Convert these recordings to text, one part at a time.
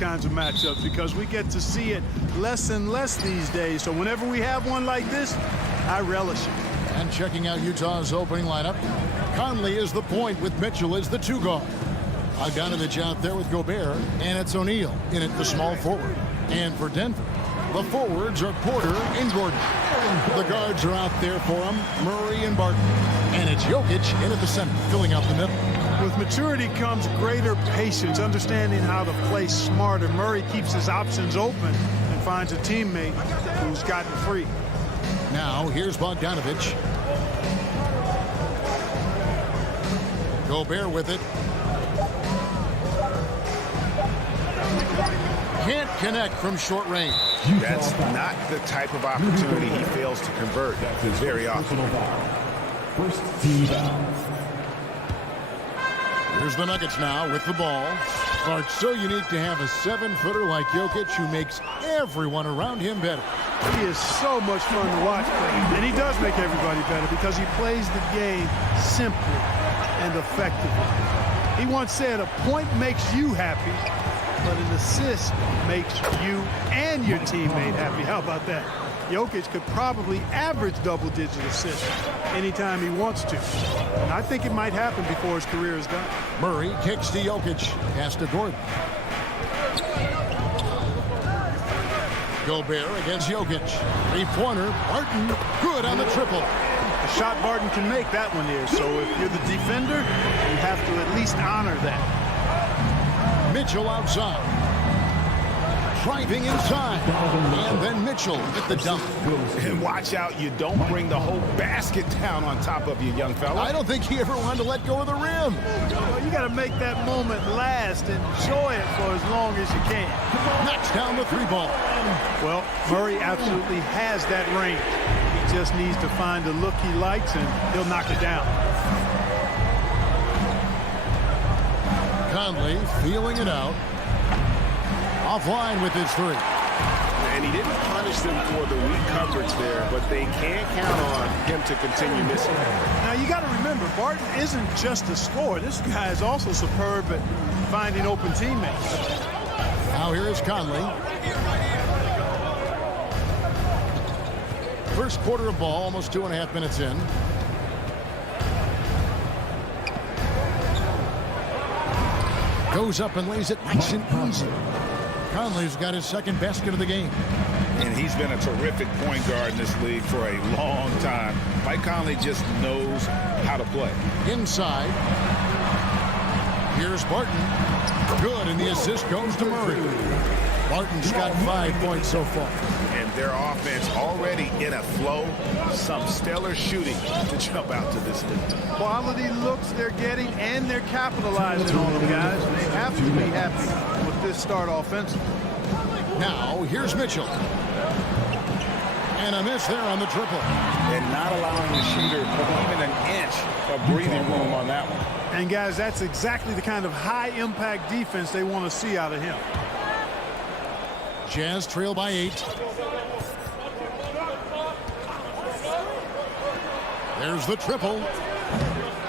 kinds of matchups because we get to see it less and less these days. So whenever we have one like this, I relish it. And checking out Utah's opening lineup, Conley is the point with Mitchell as the two guard. Bogdanovich out there with Gobert, and it's O'Neal in at the small forward. And for Denver, the forwards are Porter and Gordon. The guards are out there for them, Murray and Barton. And it's Jokic in at the center, filling out the middle. With maturity comes greater patience, understanding how to play smarter. Murray keeps his options open and finds a teammate who's gotten free. Now, here's Bogdanovich. Gobert with it. Can't connect from short range. That's not the type of opportunity he fails to convert very often. First team foul. Here's the Nuggets now with the ball. Oh, it's so unique to have a 7-footer like Jokic who makes everyone around him better. He is so much fun to watch, and he does make everybody better because he plays the game simply and effectively. He once said, a point makes you happy, but an assist makes you and your teammate happy. How about that? Jokic could probably average double-digit assists anytime he wants to. And I think it might happen before his career is done. Murray kicks to Jokic. Pass to Gordon. Gobert against Jokic. Three-pointer. Barton. Good on the triple. A shot Barton can make that one here. So if you're the defender, you have to at least honor that. Mitchell outside. Driving inside. And then Mitchell at the dunk. And watch out, you don't bring the whole basket down on top of you, young fella. I don't think he ever wanted to let go of the rim. Well, you got to make that moment last and enjoy it for as long as you can. Knocks down the three ball. Well, Murray absolutely has that range. He just needs to find the look he likes, and he'll knock it down. Conley feeling it out. Offline with his three. And he didn't punish them for the weak coverage there, but they can't count on him to continue missing. Now, you got to remember, Barton isn't just a scorer. This guy is also superb at finding open teammates. Now here is Conley. First quarter of ball, almost 2.5 minutes in. Goes up and lays it nice and easy. Conley's got his second basket of the game. And he's been a terrific point guard in this league for a long time. Mike Conley just knows how to play. Inside. Here's Barton. Good, and the assist goes to Murray. Barton's got 5 points so far. And their offense already in a flow. Some stellar shooting to jump out to this league. Quality looks they're getting, and they're capitalizing on them, guys. They have to be happy with this start offensively. Now, here's Mitchell. And a miss there on the triple. And not allowing the shooter even an inch of breathing room on that one. And, guys, that's exactly the kind of high-impact defense they want to see out of him. Jazz trail by 8. There's the triple.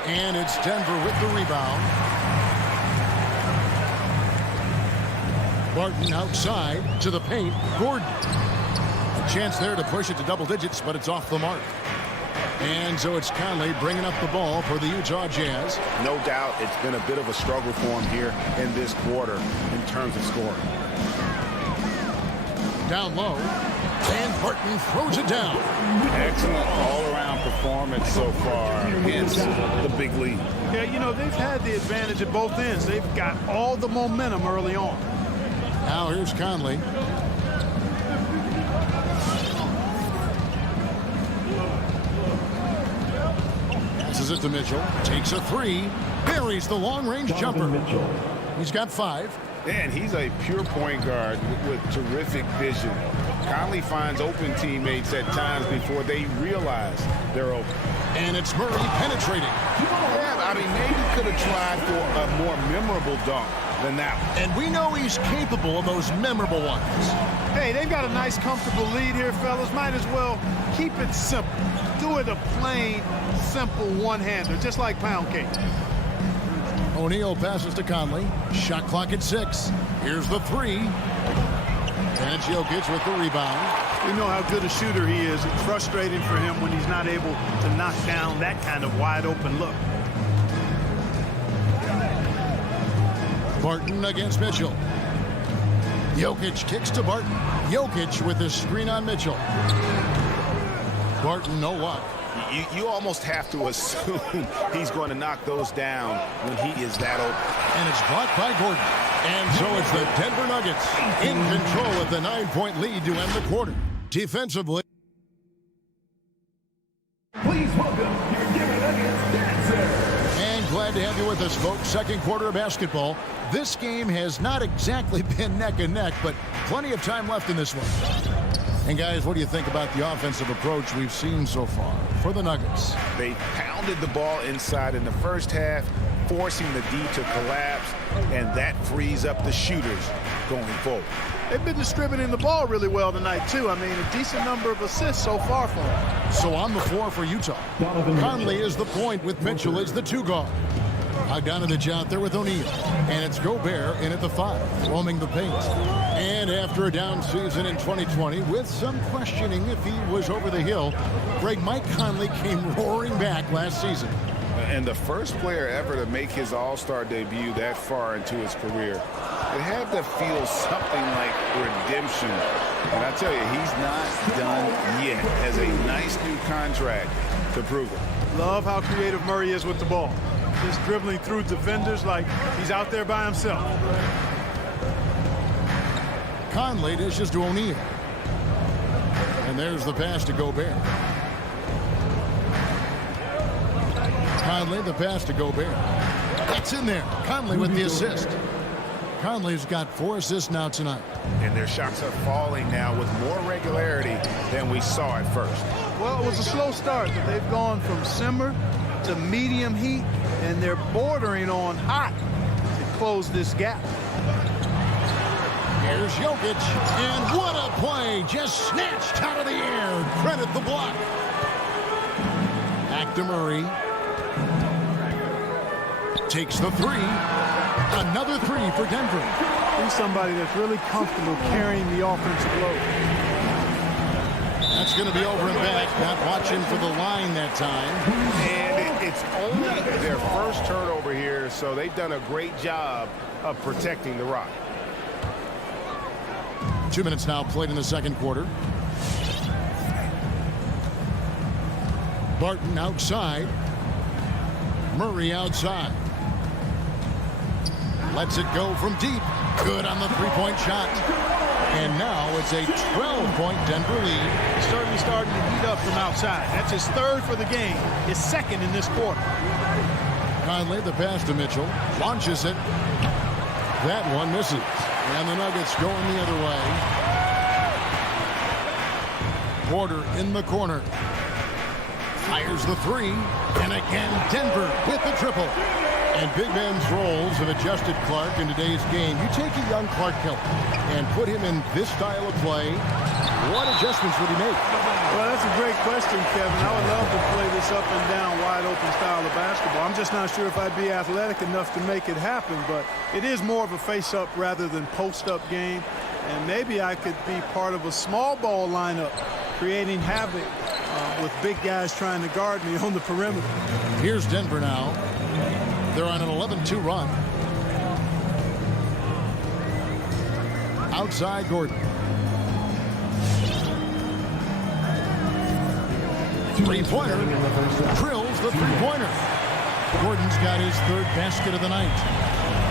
And it's Denver with the rebound. Barton outside to the paint. Gordon. A chance there to push it to double digits, but it's off the mark. And so it's Conley bringing up the ball for the Utah Jazz. No doubt it's been a bit of a struggle for him here in this quarter in terms of scoring. Down low. And Barton throws it down. Excellent all-around performance so far against the big lead. Yeah, you know, they've had the advantage at both ends. They've got all the momentum early on. Now here's Conley. Passes it to Mitchell. Takes a three. Buries the long-range jumper. He's got 5. And he's a pure point guard with terrific vision. Conley finds open teammates at times before they realize they're open. And it's Murray penetrating. Yeah, I mean, maybe could have tried for a more memorable dunk than that one. And we know he's capable of those memorable ones. Hey, they've got a nice, comfortable lead here, fellas. Might as well keep it simple. Do it a plain, simple one-hander, just like pound cake. O'Neal passes to Conley. Shot clock at 6. Here's the three. And it's Jokic with the rebound. We know how good a shooter he is. It's frustrating for him when he's not able to knock down that kind of wide open look. Barton against Mitchell. Jokic kicks to Barton. Jokic with his screen on Mitchell. Barton, no luck. You almost have to assume he's going to knock those down when he is that open. And it's blocked by Gordon. And so it's the Denver Nuggets in control with the 9-point lead to end the quarter. Defensively. Please welcome your Denver Nuggets dancer. And glad to have you with us, folks. Second quarter of basketball. This game has not exactly been neck and neck, but plenty of time left in this one. And guys, what do you think about the offensive approach we've seen so far for the Nuggets? They pounded the ball inside in the first half, forcing the D to collapse, and that frees up the shooters going forward. They've been distributing the ball really well tonight, too. I mean, a decent number of assists so far for them. So on the floor for Utah, Conley is the point with Mitchell as the 2 guard. Bogdanovich out there with O'Neal. And it's Gobert in at the 5, roaming the paint. And after a down season in 2020, with some questioning if he was over the hill, Mike Conley came roaring back last season. And the first player ever to make his All-Star debut that far into his career, it had to feel something like redemption. And I tell you, he's not done yet. Has a nice new contract to prove it. Love how creative Murray is with the ball. Just dribbling through defenders like he's out there by himself. Conley dishes to O'Neal. And there's the pass to Gobert. Conley, the pass to Gobert. That's in there. Conley with the assist. Conley's got 4 assists now tonight. And their shots are falling now with more regularity than we saw at first. Well, it was a slow start, but they've gone from simmer to medium heat, and they're bordering on hot to close this gap. Here's Jokic, and what a play! Just snatched out of the air. Credit the block. Back to Murray. Takes the 3. Another 3 for Denver. He's somebody that's really comfortable carrying the offensive load. That's going to be over and back. Not watching for the line that time. And it's only their first turnover here, so they've done a great job of protecting the rock. 2 minutes now played in the second quarter. Barton outside. Murray outside. Lets it go from deep. Good on the three-point shot. And now it's a 12-point Denver lead. He's certainly starting to heat up from outside. That's his 3rd for the game. His 2nd in this quarter. Conley, the pass to Mitchell. Launches it. That one misses. And the Nuggets going the other way. Porter in the corner. Fires the 3. And again, Denver with the triple. And big men's roles have adjusted Clark in today's game. You take a young Clark Kent and put him in this style of play, what adjustments would he make? Well, that's a great question, Kevin. I would love to play this up and down, wide open style of basketball. I'm just not sure if I'd be athletic enough to make it happen, but it is more of a face-up rather than post-up game. And maybe I could be part of a small ball lineup, creating havoc with big guys trying to guard me on the perimeter. Here's Denver now. They're on an 11-2 run. Outside Gordon. Three-pointer. Drills the three-pointer. Gordon's got his 3rd basket of the night.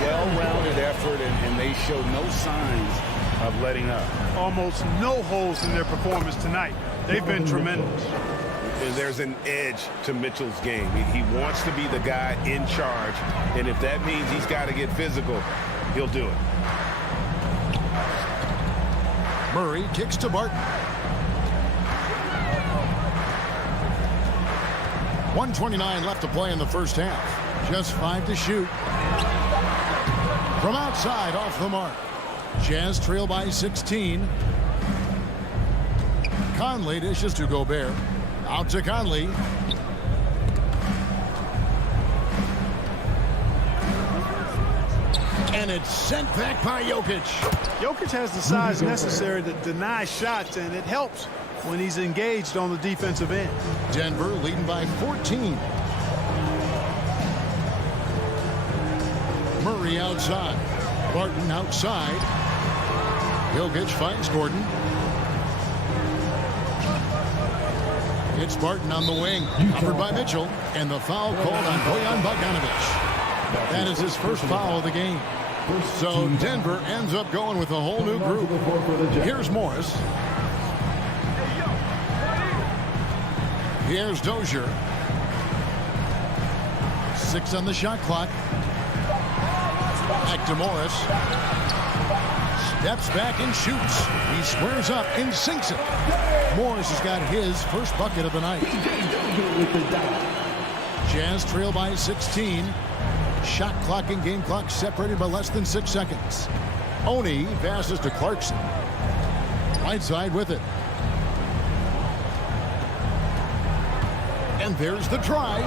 Well-rounded effort, and they show no signs of letting up. Almost no holes in their performance tonight. They've been tremendous. There's an edge to Mitchell's game. He wants to be the guy in charge, and if that means he's got to get physical, he'll do it. Murray kicks to Barton. 1:29 left to play in the first half. Just 5 to shoot. From outside, off the mark. Jazz trail by 16. Conley dishes to Gobert. Out to Conley. And it's sent back by Jokic. Jokic has the size necessary to deny shots, and it helps when he's engaged on the defensive end. Denver leading by 14. Murray outside. Barton outside. Jokic finds Gordon. It's Barton on the wing. Covered by Mitchell. And the foul called on Bojan Bogdanovic. That is his first foul of the game. So Denver ends up going with a whole new group. Here's Morris. Here's Dozier. 6 on the shot clock. Back to Morris. Steps back and shoots. He squares up and sinks it. Morris has got his first bucket of the night. Jazz trail by 16. Shot clock and game clock separated by less than 6 seconds. Oni passes to Clarkson. Right side with it. And there's the drive.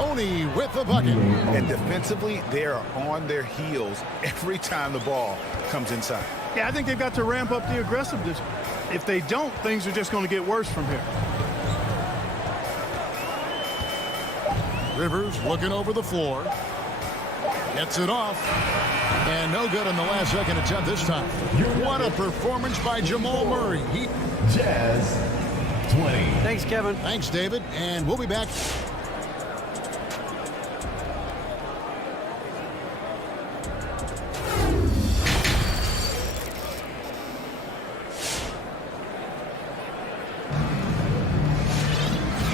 Oni with the bucket. And defensively, they are on their heels every time the ball comes inside. Yeah, I think they've got to ramp up the aggressiveness. If they don't, things are just going to get worse from here. Rivers looking over the floor. Gets it off. And no good on the last second attempt this time. What a performance by Jamal Murray. Jazz 20. Thanks, Kevin. Thanks, David. And we'll be back.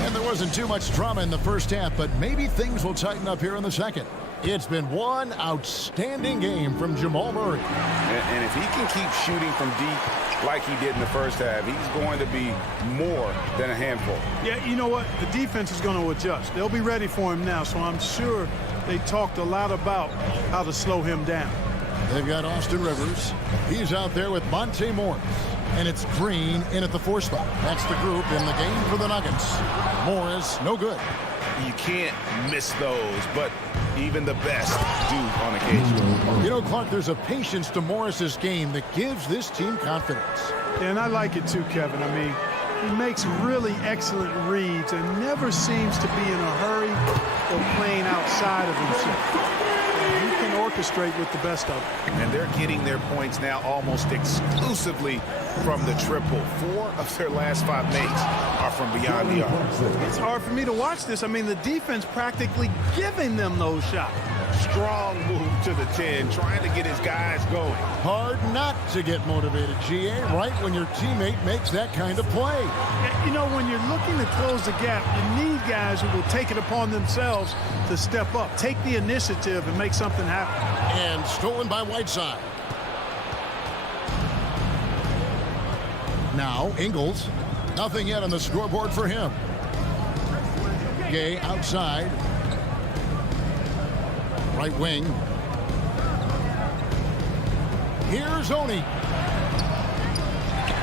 And there wasn't too much drama in the first half, but maybe things will tighten up here in the second. It's been one outstanding game from Jamal Murray. And if he can keep shooting from deep like he did in the first half, he's going to be more than a handful. Yeah, you know what? The defense is going to adjust. They'll be ready for him now, so I'm sure they talked a lot about how to slow him down. They've got Austin Rivers. He's out there with Monte Morris. And it's Green in at the 4 spot. That's the group in the game for the Nuggets. Morris, no good. You can't miss those, but even the best do on occasion. You know, Clark, there's a patience to Morris's game that gives this team confidence. And I like it too, Kevin. I mean, he makes really excellent reads and never seems to be in a hurry or playing outside of himself. And he can orchestrate with the best of them. And they're getting their points now almost exclusively from the triple. 4 of their last 5 makes are from beyond the arc. It's hard for me to watch this. I mean, the defense practically giving them those shots. Strong move to the 10, trying to get his guys going. Hard not to get motivated, GA, right when your teammate makes that kind of play. You know, when you're looking to close the gap, you need guys who will take it upon themselves to step up, take the initiative, and make something happen. And stolen by Whiteside. Now, Ingles. Nothing yet on the scoreboard for him. Gay outside. Right wing. Here's Oni.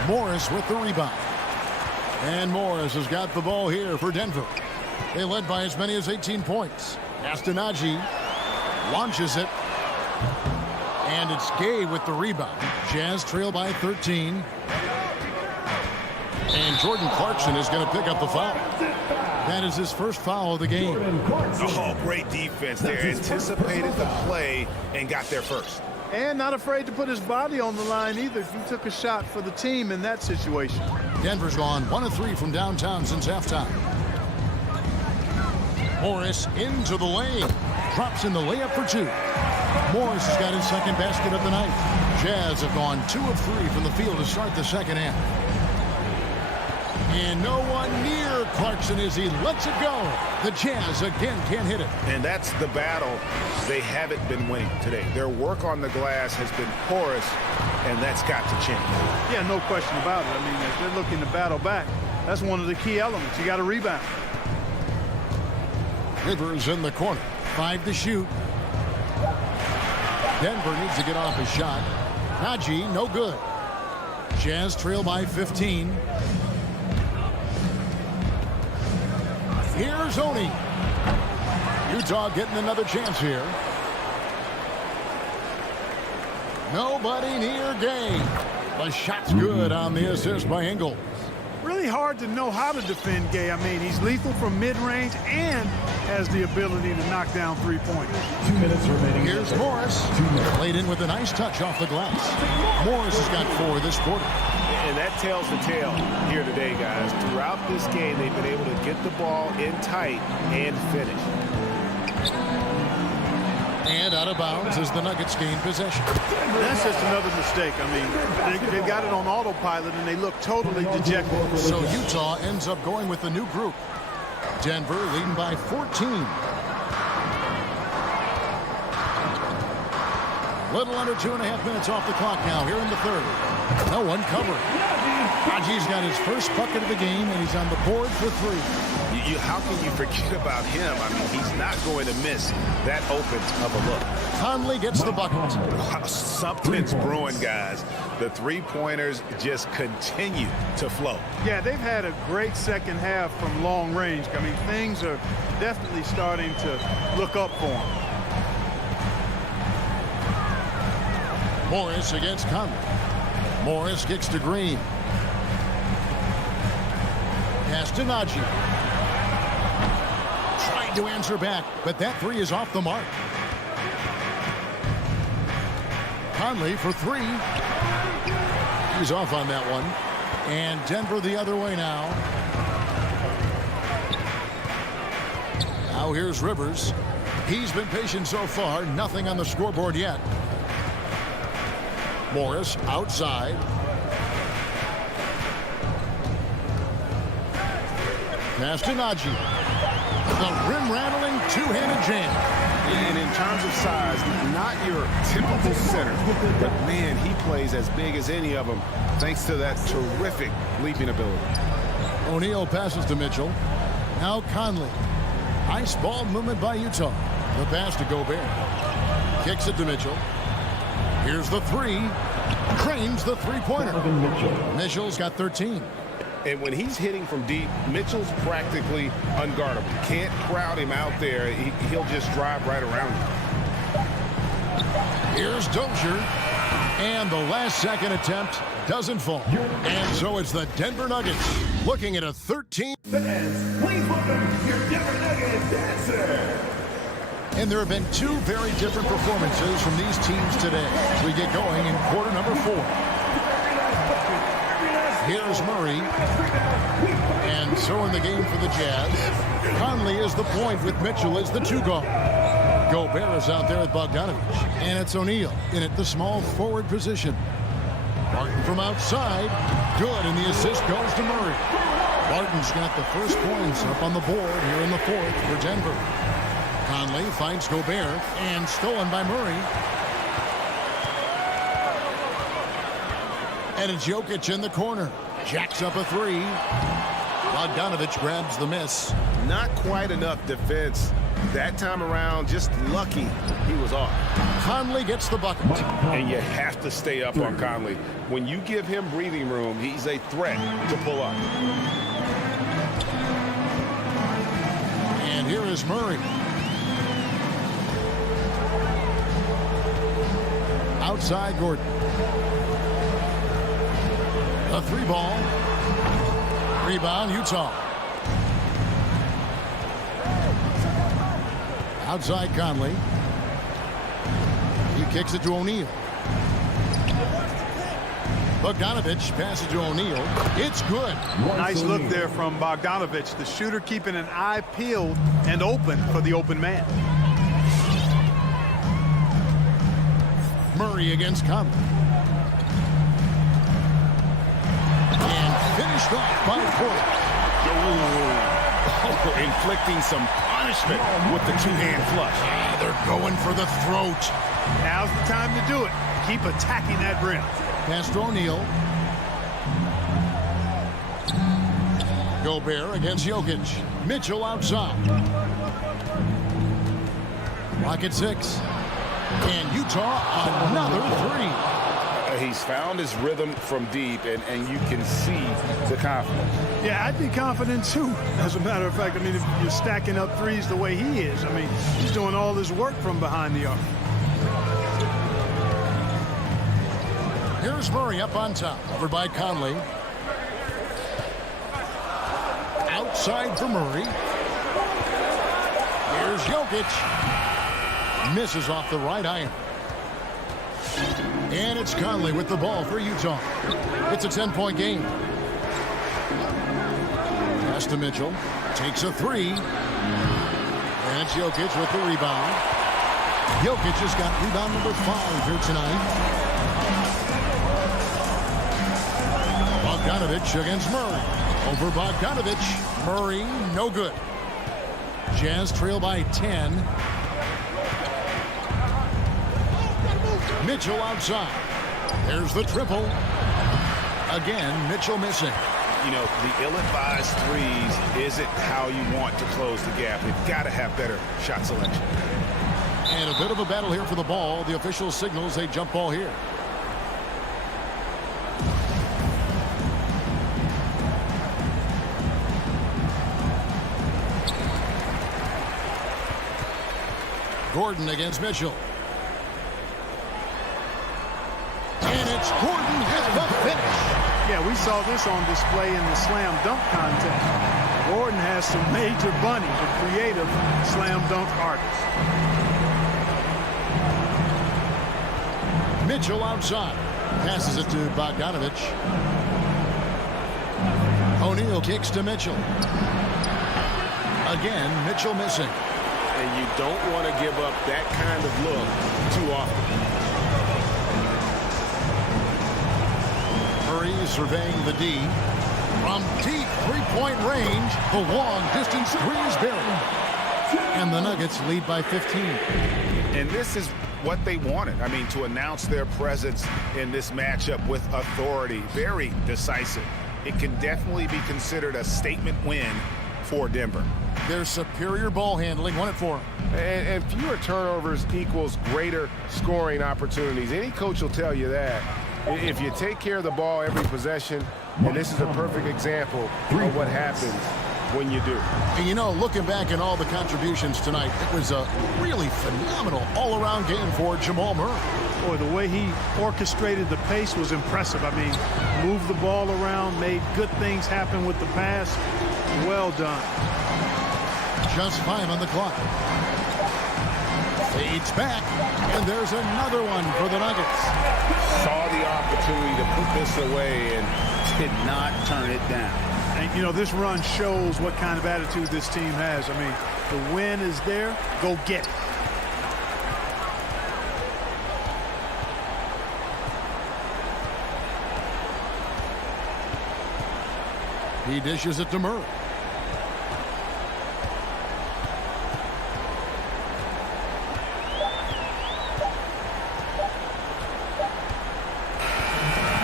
Morris with the rebound. And Morris has got the ball here for Denver. They led by as many as 18 points. Astonagi launches it. And it's Gay with the rebound. Jazz trail by 13. And Jordan Clarkson is going to pick up the foul. That is his first foul of the game. Oh, great defense there. Anticipated the play and got there first. And not afraid to put his body on the line either. He took a shot for the team in that situation. Denver's gone 1 of 3 from downtown since halftime. Morris into the lane. Drops in the layup for 2. Morris has got his second basket of the night. Jazz have gone 2 of 3 from the field to start the second half. And no one near Clarkson as he lets it go. The Jazz again can't hit it. And that's the battle they haven't been winning today. Their work on the glass has been porous, and that's got to change. Yeah, no question about it. I mean, if they're looking to battle back, that's one of the key elements. You got to rebound. Rivers in the corner. 5 to shoot. Denver needs to get off his shot. Haji, no good. Jazz trail by 15. Here's Oni. Utah getting another chance here. Nobody near Gay. The shot's good on the assist by Ingles. Really hard to know how to defend Gay. I mean, he's lethal from mid-range and has the ability to knock down three-pointers. 2 minutes remaining. Here's Morris. Laid in with a nice touch off the glass. Morris has got 4 this quarter. And that tells the tale here today, guys. Throughout this game, they've been able to get the ball in tight and finish. And out of bounds as the Nuggets gain possession. That's just another mistake. I mean, they've got it on autopilot, and they look totally dejected. So Utah ends up going with the new group. Denver leading by 14. Little under 2.5 minutes off the clock now here in the third. No one covering. Haji's got his first bucket of the game, and he's on the board for 3. How can you forget about him? I mean, he's not going to miss that open of a look. Conley gets the bucket. Wow, something's brewing, guys. The three-pointers just continue to flow. Yeah, they've had a great second half from long range. I mean, things are definitely starting to look up for them. Morris against Conley. Morris kicks to Green. Pass to Najee. Trying to answer back, but that 3 is off the mark. Conley for 3. He's off on that one. And Denver the other way now. Now here's Rivers. He's been patient so far. Nothing on the scoreboard yet. Morris outside. Pass to Najee. The rim-rattling two-handed jam. And in terms of size, not your typical center, but man, he plays as big as any of them thanks to that terrific leaping ability. O'Neal passes to Mitchell. Now Conley. Nice ball movement by Utah. The pass to Gobert. Kicks it to Mitchell. Here's the 3. Cranes the three-pointer. Mitchell's got 13. And when he's hitting from deep, Mitchell's practically unguardable. Can't crowd him out there. He'll just drive right around you. Here's Dozier. And the last second attempt doesn't fall. And so it's the Denver Nuggets looking at a 13. Fans, please welcome your Denver Nuggets dancer. And there have been 2 very different performances from these teams today as we get going in quarter number 4. Here's Murray. And so in the game for the Jazz, Conley is the point with Mitchell as the 2 guard. Gobert is out there with Bogdanovich. And it's O'Neal in at the small forward position. Barton from outside. Good, and the assist goes to Murray. Barton's got the first points up on the board here in the 4th for Denver. Conley finds Gobert and stolen by Murray. And it's Jokic in the corner. Jacks up a 3. Bogdanovich grabs the miss. Not quite enough defense that time around. Just lucky he was off. Conley gets the bucket. And you have to stay up on Conley. When you give him breathing room, he's a threat to pull up. And here is Murray. Outside Gordon. A 3-ball. Rebound Utah. Outside Conley. He kicks it to O'Neal. Bogdanovich passes to O'Neal. It's good. Nice look there from Bogdanovich, the shooter keeping an eye peeled and open for the open man. Murray against Conley. And finished off by Porter. Inflicting some punishment with the 2-hand flush. They're going for the throat. Now's the time to do it. Keep attacking that rim. Pass to O'Neal. Gobert against Jokic. Mitchell outside. Clock at 6. And Utah another 3. He's found his rhythm from deep, and you can see the confidence. Yeah, I'd be confident too. As a matter of fact, I mean, if you're stacking up threes the way he is, I mean, he's doing all his work from behind the arc. Here's Murray up on top. Over by Conley. Outside for Murray. Here's Jokic. Misses off the right iron. And it's Conley with the ball for Utah. It's a 10-point game. Pass to Mitchell. Takes a three. And it's Jokic with the rebound. Jokic has got rebound number 5 here tonight. Bogdanovich against Murray. Over Bogdanovich. Murray, no good. Jazz trail by 10. Mitchell outside. There's the triple. Again, Mitchell missing. You know, the ill-advised threes isn't how you want to close the gap. You've got to have better shot selection. And a bit of a battle here for the ball. The official signals a jump ball here. Gordon against Mitchell. And it's Gordon with the finish. Yeah, we saw this on display in the slam dunk contest. Gordon has some major bunnies, a creative slam dunk artist. Mitchell outside. Passes it to Bogdanovich. O'Neal kicks to Mitchell. Again, Mitchell missing. And you don't want to give up that kind of look too often. Murray surveying the D. From deep three-point range, the long-distance three is buried. And the Nuggets lead by 15. And this is what they wanted. I mean, to announce their presence in this matchup with authority. Very decisive. It can definitely be considered a statement win for Denver. Their superior ball handling won it for them. And fewer turnovers equals greater scoring opportunities. Any coach will tell you that. If you take care of the ball every possession, and this is a perfect example of what happens when you do. And you know, looking back at all the contributions tonight, it was a really phenomenal all-around game for Jamal Murray. Boy, the way he orchestrated the pace was impressive. I mean, moved the ball around, made good things happen with the pass. Well done. Just 5 on the clock. Fades back, and there's another one for the Nuggets. Saw the opportunity to put this away and did not turn it down. And, you know, this run shows what kind of attitude this team has. I mean, the win is there. Go get it. He dishes it to Murray.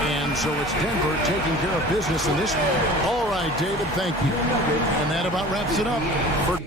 And so it's Denver taking care of business in this one. All right, David, thank you. And that about wraps it up for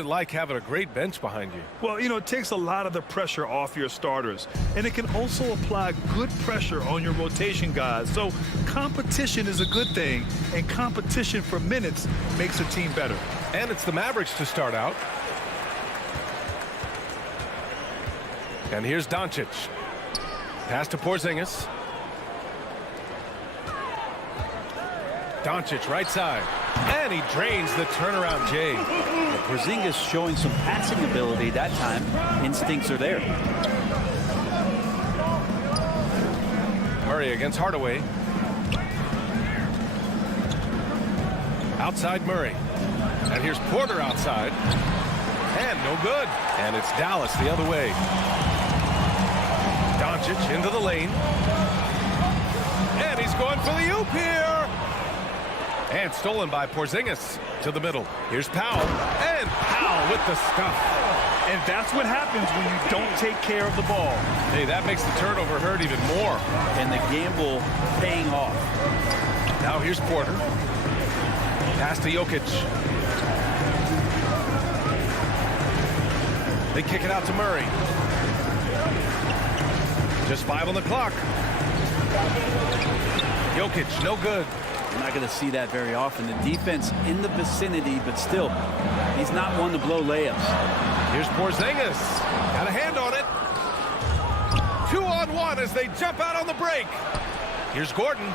it like having a great bench behind you? Well, you know, it takes a lot of the pressure off your starters, and it can also apply good pressure on your rotation guys. So competition is a good thing, and competition for minutes makes a team better. And it's the Mavericks to start out. And here's Doncic. Pass to Porzingis. Doncic right side. And he drains the turnaround J. Porzingis showing some passing ability that time. Instincts are there. Murray against Hardaway. Outside Murray. And here's Porter outside. And no good. And it's Dallas the other way. Doncic into the lane. And he's going for the oop here. And stolen by Porzingis to the middle. Here's Powell. And Powell with the stuff. And that's what happens when you don't take care of the ball. Hey, that makes the turnover hurt even more. And the gamble paying off. Now here's Porter. Pass to Jokic. They kick it out to Murray. Just 5 on the clock. Jokic, no good. You're not going to see that very often. The defense in the vicinity, but still, he's not one to blow layups. Here's Porzingis. Got a hand on it. 2-on-1 as they jump out on the break. Here's Gordon.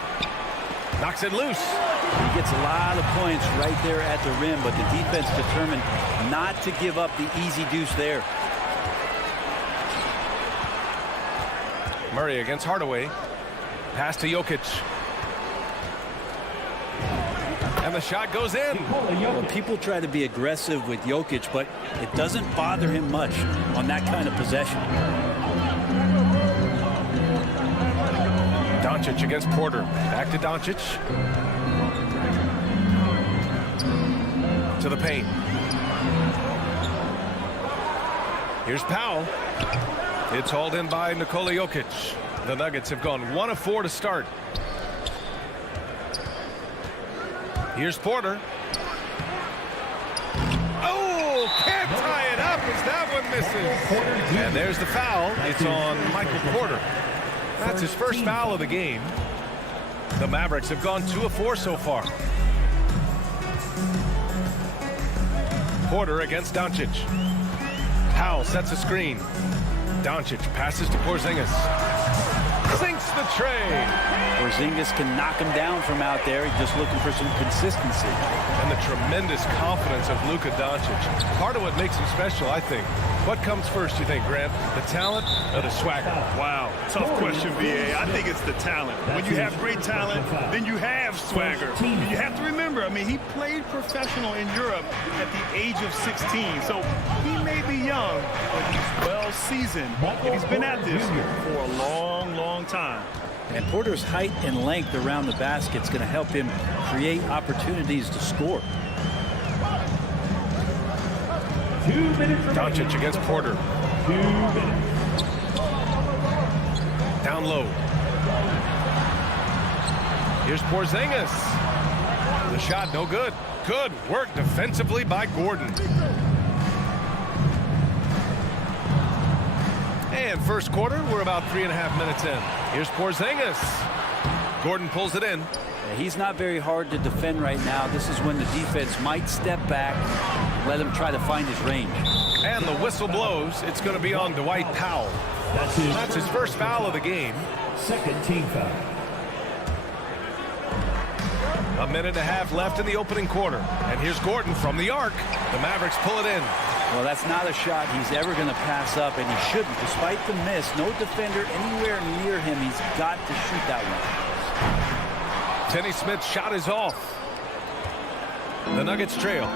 Knocks it loose. He gets a lot of points right there at the rim, but the defense determined not to give up the easy deuce there. Murray against Hardaway. Pass to Jokic. And the shot goes in. Well, people try to be aggressive with Jokic, but it doesn't bother him much on that kind of possession. Doncic against Porter. Back to Doncic. To the paint. Here's Powell. It's hauled in by Nikola Jokic. The Nuggets have gone 1 of 4 to start. Here's Porter. Oh, can't tie it up as that one misses. And there's the foul. It's on Michael Porter. That's his first foul of the game. The Mavericks have gone 2 of 4 so far. Porter against Doncic. Powell sets a screen. Doncic passes to Porzingis. Sinks the tray. Porzingis can knock him down from out there. He's just looking for some consistency. And the tremendous confidence of Luka Doncic. Part of what makes him special, I think. What comes first, you think, Grant? The talent or the swagger? Wow, tough question, VA. I think it's the talent. When you have great talent, then you have swagger. And you have to remember, I mean, he played professional in Europe at the age of 16. So he may be young, but he's well seasoned. And he's been at this for a long, long time. And Porter's height and length around the basket is going to help him create opportunities to score. 2 minutes remaining. Doncic against Porter. 2 minutes. Down low. Here's Porzingis. The shot no good. Good work defensively by Gordon. And first quarter, we're about 3.5 minutes in. Here's Porzingis. Gordon pulls it in. He's not very hard to defend right now. This is when the defense might step back, let him try to find his range. And the whistle blows. It's going to be on Dwight Powell. That's his first foul of the game. Second team foul. 1.5 minutes left in the opening quarter. And here's Gordon from the arc. The Mavericks pull it in. Well, that's not a shot he's ever going to pass up, and he shouldn't. Despite the miss, no defender anywhere near him. He's got to shoot that one. Finney Smith's shot is off. The Nuggets trail.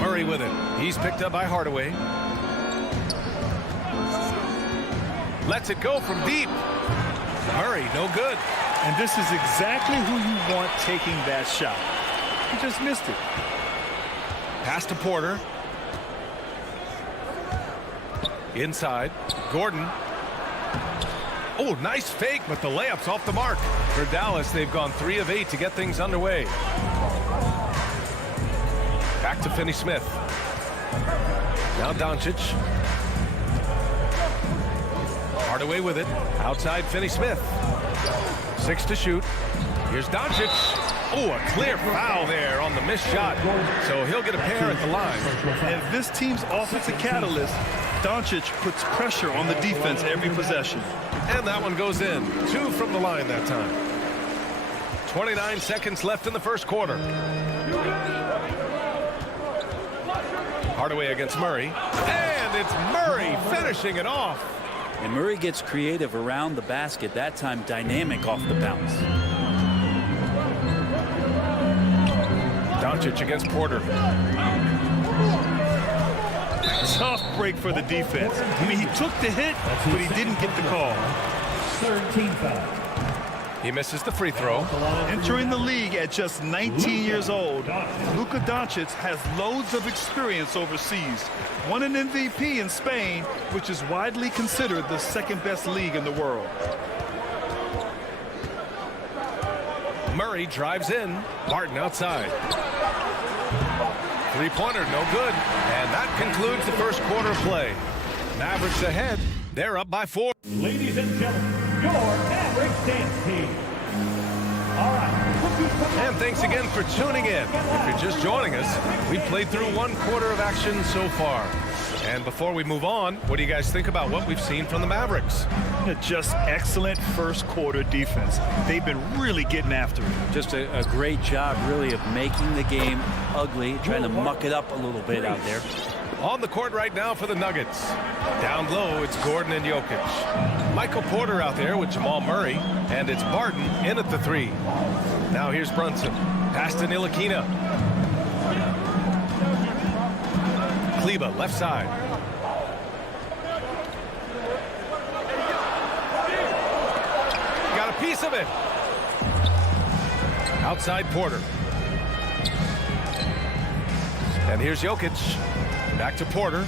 Murray with it. He's picked up by Hardaway. Lets it go from deep. Murray, no good. And this is exactly who you want taking that shot. He just missed it. Pass to Porter. Inside. Gordon. Oh, nice fake, but the layup's off the mark. For Dallas, they've gone 3 of 8 to get things underway. Back to Finney Smith. Now Doncic. Hardaway with it. Outside Finney-Smith. 6 to shoot. Here's Doncic. Oh, a clear foul there on the missed shot. So he'll get a pair at the line. As this team's offensive catalyst, Doncic puts pressure on the defense every possession. And that one goes in. 2 from the line that time. 29 seconds left in the first quarter. Hardaway against Murray. And it's Murray finishing it off. And Murray gets creative around the basket, that time dynamic off the bounce. Doncic against Porter. Tough break for the defense. I mean, he took the hit, but he didn't get the call. 13 foul. He misses the free throw. Entering the league at just 19 years old, Luka Doncic has loads of experience overseas. Won an MVP in Spain, which is widely considered the second-best league in the world. Murray drives in. Barton outside. Three-pointer, no good. And that concludes the first quarter play. Mavericks ahead. They're up by 4. Ladies and gentlemen, your Mavericks dance team. All right. And thanks again for tuning in. If you're just joining us, we played through 1 quarter of action so far. And before we move on, what do you guys think about what we've seen from the Mavericks? Just excellent first quarter defense. They've been really getting after it. Just a great job, really, of making the game ugly, trying to muck it up a little bit out there. On the court right now for the Nuggets. Down low, it's Gordon and Jokic. Michael Porter out there with Jamal Murray, and it's Barton in at the 3. Now here's Brunson. Pass to Ntilikina. Kleber, left side. Got a piece of it. Outside Porter. And here's Jokic. Back to Porter.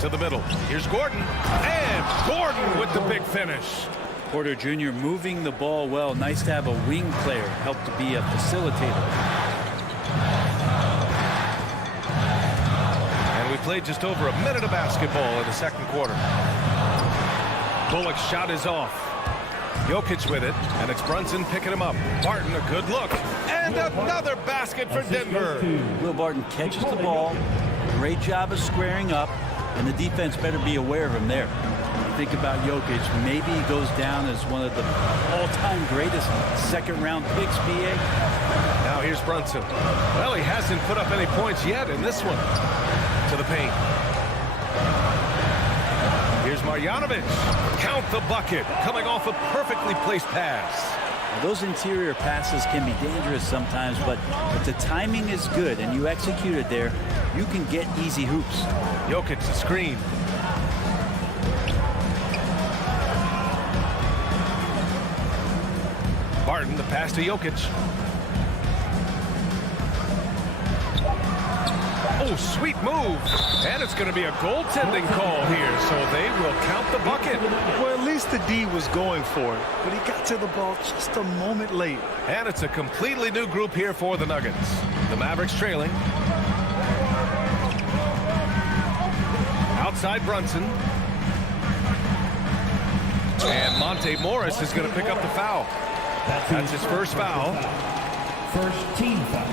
To the middle. Here's Gordon. And Gordon with the big finish. Porter Jr. moving the ball well. Nice to have a wing player help to be a facilitator. And we played just over a minute of basketball in the second quarter. Bullock's shot is off. Jokic with it, and it's Brunson picking him up. Barton, a good look. And another basket for Denver. Will Barton catches the ball. Great job of squaring up, and the defense better be aware of him there. Think about Jokic. Maybe he goes down as one of the all-time greatest second-round picks, BA. Now here's Brunson. Well, he hasn't put up any points yet in this one. To the paint. Here's Marjanovic. Count the bucket. Coming off a perfectly placed pass. Now, those interior passes can be dangerous sometimes, but if the timing is good and you execute it there, you can get easy hoops. Jokic, the screen. Barton, the pass to Jokic. Oh, sweet move. And it's going to be a goaltending call here, so they will count the bucket. Well, at least the D was going for it, but he got to the ball just a moment late. And it's a completely new group here for the Nuggets. The Mavericks trailing. Outside Brunson. And Monte Morris is going to pick up the foul. That's his first foul. First team foul.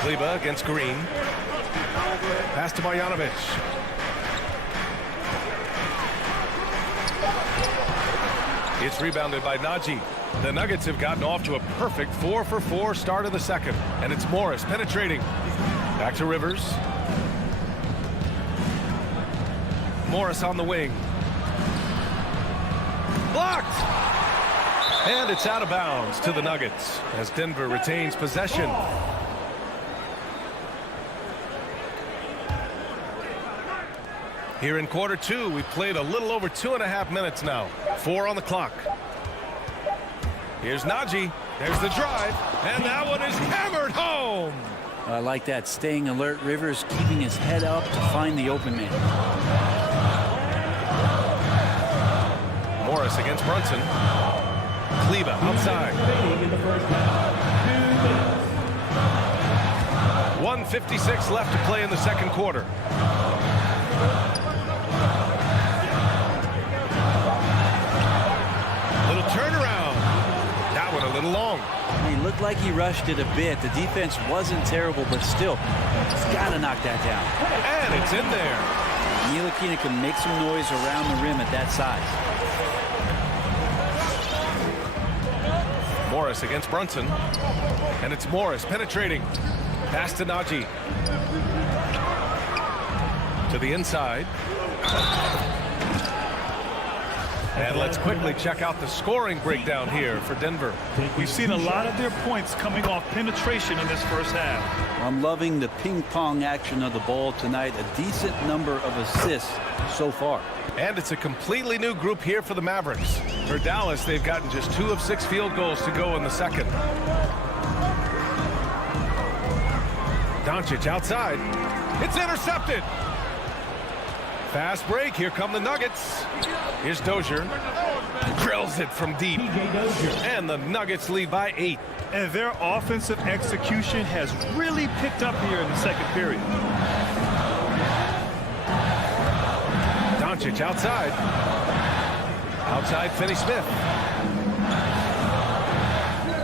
Kleber against Green. Pass to Marjanovic. It's rebounded by Nagy. The Nuggets have gotten off to a perfect 4-for-4 start of the second. And it's Morris penetrating. Back to Rivers. Morris on the wing. Blocked! And it's out of bounds to the Nuggets as Denver retains possession. Here in quarter 2, we've played a little over 2.5 minutes now. 4 on the clock. Here's Nagy. There's the drive. And that one is hammered home. I like that. Staying alert. Rivers keeping his head up to find the open man. Morris against Brunson. Kleba outside. 1:56 left to play in the second quarter. Little turnaround. That one a little long. He looked like he rushed it a bit. The defense wasn't terrible, but still, he's got to knock that down. And it's in there. Ntilikina can make some noise around the rim at that size. Morris against Brunson. And it's Morris penetrating. Pass to Najee. To the inside. And let's quickly check out the scoring breakdown here for Denver. We've seen a lot of their points coming off penetration in this first half. I'm loving the ping pong action of the ball tonight. A decent number of assists so far. And it's a completely new group here for the Mavericks. For Dallas, they've gotten just 2 of 6 field goals to go in the second. Doncic outside. It's intercepted. Fast break. Here come the Nuggets. Here's Dozier. Drills it from deep. And the Nuggets lead by 8. And their offensive execution has really picked up here in the second period. Doncic outside. Outside Finney-Smith.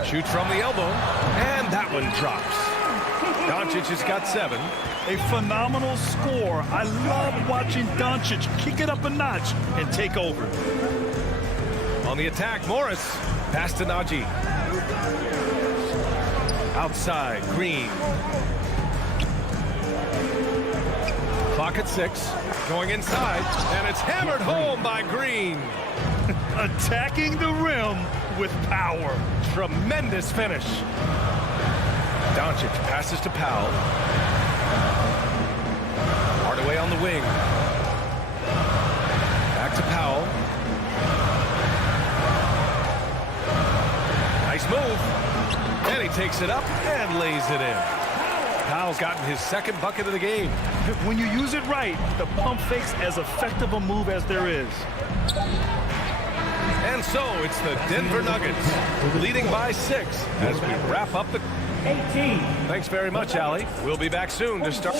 Shoots from the elbow. And that one drops. Doncic has got 7. A phenomenal score. I love watching Doncic kick it up a notch and take over. On the attack, Morris. Pass to Najee. Outside, Green. Clock at 6. Going inside. And it's hammered home by Green. Attacking the rim with power. Tremendous finish. Doncic passes to Powell. Hardaway on the wing. Back to Powell. Nice move. And he takes it up and lays it in. Powell's gotten his second bucket of the game. When you use it right, the pump fake's as effective a move as there is. And so it's the Denver Nuggets leading by 6 as we wrap up the 18. Thanks very much, Allie. We'll be back soon to start.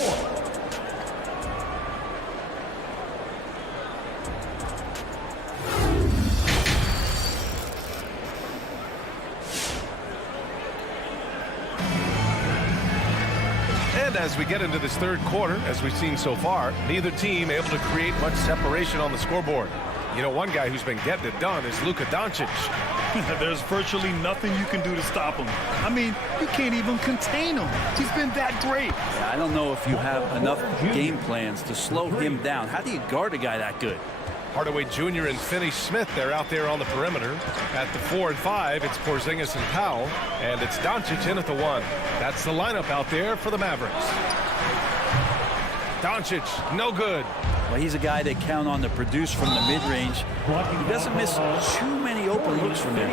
And as we get into this third quarter, as we've seen so far, neither team able to create much separation on the scoreboard. You know, one guy who's been getting it done is Luka Doncic. There's virtually nothing you can do to stop him. I mean, you can't even contain him. He's been that great. Yeah, I don't know if you have enough game plans to slow him down. How do you guard a guy that good? Hardaway Jr. and Finney-Smith, they're out there on the perimeter. At the 4 and 5, it's Porzingis and Powell. And it's Doncic in at the 1. That's the lineup out there for the Mavericks. Doncic, no good. Well, he's a guy they count on to produce from the mid-range. He doesn't miss too many open looks from there.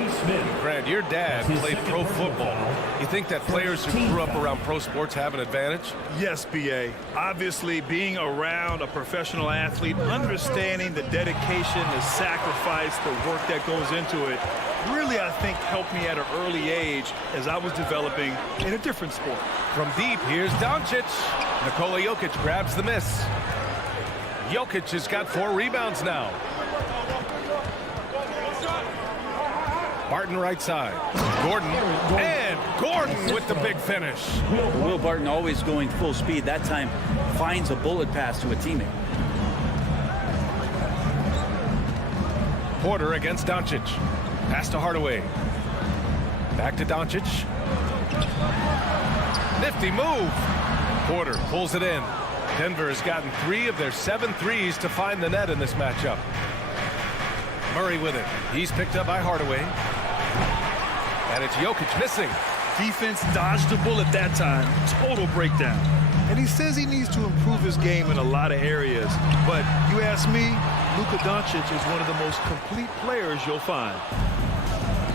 Brad, your dad played pro football. You think that players who grew up around pro sports have an advantage? Yes, B.A. Obviously, being around a professional athlete, understanding the dedication, the sacrifice, the work that goes into it, really, I think, helped me at an early age as I was developing in a different sport. From deep, here's Doncic. Nikola Jokic grabs the miss. Jokic has got 4 rebounds now. Barton right side. Gordon. And Gordon with the big finish. Will Barton always going full speed. That time finds a bullet pass to a teammate. Porter against Doncic. Pass to Hardaway. Back to Doncic. Nifty move. Porter pulls it in. Denver has gotten 3 of their 7 threes to find the net in this matchup. Murray with it. He's picked up by Hardaway. And it's Jokic missing. Defense dodged the bullet that time. Total breakdown. And he says he needs to improve his game in a lot of areas. But you ask me, Luka Doncic is one of the most complete players you'll find.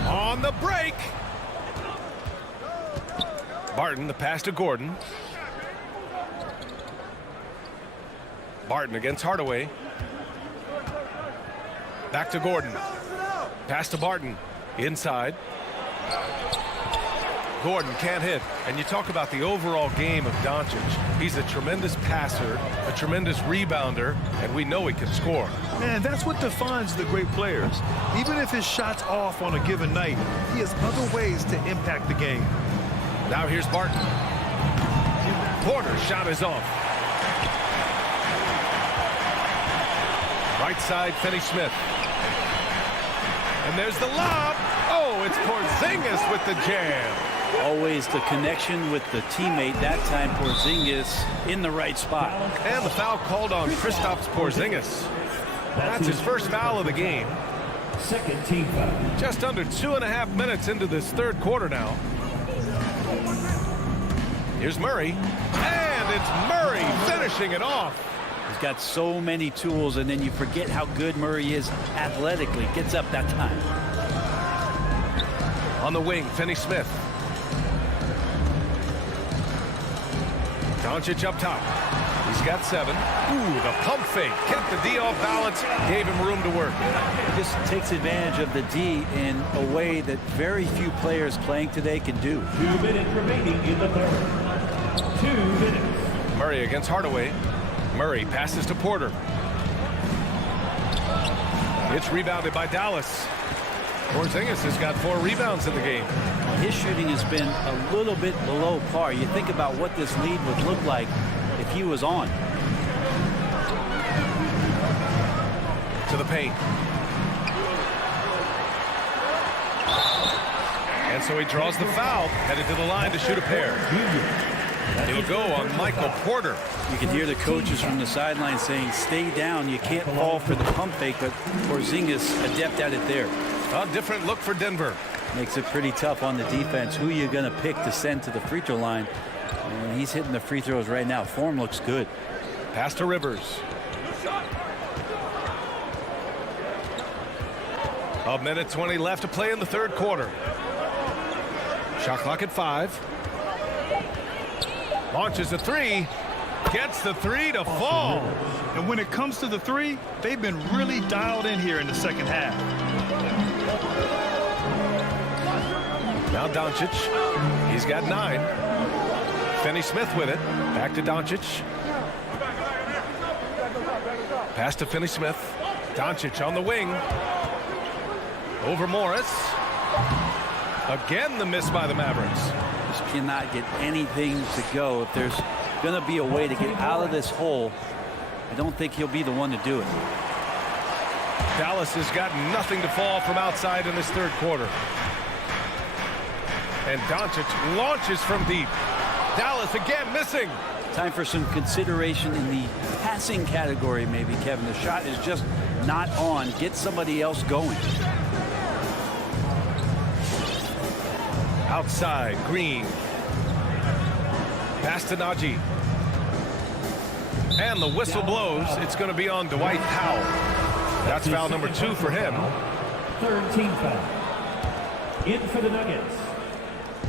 On the break. Barton, the pass to Gordon. Barton against Hardaway. Back to Gordon. Pass to Barton. Inside. Gordon can't hit. And you talk about the overall game of Doncic. He's a tremendous passer, a tremendous rebounder, and we know he can score. Man, that's what defines the great players. Even if his shot's off on a given night, he has other ways to impact the game. Now here's Barton. Porter's shot is off. Right side, Finney-Smith. And there's the lob. Oh, it's Porzingis with the jam. Always the connection with the teammate. That time Porzingis in the right spot. And the foul called on Kristaps Porzingis. That's his first foul of the game. Second team foul. Just under 2.5 minutes into this third quarter now. Here's Murray. And it's Murray finishing it off. He's got so many tools, and then you forget how good Murray is athletically. Gets up that time. On the wing, Finney-Smith. Doncic up top. He's got 7. Ooh, the pump fake. Kept the D off balance. Gave him room to work. He just takes advantage of the D in a way that very few players playing today can do. 2 minutes remaining in the third. 2 minutes. Murray against Hardaway. Murray passes to Porter. It's rebounded by Dallas. Porzingis has got 4 rebounds in the game. His shooting has been a little bit below par. You think about what this lead would look like if he was on. To the paint. And so he draws the foul, headed to the line to shoot a pair. It'll go on Michael Porter. You can hear the coaches from the sideline saying, stay down. You can't fall for the pump fake, but Porzingis adept at it there. A different look for Denver. Makes it pretty tough on the defense. Who you're going to pick to send to the free throw line. And he's hitting the free throws right now. Form looks good. Pass to Rivers. A minute 20 left to play in the third quarter. Shot clock at 5. Launches a 3. Gets the 3 to fall. And when it comes to the 3, they've been really dialed in here in the second half. Now Doncic. He's got 9. Finney-Smith with it. Back to Doncic. Pass to Finney-Smith. Doncic on the wing. Over Morris. Again the miss by the Mavericks. Just cannot get anything to go. If there's going to be a way to get out of this hole, I don't think he'll be the one to do it. Dallas has got nothing to fall from outside in this third quarter. And Doncic launches from deep. Dallas again missing. Time for some consideration in the passing category, maybe, Kevin. The shot is just not on. Get somebody else going. Outside, Green. Pass to Najee. And the whistle blows. It's going to be on Dwight Powell. That's foul number 2 for him. Third team foul. In for the Nuggets.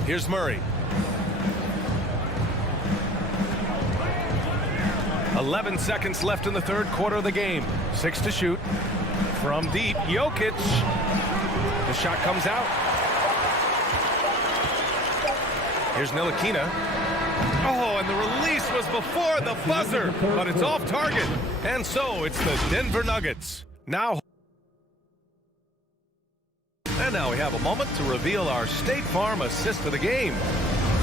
Here's Murray. 11 seconds left in the third quarter of the game. 6 to shoot. From deep, Jokic. The shot comes out. Here's Ntilikina. Oh, and the release was before the buzzer, but it's off target. And so it's the Denver Nuggets. Now we have a moment to reveal our State Farm assist of the game.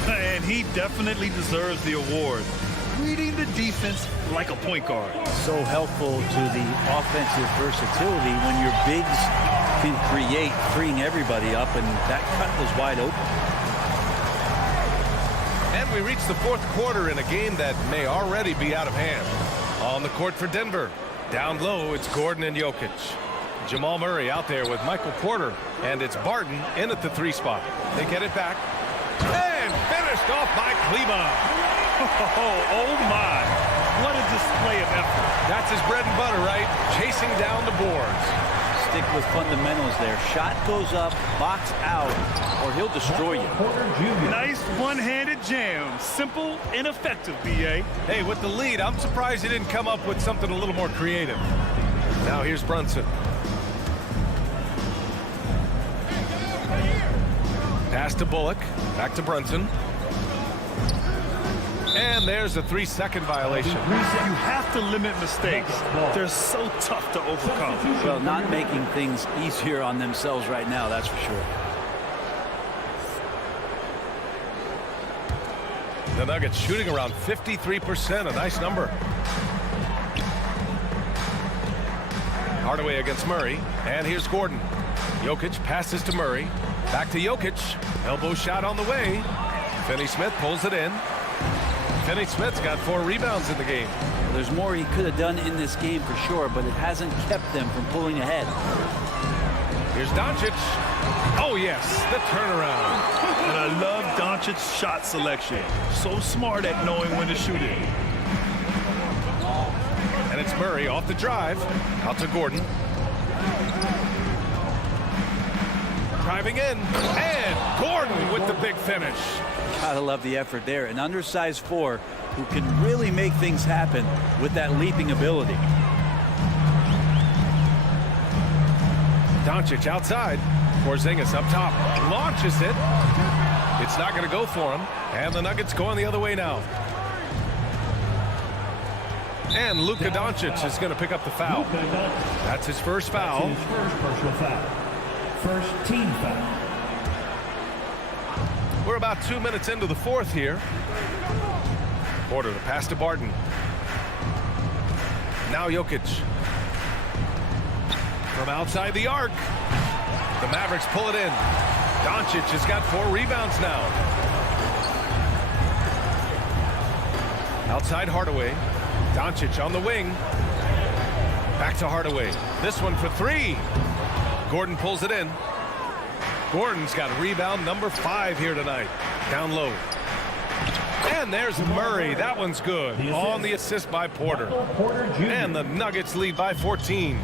And he definitely deserves the award. Reading the defense like a point guard. So helpful to the offensive versatility when your bigs can create, freeing everybody up, and that cut was wide open. And we reach the fourth quarter in a game that may already be out of hand. On the court for Denver. Down low, it's Gordon and Jokic. Jamal Murray out there with Michael Porter. And it's Barton in at the 3 spot. They get it back. And finished off by Kleber. Oh my. What a display of effort. That's his bread and butter, right? Chasing down the boards. stick with fundamentals there. Shot goes up, box out, or he'll destroy you. Nice one-handed jam. Simple and effective, B.A. Hey, with the lead, I'm surprised he didn't come up with something a little more creative. Now here's Brunson. Pass to Bullock. Back to Brunson. And there's a 3-second violation. You have to limit mistakes. They're so tough to overcome. Well, not making things easier on themselves right now, that's for sure. The Nuggets shooting around 53%, a nice number. Hardaway against Murray, and here's Gordon. Jokic passes to Murray. Back to Jokic. Elbow shot on the way. Finney-Smith pulls it in. Finney-Smith's got 4 rebounds in the game. Well, there's more he could have done in this game for sure, but it hasn't kept them from pulling ahead. Here's Doncic. Oh, yes, the turnaround. And I love Doncic's shot selection. So smart at knowing when to shoot it. And it's Murray off the drive. Out to Gordon. Driving in. And Gordon with the big finish. Gotta love the effort there. An undersized 4 who can really make things happen with that leaping ability. Doncic outside. Porzingis up top. Launches it. It's not going to go for him. And the Nuggets going the other way now. And Luka Doncic is going to pick up the foul. That's his first foul. His first personal foul. First team foul. We're about 2 minutes into the fourth here. Porter the pass to Barton. Now Jokic. From outside the arc. The Mavericks pull it in. Doncic has got 4 rebounds now. Outside Hardaway. Doncic on the wing. Back to Hardaway. This one for 3. Gordon pulls it in. Gordon's got rebound number 5 here tonight. Down low. And there's Murray. That one's good. On the assist by Porter. And the Nuggets lead by 14.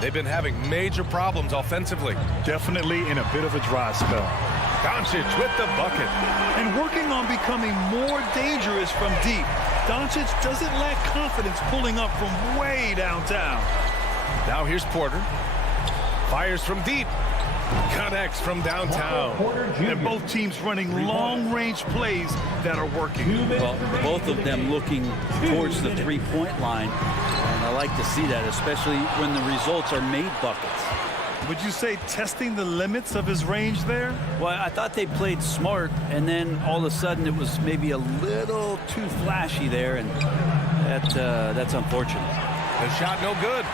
They've been having major problems offensively. Definitely in a bit of a dry spell. Doncic with the bucket. And working on becoming more dangerous from deep. Doncic doesn't lack confidence pulling up from way downtown. Now here's Porter. Fires from deep. Connects from downtown. And both teams running long-range plays that are working. Well, both of them looking towards the three-point line. And I like to see that, especially when the results are made buckets. Would you say testing the limits of his range there? Well, I thought they played smart, and then all of a sudden it was maybe a little too flashy there, and that's unfortunate. The shot no good.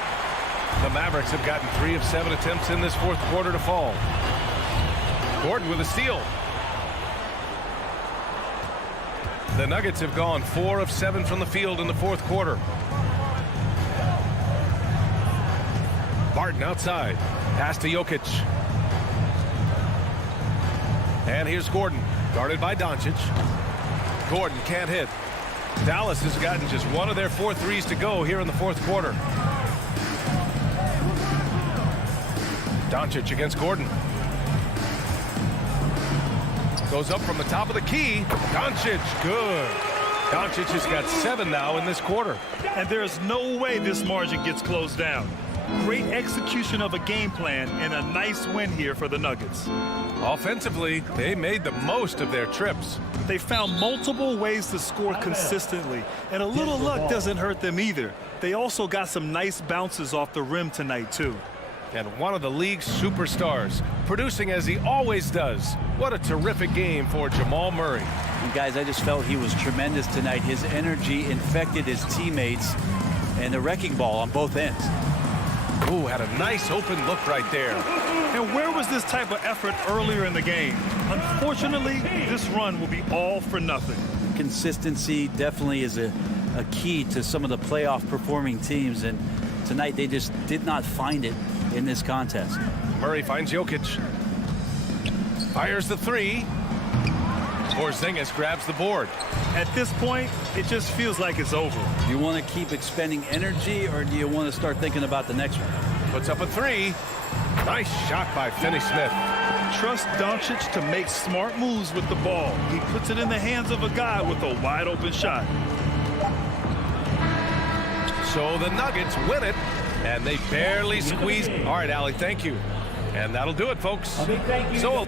The Mavericks have gotten 3 of 7 attempts in this fourth quarter to fall. Gordon with a steal. The Nuggets have gone 4 of 7 from the field in the fourth quarter. Barton outside. Pass to Jokic. And here's Gordon. Guarded by Doncic. Gordon can't hit. Dallas has gotten just 1 of their 4 threes to go here in the fourth quarter. Doncic against Gordon. Goes up from the top of the key. Doncic, good. Doncic has got 7 now in this quarter. And there is no way this margin gets closed down. Great execution of a game plan and a nice win here for the Nuggets. Offensively, they made the most of their trips. They found multiple ways to score consistently, and a little luck doesn't hurt them either. They also got some nice bounces off the rim tonight, too. And one of the league's superstars, producing as he always does. What a terrific game for Jamal Murray. And guys, I just felt he was tremendous tonight. His energy infected his teammates, and the wrecking ball on both ends. Ooh, had a nice open look right there. And where was this type of effort earlier in the game? Unfortunately, this run will be all for nothing. Consistency definitely is a key to some of the playoff performing teams, and tonight they just did not find it in this contest. Murray finds Jokic. Fires the 3. Porzingis grabs the board. At this point, it just feels like it's over. Do you want to keep expending energy, or do you want to start thinking about the next one? Puts up a three. Nice shot by Finney-Smith. Trust Doncic to make smart moves with the ball. He puts it in the hands of a guy with a wide open shot. So the Nuggets win it, and they barely squeeze. All right, Allie, thank you. And that'll do it, folks. Thank you. So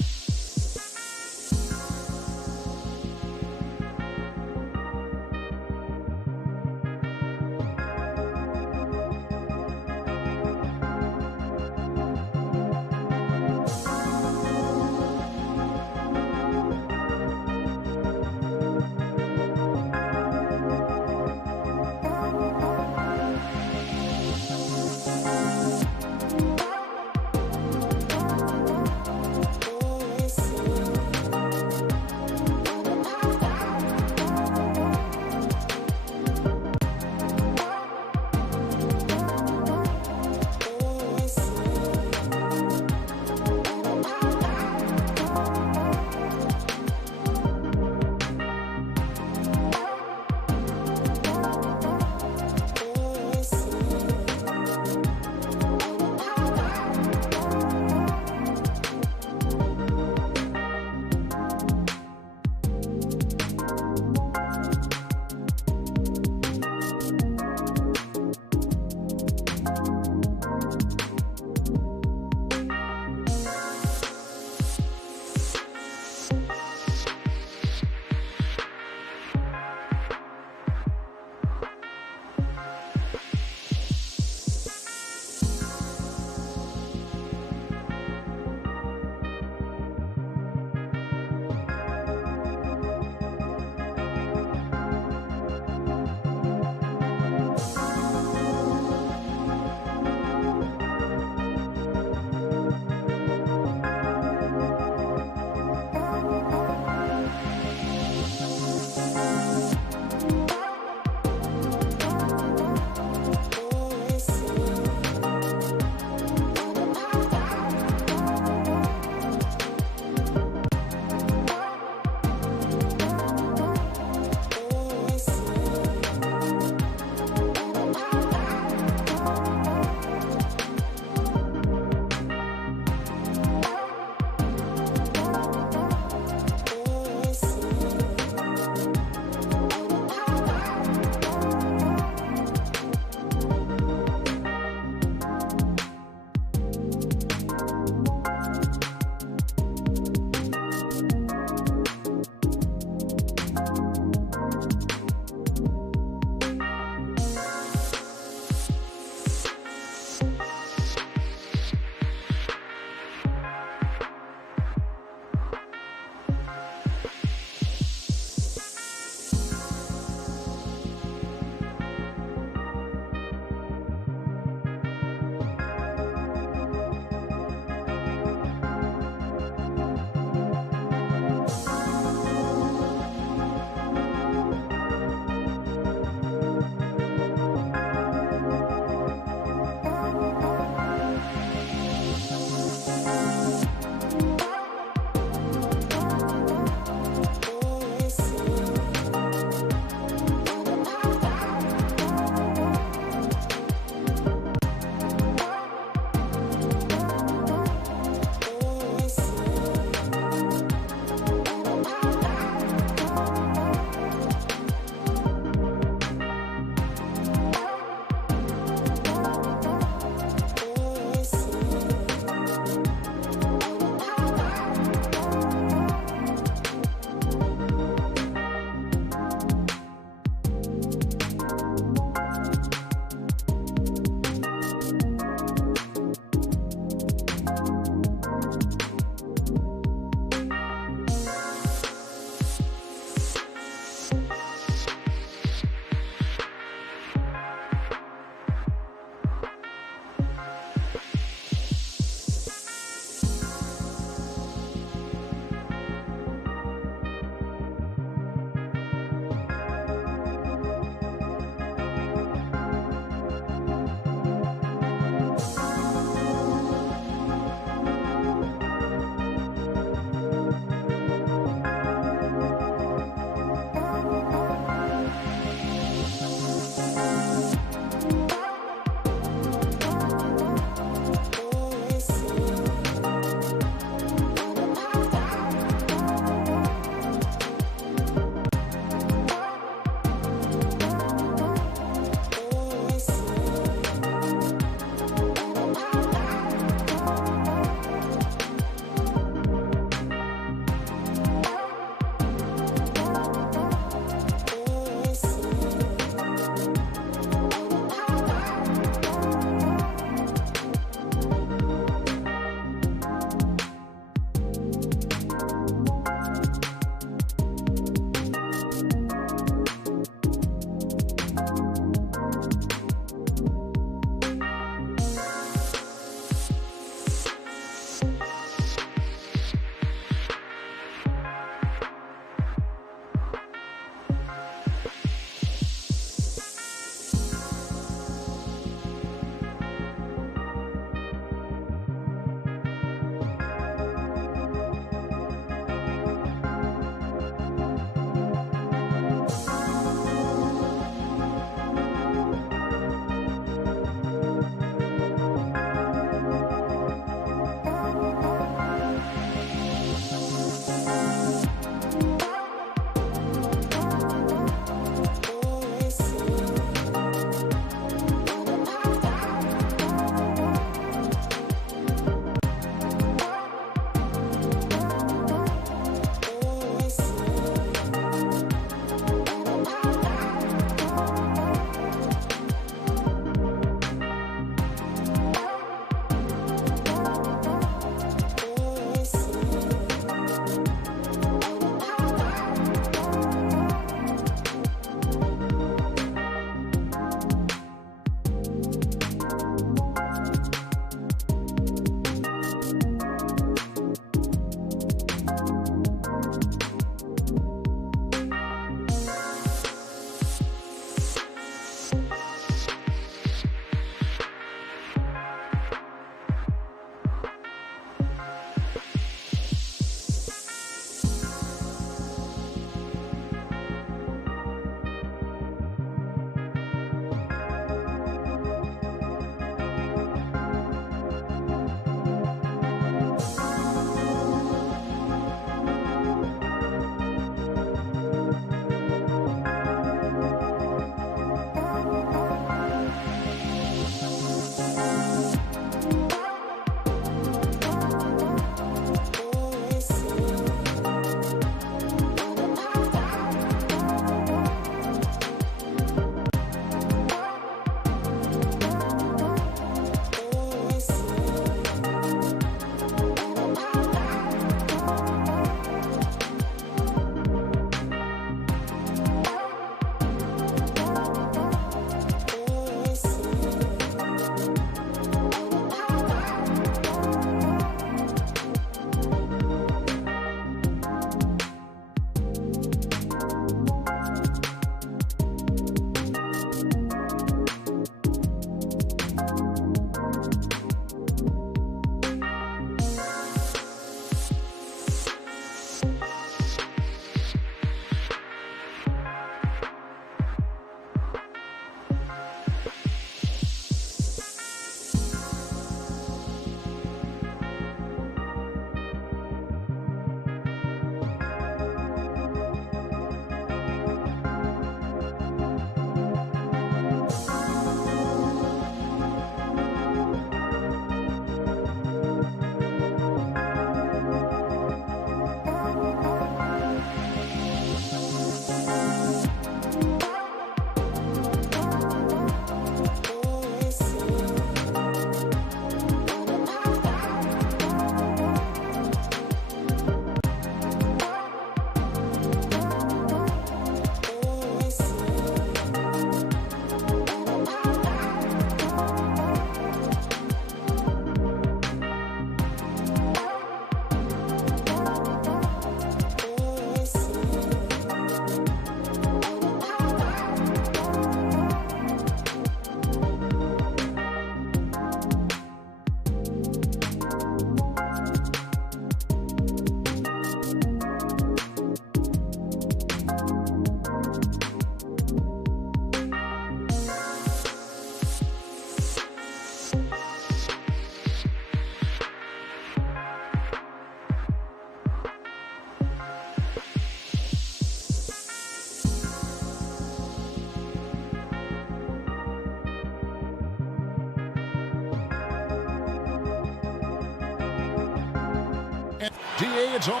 D.A., it's all.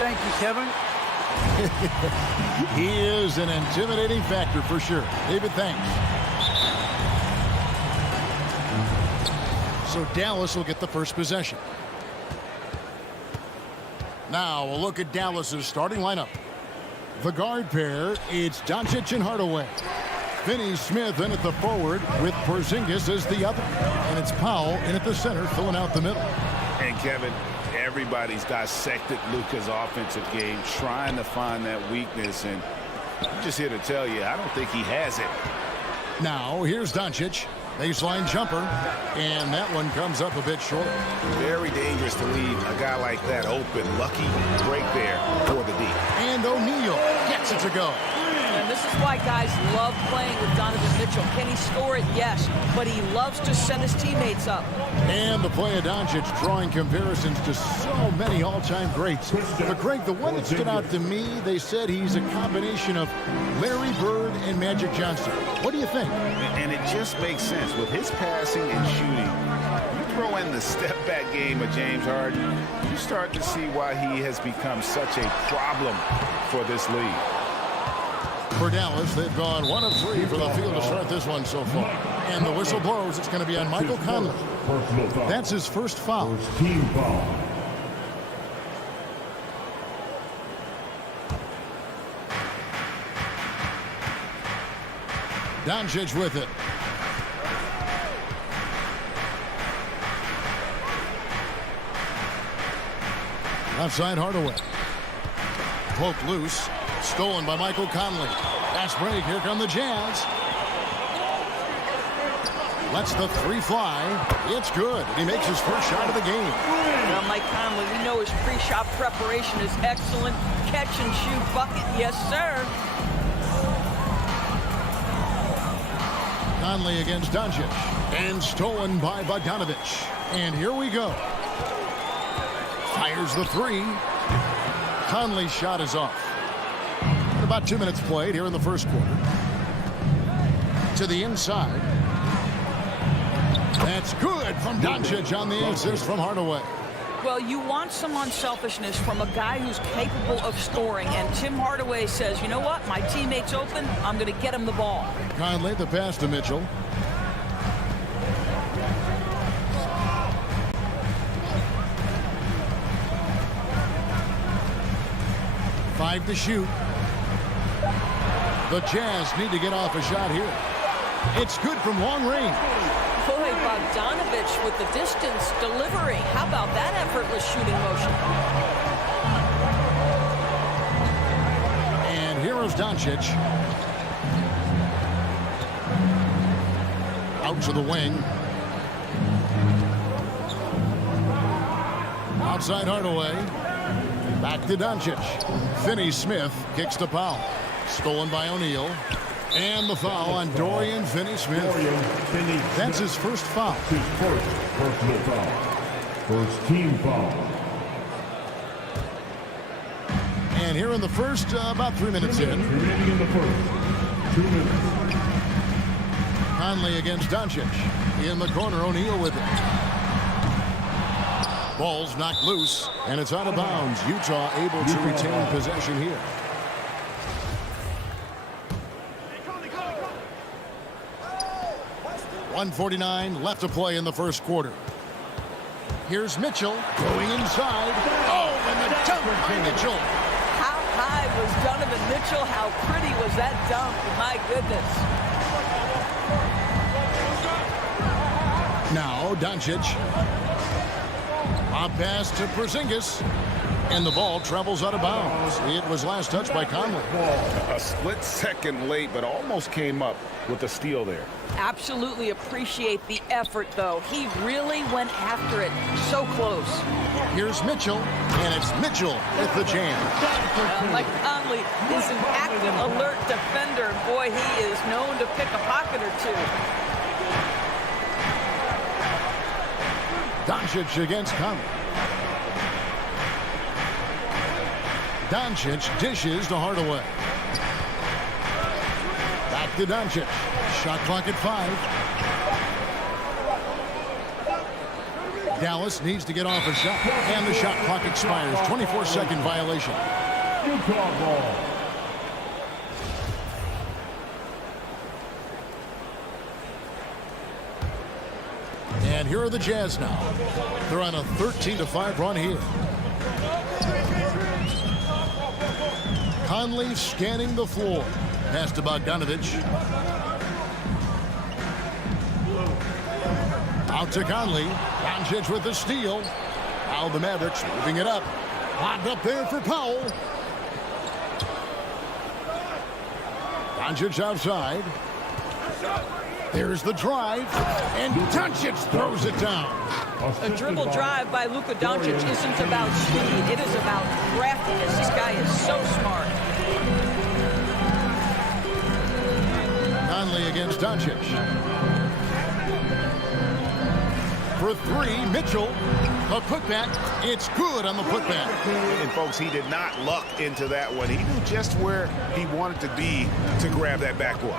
Thank you, Kevin. He is an intimidating factor for sure. David, thanks. So Dallas will get the first possession. Now a look at Dallas's starting lineup. The guard pair, it's Doncic and Hardaway. Finney-Smith in at the forward with Porzingis as the other. And it's Powell in at the center, filling out the middle. And Kevin, everybody's dissected Luka's offensive game, trying to find that weakness. And I'm just here to tell you, I don't think he has it. Now here's Doncic. Baseline jumper. And that one comes up a bit short. Very dangerous to leave a guy like that open. Lucky break there for the D. And O'Neal gets it to go. And this is why guys love playing with Donovan Mitchell. Can he score it? Yes. But he loves to set his teammates up. And the play of Doncic drawing comparisons to so many all-time greats. But Greg, the one that stood out to me, they said he's a combination of Larry Bird and Magic Johnson. What do you think? And it just makes sense. With his passing and shooting, you throw in the step-back game of James Harden, you start to see why he has become such a problem for this league. For Dallas, they've gone 1 of 3 from the field to start this one so far. And the whistle blows. It's going to be on Michael Conley. That's his first foul. Team foul. Doncic with it. Outside Hardaway. Poked loose. Stolen by Michael Conley. Fast break. Here come the Jazz. Lets the three fly. It's good. He makes his first shot of the game. Now, Mike Conley, we know his pre-shot preparation is excellent. Catch and shoot bucket. Yes, sir. Conley against Doncic. And stolen by Bogdanovich. And here we go. Fires the three. Conley's shot is off. About 2 minutes played here in the first quarter. To the inside. That's good from Doncic on the assist from Hardaway. Well, you want some unselfishness from a guy who's capable of scoring. And Tim Hardaway says, you know what? My teammate's open. I'm going to get him the ball. Conley, the pass to Mitchell. Five to shoot. The Jazz need to get off a shot here. It's good from long range. Boy, Bogdanovich with the distance delivery. How about that effortless shooting motion? And here is Doncic. Out to the wing. Outside Hardaway. Back to Doncic. Finney-Smith kicks to Powell. Stolen by O'Neal. And the foul on Dorian Finney-Smith. That's his first foul. His first personal foul. First team foul. And here in the first, about 3 minutes in. Remaining in the first. 2 minutes. Conley against Doncic. In the corner, O'Neal with it. Ball's knocked loose, and it's out of bounds. Utah able to retain possession here. .149 left to play in the first quarter. Here's Mitchell going inside. Oh, and the dunk by Mitchell. How high was Donovan Mitchell? How pretty was that dunk? My goodness. Now Doncic. A pass to Porzingis. And the ball travels out of bounds. It was last touched by Conley. A split second late, but almost came up with a steal there. Absolutely appreciate the effort, though. He really went after it. So close. Here's Mitchell, and it's Mitchell with the jam. Mike Conley is an active, alert defender. Boy, he is known to pick a pocket or two. Doncic against Conley. Doncic dishes to Hardaway. Back to Doncic. Shot clock at 5. Dallas needs to get off a shot, and the shot clock expires. 24-second violation. Utah ball. And here are the Jazz now. They're on a 13-5 run here. Conley scanning the floor. Pass to Bogdanovich. Out to Conley. Doncic with the steal. Now the Mavericks moving it up. Locked up there for Powell. Doncic outside. There's the drive. And Doncic throws it down. A dribble drive by Luka Doncic isn't about speed. It is about craftiness. This guy is so smart. Conley against Doncic. For three, Mitchell. A putback. It's good on the putback. And, folks, he did not luck into that one. He knew just where he wanted to be to grab that backboard.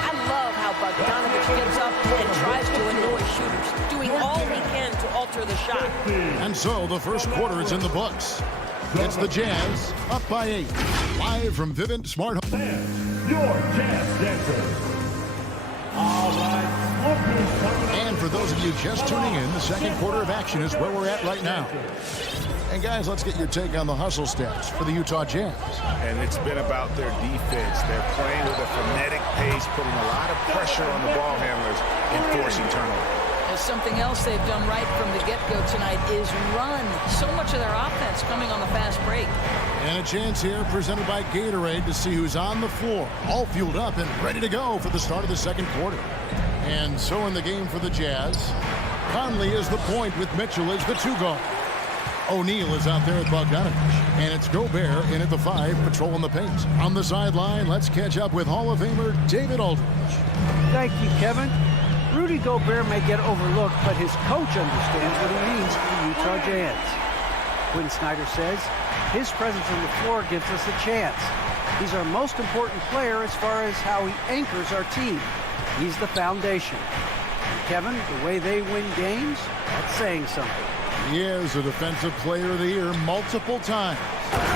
I love how Bogdanovich gets up and tries to annoy shooters, doing all he can to alter the shot. And so the first quarter is in the books. It's the Jazz up by 8. Live from Vivint Smart Home. Your Jazz Dancers. All right. And for those of you just tuning in, the second quarter of action is where we're at right now. And guys, let's get your take on the hustle stats for the Utah Jazz. And it's been about their defense. They're playing with a frenetic pace, putting a lot of pressure on the ball handlers and forcing turnovers. And something else they've done right from the get-go tonight is run. So much of their offense coming on the fast break. And a chance here presented by Gatorade to see who's on the floor, all fueled up and ready to go for the start of the second quarter. And so in the game for the Jazz, Conley is the point with Mitchell as the 2 guard. O'Neal is out there with Bogdanovich. And it's Gobert in at the 5, patrolling the paint. On the sideline, let's catch up with Hall of Famer David Aldridge. Thank you, Kevin. Rudy Gobert may get overlooked, but his coach understands what he means to the Utah Jazz. Quinn Snyder says, his presence on the floor gives us a chance. He's our most important player as far as how he anchors our team. He's the foundation. And Kevin, the way they win games, that's saying something. He is a Defensive Player of the Year multiple times.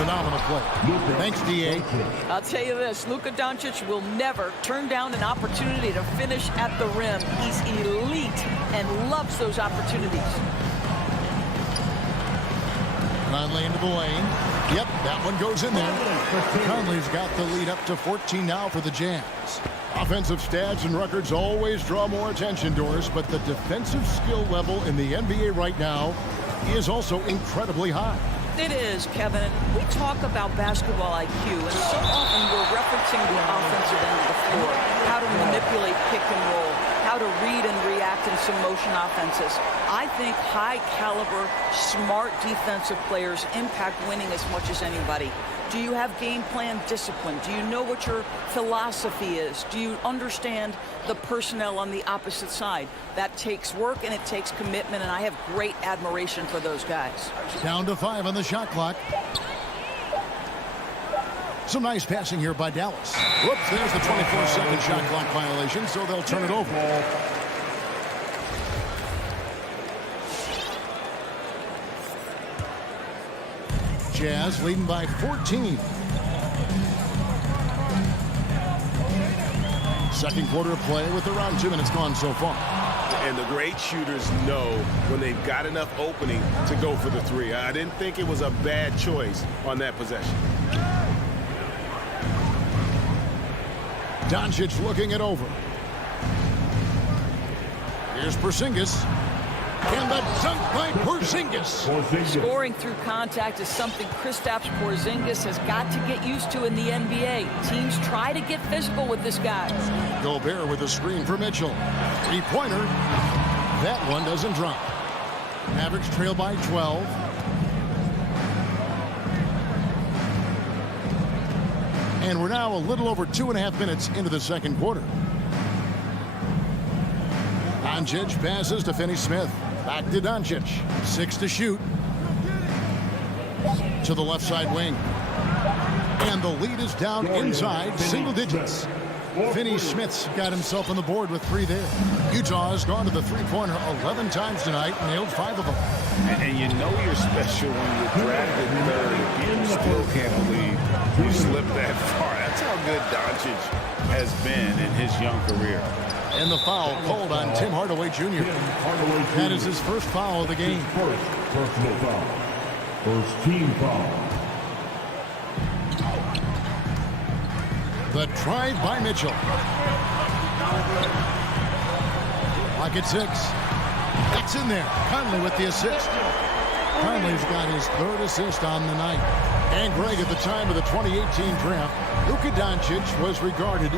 Phenomenal play. Thanks, D.A. I'll tell you this, Luka Doncic will never turn down an opportunity to finish at the rim. He's elite and loves those opportunities. Conley into the lane. Yep, that one goes in there. Conley's got the lead up to 14 now for the Jazz. Offensive stats and records always draw more attention, Doris, but the defensive skill level in the NBA right now is also incredibly high. It is, Kevin. We talk about basketball IQ, and so often we're referencing the offensive end of the floor, how to manipulate pick and roll, how to read and react in some motion offenses. I think high-caliber, smart defensive players impact winning as much as anybody. Do you have game plan discipline? Do you know what your philosophy is? Do you understand the personnel on the opposite side? That takes work and it takes commitment, and I have great admiration for those guys. Down to 5 on the shot clock. Some nice passing here by Dallas. Whoops, there's the 24-second shot clock violation, so they'll turn it over. Jazz leading by 14. Second quarter of play with around 2 minutes gone so far. And the great shooters know when they've got enough opening to go for the 3. I didn't think it was a bad choice on that possession. Doncic looking it over. Here's Porzingis. And the dunk by Porzingis. Scoring through contact is something Kristaps Porzingis has got to get used to in the NBA. Teams try to get physical with this guy. Gobert with a screen for Mitchell. 3-pointer. That one doesn't drop. Mavericks trail by 12. And we're now a little over 2.5 minutes into the second quarter. Doncic passes to Finney-Smith. Back to Doncic. 6 to shoot. To the left side wing. And the lead is down inside single digits. Finney Smith's got himself on the board with 3 there. Utah has gone to the three-pointer 11 times tonight and nailed 5 of them. And you know you're special when you're drafted third and people still can't believe you slipped that far. That's how good Doncic has been in his young career. And the foul called on Tim Hardaway Jr. That is his first foul of the game. First personal foul. First team foul. The drive by Mitchell. Clock at 6. That's in there. Conley with the assist. Conley's got his 3rd assist on the night. And Greg, at the time of the 2018 draft, Luka Doncic was regarded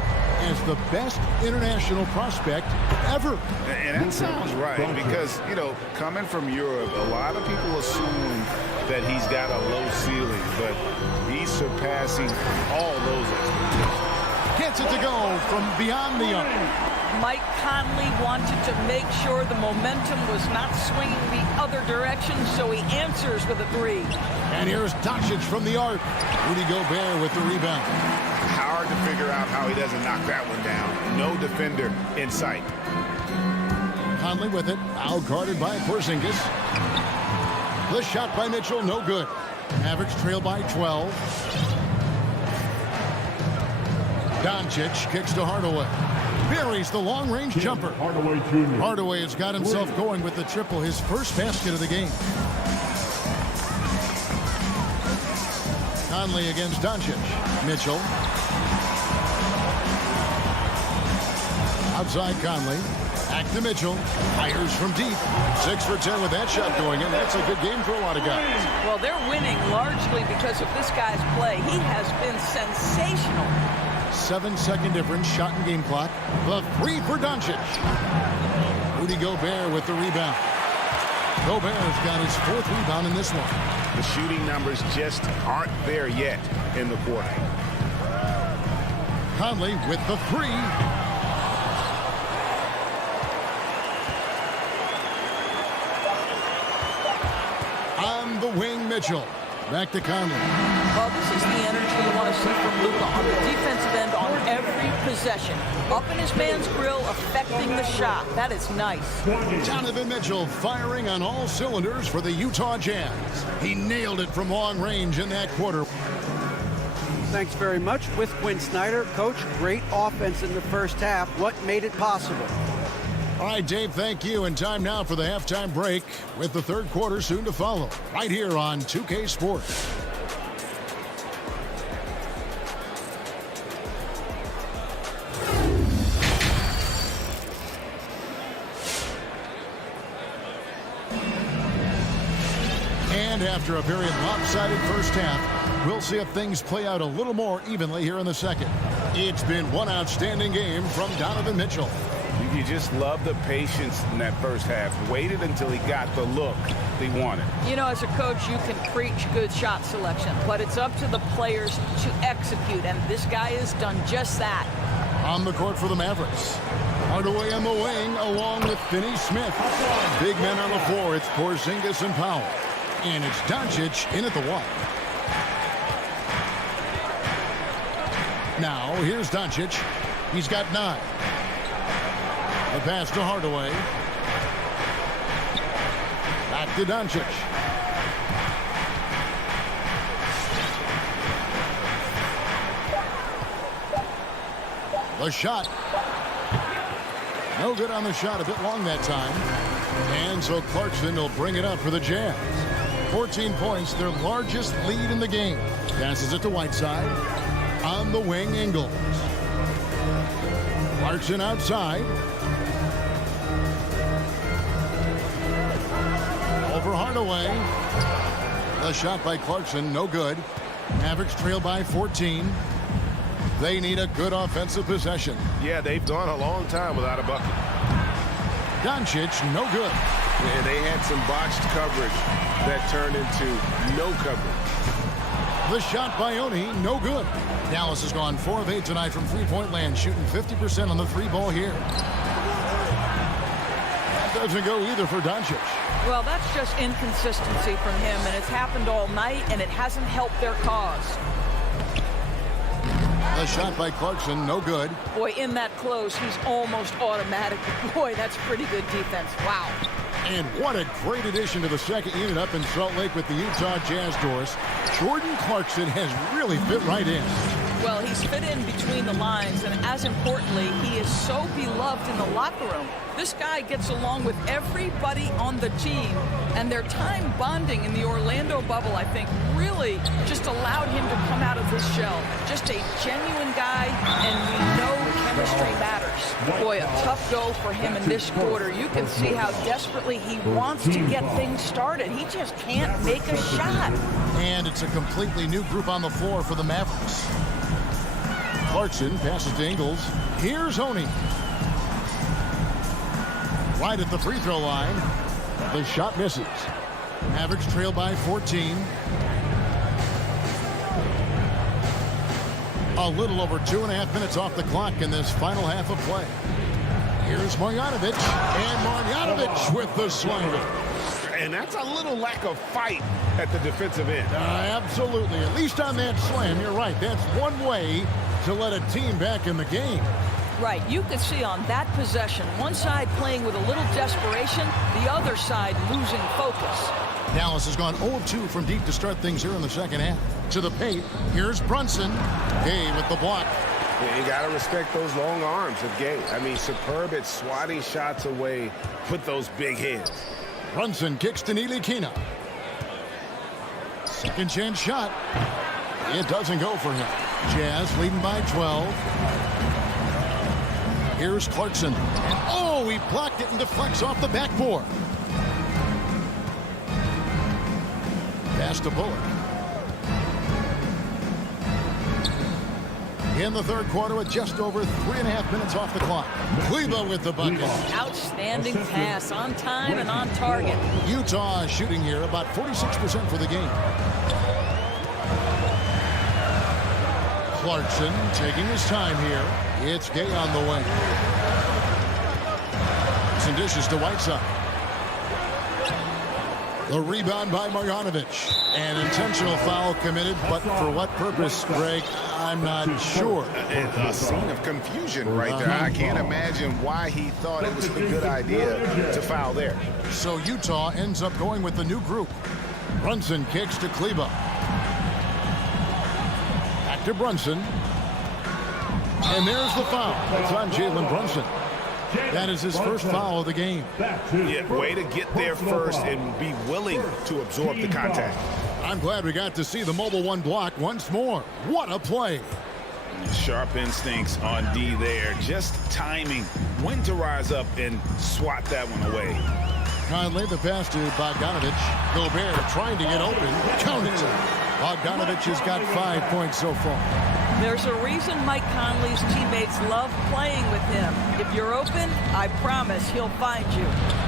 as the best international prospect ever. And that sounds right because, you know, coming from Europe, a lot of people assume that he's got a low ceiling, but he's surpassing all those expectations. Gets it to go from beyond the arc. Mike Conley wanted to make sure the momentum was not swinging the other direction, so he answers with a 3. And here's Doncic from the arc. Rudy Gobert with the rebound. Hard to figure out how he doesn't knock that one down. No defender in sight. Conley with it, out guarded by Porzingis. The shot by Mitchell, no good. Mavericks trail by 12. Doncic kicks to Hardaway. Buries the long-range jumper. Hardaway Jr. Hardaway has got himself going with the triple, his first basket of the game. Conley against Doncic. Mitchell. Outside Conley. Back to Mitchell. Fires from deep. 6 for 10 with that shot going in. That's a good game for a lot of guys. Well, they're winning largely because of this guy's play. He has been sensational. 7-second difference, shot and game clock. The 3 for Doncic. Rudy Gobert with the rebound. Gobert's got his 4th rebound in this one. The shooting numbers just aren't there yet in the quarter. Conley with the 3. On the wing, Mitchell. Back to Conley. Well, this is the energy you want to see from Luka on the defensive end on every possession. Up in his man's grill, affecting the shot. That is nice. Donovan Mitchell firing on all cylinders for the Utah Jazz. He nailed it from long range in that quarter. Thanks very much. With Quinn Snyder, Coach, great offense in the first half. What made it possible? All right, Dave, thank you. And time now for the halftime break with the 3rd quarter soon to follow. Right here on 2K Sports. And after a very lopsided first half, we'll see if things play out a little more evenly here in the second. It's been one outstanding game from Donovan Mitchell. You just love the patience in that first half. Waited until he got the look he wanted. You know, as a coach, you can preach good shot selection, but it's up to the players to execute, and this guy has done just that. On the court for the Mavericks. Hardaway on the wing, along with Finney Smith. Big men on the floor, it's Porzingis and Powell. And it's Doncic in at the one. Now, here's Doncic. He's got 9. The pass to Hardaway. Back to Doncic. The shot. No good on the shot. A bit long that time. And so Clarkson will bring it up for the Jazz. 14 points, their largest lead in the game. Passes it to Whiteside. On the wing, Ingles. Clarkson outside. Over Hardaway. The shot by Clarkson, no good. Mavericks trail by 14. They need a good offensive possession. Yeah, they've gone a long time without a bucket. Doncic, no good. And they had some botched coverage that turned into no coverage. The shot by Oni, no good. Dallas has gone 4 of 8 tonight from three-point land, shooting 50% on the 3-ball here. That doesn't go either for Doncic. Well, that's just inconsistency from him, and it's happened all night, and it hasn't helped their cause. A shot by Clarkson, no good. Boy, in that close, he's almost automatic. Boy, that's pretty good defense. Wow. And what a great addition to the second unit up in Salt Lake with the Utah Jazz doors. Jordan Clarkson has really fit right in. Well, he's fit in between the lines, and as importantly, he is so beloved in the locker room. This guy gets along with everybody on the team, and their time bonding in the Orlando bubble, I think, really just allowed him to come out of his shell. Just a genuine guy, and we know chemistry matters. Boy, a tough go for him in this quarter. You can see how desperately he wants to get things started. He just can't make a shot. And it's a completely new group on the floor for the Mavericks. Clarkson passes to Ingles. Here's Oni. Right at the free throw line. The shot misses. Mavericks trail by 14. A little over 2.5 minutes off the clock in this final half of play. Here's Marjanovic. And Marjanovic with the slam. And that's a little lack of fight at the defensive end. Absolutely. At least on that slam, you're right. That's one way to let a team back in the game. Right. You could see on that possession, one side playing with a little desperation, the other side losing focus. Dallas has gone 0-2 from deep to start things here in the second half. To the paint, here's Brunson. Gay with the block. Yeah, you got to respect those long arms of Gay. I mean, superb at swatting shots away with those big hands. Brunson kicks to Ntilikina. Second chance shot. It doesn't go for him. Jazz leading by 12. Here's Clarkson. Oh, he blocked it and deflects off the backboard. Pass to Bullock. In the third quarter with just over 3.5 minutes off the clock. Kleber with the bucket. Outstanding pass, on time and on target. Utah shooting here about 46% for the game. Clarkson taking his time here. It's Gay on the wing. Some dishes to Whiteside. The rebound by Marjanovic. An intentional foul committed, but for what purpose, Greg? I'm not sure. A scene of confusion right there. I can't imagine why he thought it was a good idea to foul there. So Utah ends up going with the new group. Brunson kicks to Kleber. Back to Brunson. And there's the foul. It's on Jalen Brunson. That is his first foul of the game. Yeah, way to get there first and be willing to absorb the contact. I'm glad we got to see the mobile one block once more. What a play. Sharp instincts on D there. Just timing when to rise up and swat that one away. Conley, the pass to Bogdanovic. Gobert trying to get open. Count it. Bogdanovic has got 5 points so far. There's a reason Mike Conley's teammates love playing with him. If you're open, I promise he'll find you.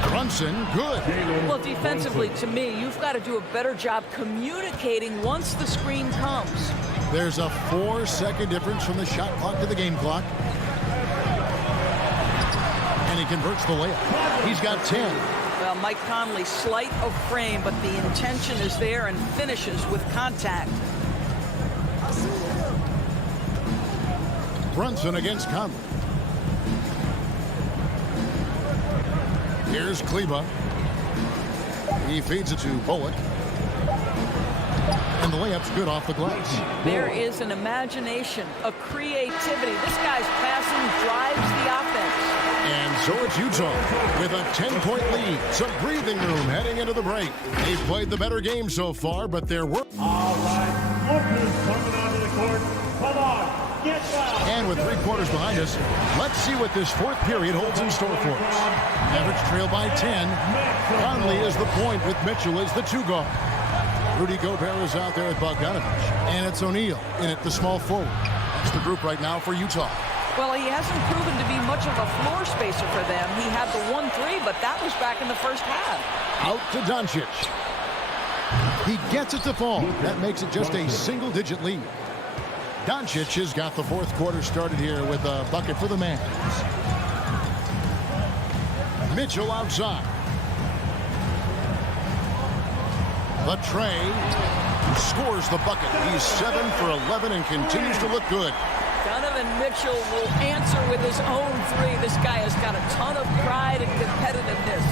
Brunson, good. Well, defensively, to me, you've got to do a better job communicating once the screen comes. There's a 4-second difference from the shot clock to the game clock. And he converts the layup. He's got 10. Well, Mike Conley, slight of frame, but the intention is there and finishes with contact. Brunson against Conley. Here's Kleber. He feeds it to Bullock. And the layup's good off the glass. There is an imagination, a creativity. This guy's passing drives the offense. And so it's Utah with a 10-point lead. Some breathing room heading into the break. They've played the better game so far, but there were... All right, Lucas coming onto the court. Come on. And with 3 quarters behind us, let's see what this fourth period holds in store for us. Mavericks trail by 10. Conley is the point with Mitchell as the 2 guard. Rudy Gobert is out there at Bogdanovic. And it's O'Neal in at the small forward. That's the group right now for Utah. Well, he hasn't proven to be much of a floor spacer for them. He had the 1-3, but that was back in the first half. Out to Doncic. He gets it to fall. That makes it just a single-digit lead. Doncic has got the fourth quarter started here with a bucket for the Mavs. Mitchell outside. Latrey scores the bucket. He's 7 for 11 and continues to look good. Donovan Mitchell will answer with his own three. This guy has got a ton of pride and competitiveness.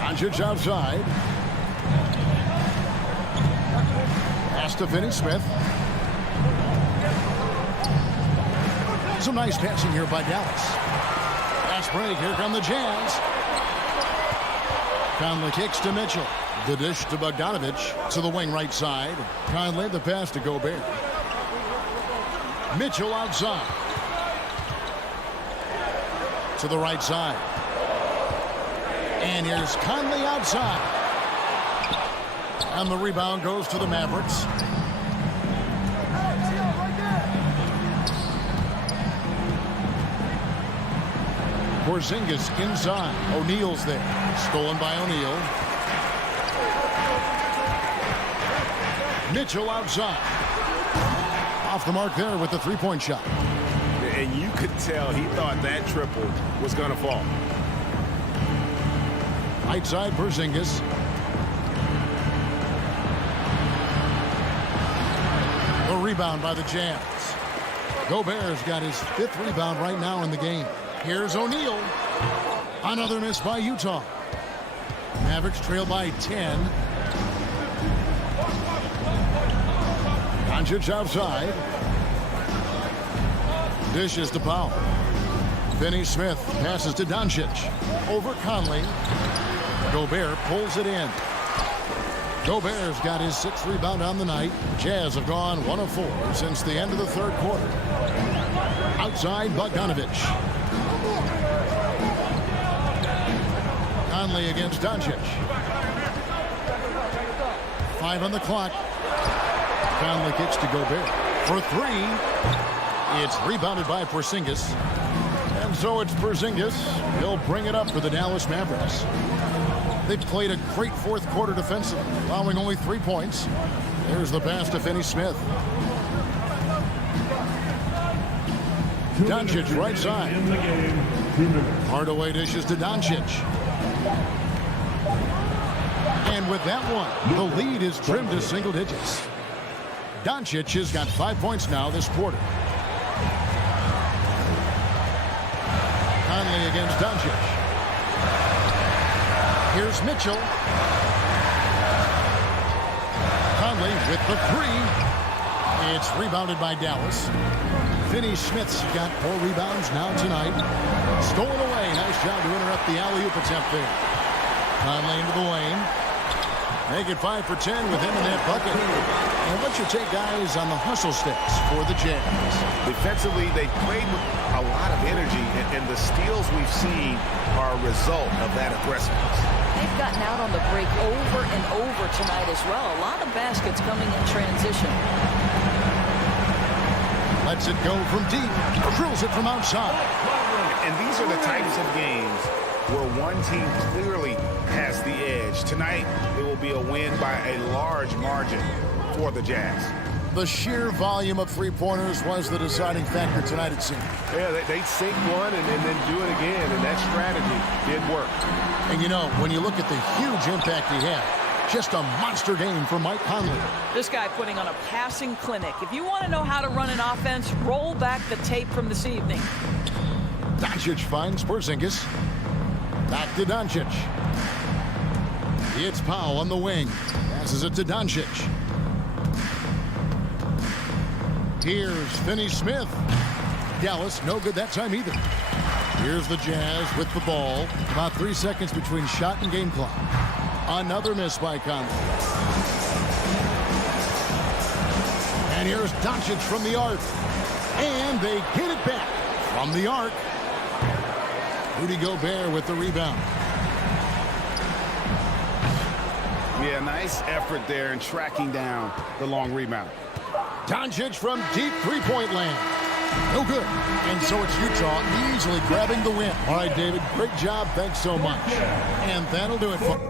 Doncic outside. Pass to Finney-Smith. Some nice passing here by Dallas. Fast break. Here come the Jazz. Conley kicks to Mitchell. The dish to Bogdanovich to the wing right side. Conley the pass to Gobert. Mitchell outside. To the right side. And here's Conley outside. And the rebound goes to the Mavericks. Porzingis inside. O'Neal's there. Stolen by O'Neal. Mitchell outside. Off the mark there with the three-point shot. And you could tell he thought that triple was going to fall. Right side, Porzingis. The rebound by the Jazz. Gobert's got his 5th rebound right now in the game. Here's O'Neal. Another miss by Utah. Mavericks trail by 10. Doncic outside. Dishes to Powell. Finney-Smith passes to Doncic. Over Conley. Gobert pulls it in. Gobert's got his 6th rebound on the night. Jazz have gone 1 of 4 since the end of the 3rd quarter. Outside, Bogdanovich. Conley against Doncic. 5 on the clock. Conley kicks to Gobert. For 3. It's rebounded by Porzingis. And so it's Porzingis. He'll bring it up for the Dallas Mavericks. They've played a great 4th quarter defensively, allowing only 3 points. There's the pass to Finney-Smith. Doncic right side. Hardaway dishes to Doncic. And with that one, the lead is trimmed to single digits. Doncic has got 5 points now this quarter. Conley against Doncic. Here's Mitchell. Conley with the 3. It's rebounded by Dallas. Finney-Smith's got 4 rebounds now tonight. Stolen away. Nice job to interrupt the alley-oop attempt there. Conley into the lane. Make it 5 for 10 with him in that bucket. And what's your take, guys, on the hustle sticks for the Jazz? Defensively, they played with a lot of energy, and the steals we've seen are a result of that aggressiveness. They've gotten out on the break over and over tonight as well. A lot of baskets coming in transition. Lets it go from deep. Drills it from outside. And these are the types of games where one team clearly has the edge. Tonight, it will be a win by a large margin for the Jazz. The sheer volume of three-pointers was the deciding factor tonight, it seemed. Yeah, they sink one and then do it again, and that strategy did work. And you know, when you look at the huge impact he had, just a monster game for Mike Conley. This guy putting on a passing clinic. If you want to know how to run an offense, roll back the tape from this evening. Doncic finds Porzingis. Back to Doncic. It's Powell on the wing. Passes it to Doncic. Here's Finney-Smith. Dallas, no good that time either. Here's the Jazz with the ball. About 3 seconds between shot and game clock. Another miss by Conley. And here's Doncic from the arc. And they get it back from the arc. Rudy Gobert with the rebound. Yeah, nice effort there in tracking down the long rebound. Doncic from deep three-point land. No good. And so it's Utah easily grabbing the win. All right, David, great job. Thanks so much. And that'll do it for...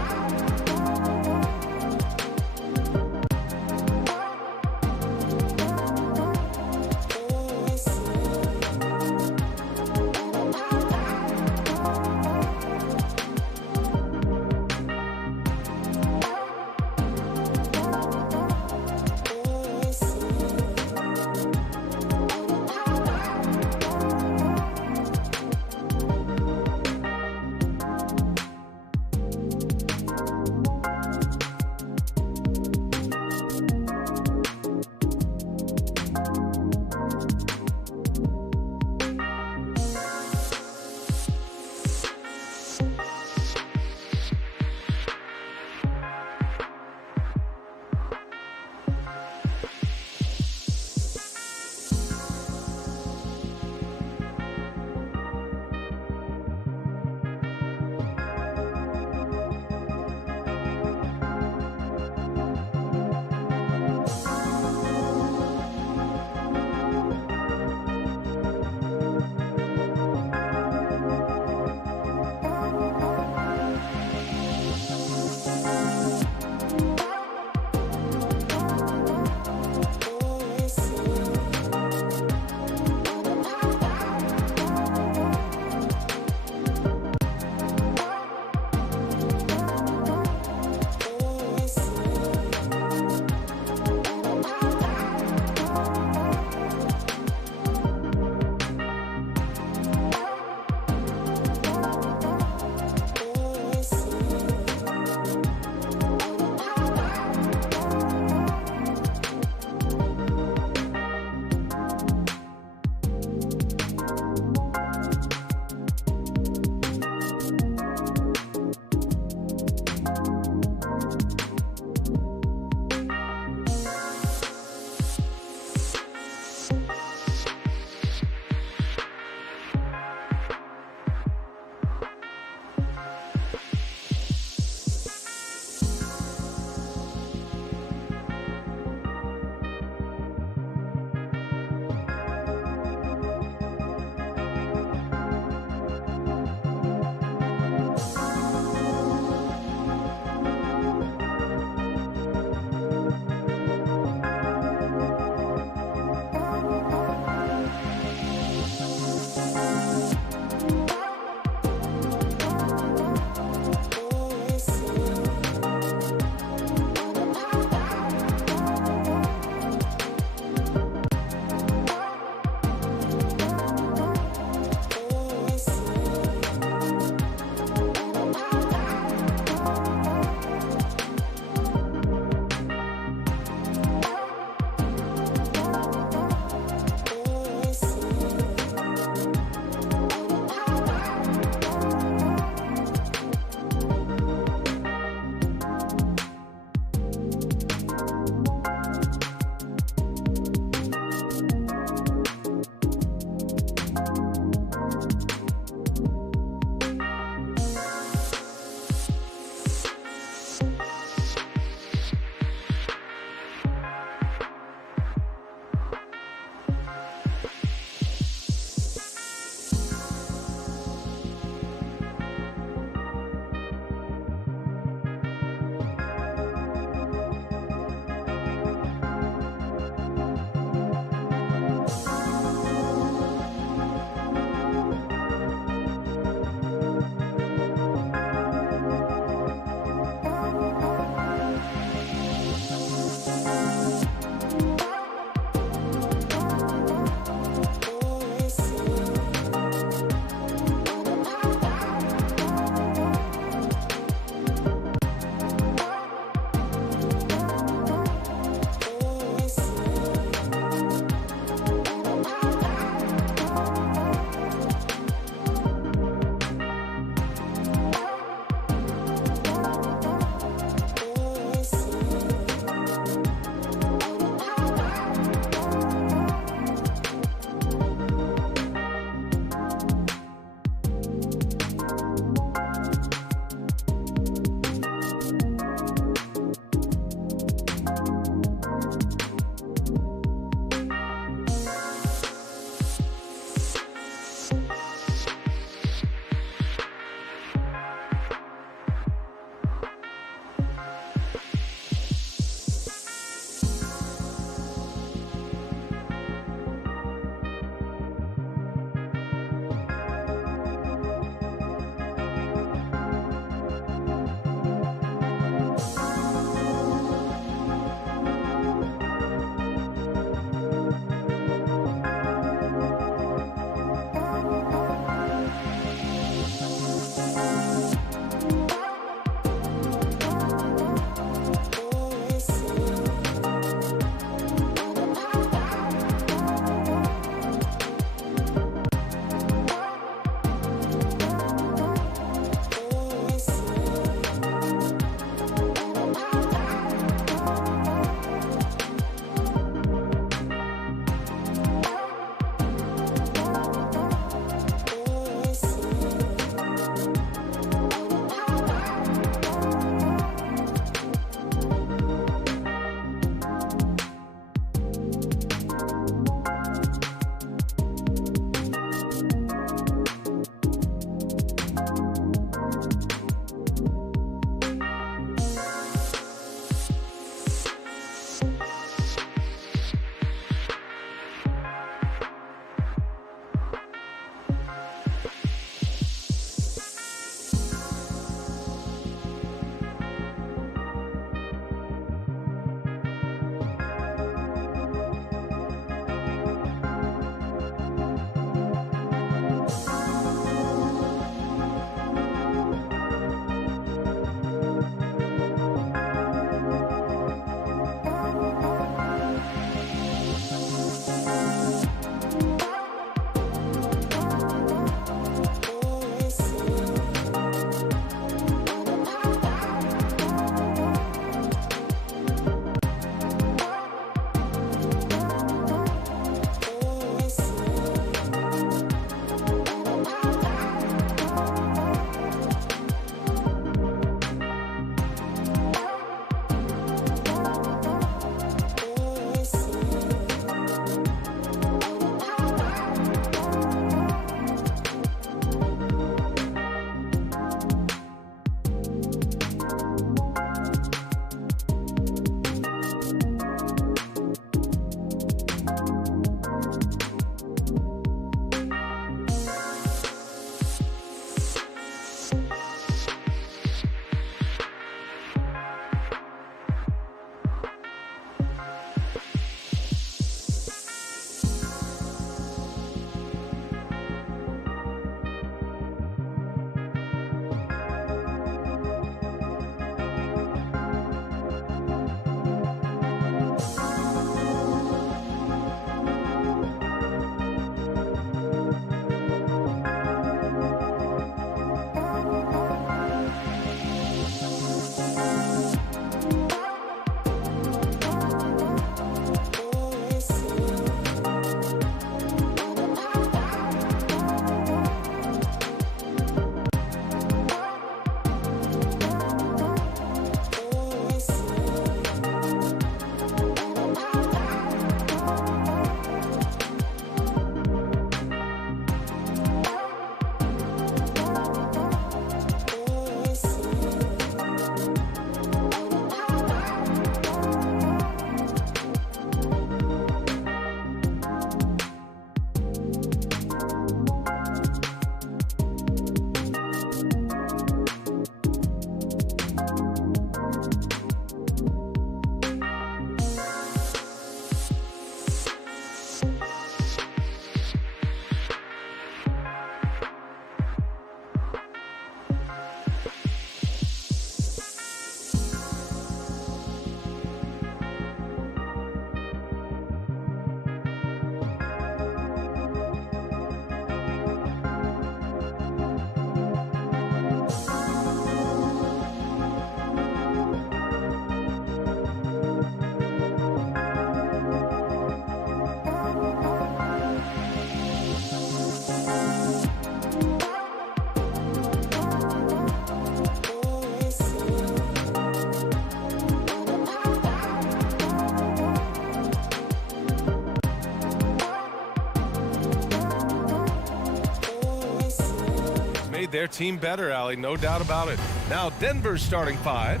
made their team better, Allie, no doubt about it. Now Denver's starting 5.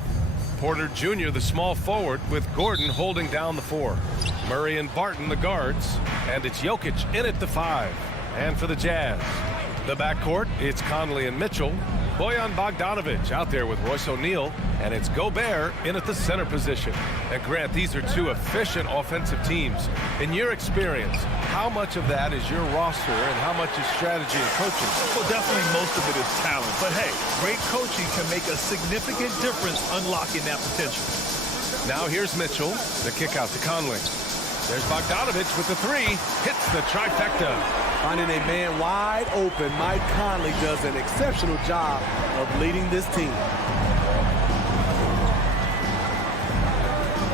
Porter Jr., the small forward, with Gordon holding down the 4. Murray and Barton, the guards. And it's Jokic in at the 5. And for the Jazz, the backcourt, it's Conley and Mitchell. Bojan Bogdanovic out there with Royce O'Neal. And it's Gobert in at the center position. And Grant, these are two efficient offensive teams. In your experience, how much of that is your roster and how much is strategy and coaching? Well, definitely most of it is talent. But hey, great coaching can make a significant difference unlocking that potential. Now here's Mitchell. The kick out to Conley. There's Bogdanovic with the 3. Hits the trifecta. Finding a man wide open, Mike Conley does an exceptional job of leading this team.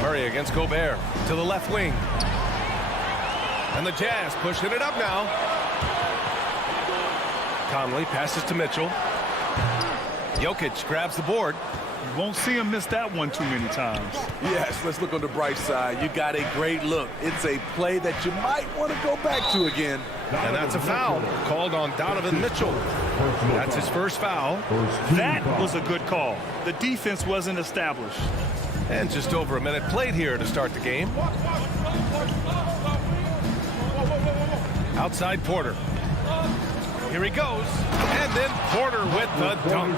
Murray against Gobert to the left wing. And the Jazz pushing it up now. Conley passes to Mitchell. Jokic grabs the board. You won't see him miss that one too many times. Yes, let's look on the bright side. You got a great look. It's a play that you might want to go back to again. And that's a foul called on Donovan Mitchell. That's his first foul. That was a good call. The defense wasn't established. And just over a minute played here to start the game. Outside Porter. Here he goes. And then Porter with the dunk.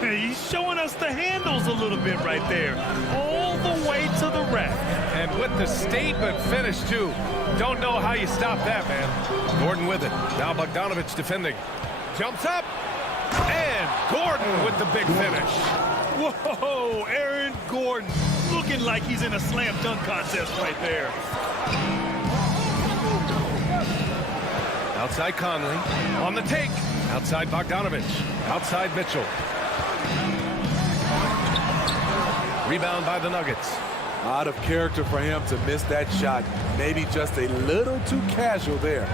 He's showing us the handles a little bit right there. All the way to the rack. And with the statement finish, too. Don't know how you stop that, man. Gordon with it. Now Bogdanovic defending. Jumps up. And Gordon with the big finish. Whoa, Aaron Gordon looking like he's in a slam dunk contest right there. Outside Conley. On the take. Outside Bogdanovic. Outside Mitchell. Rebound by the Nuggets. Out of character for him to miss that shot. Maybe just a little too casual there.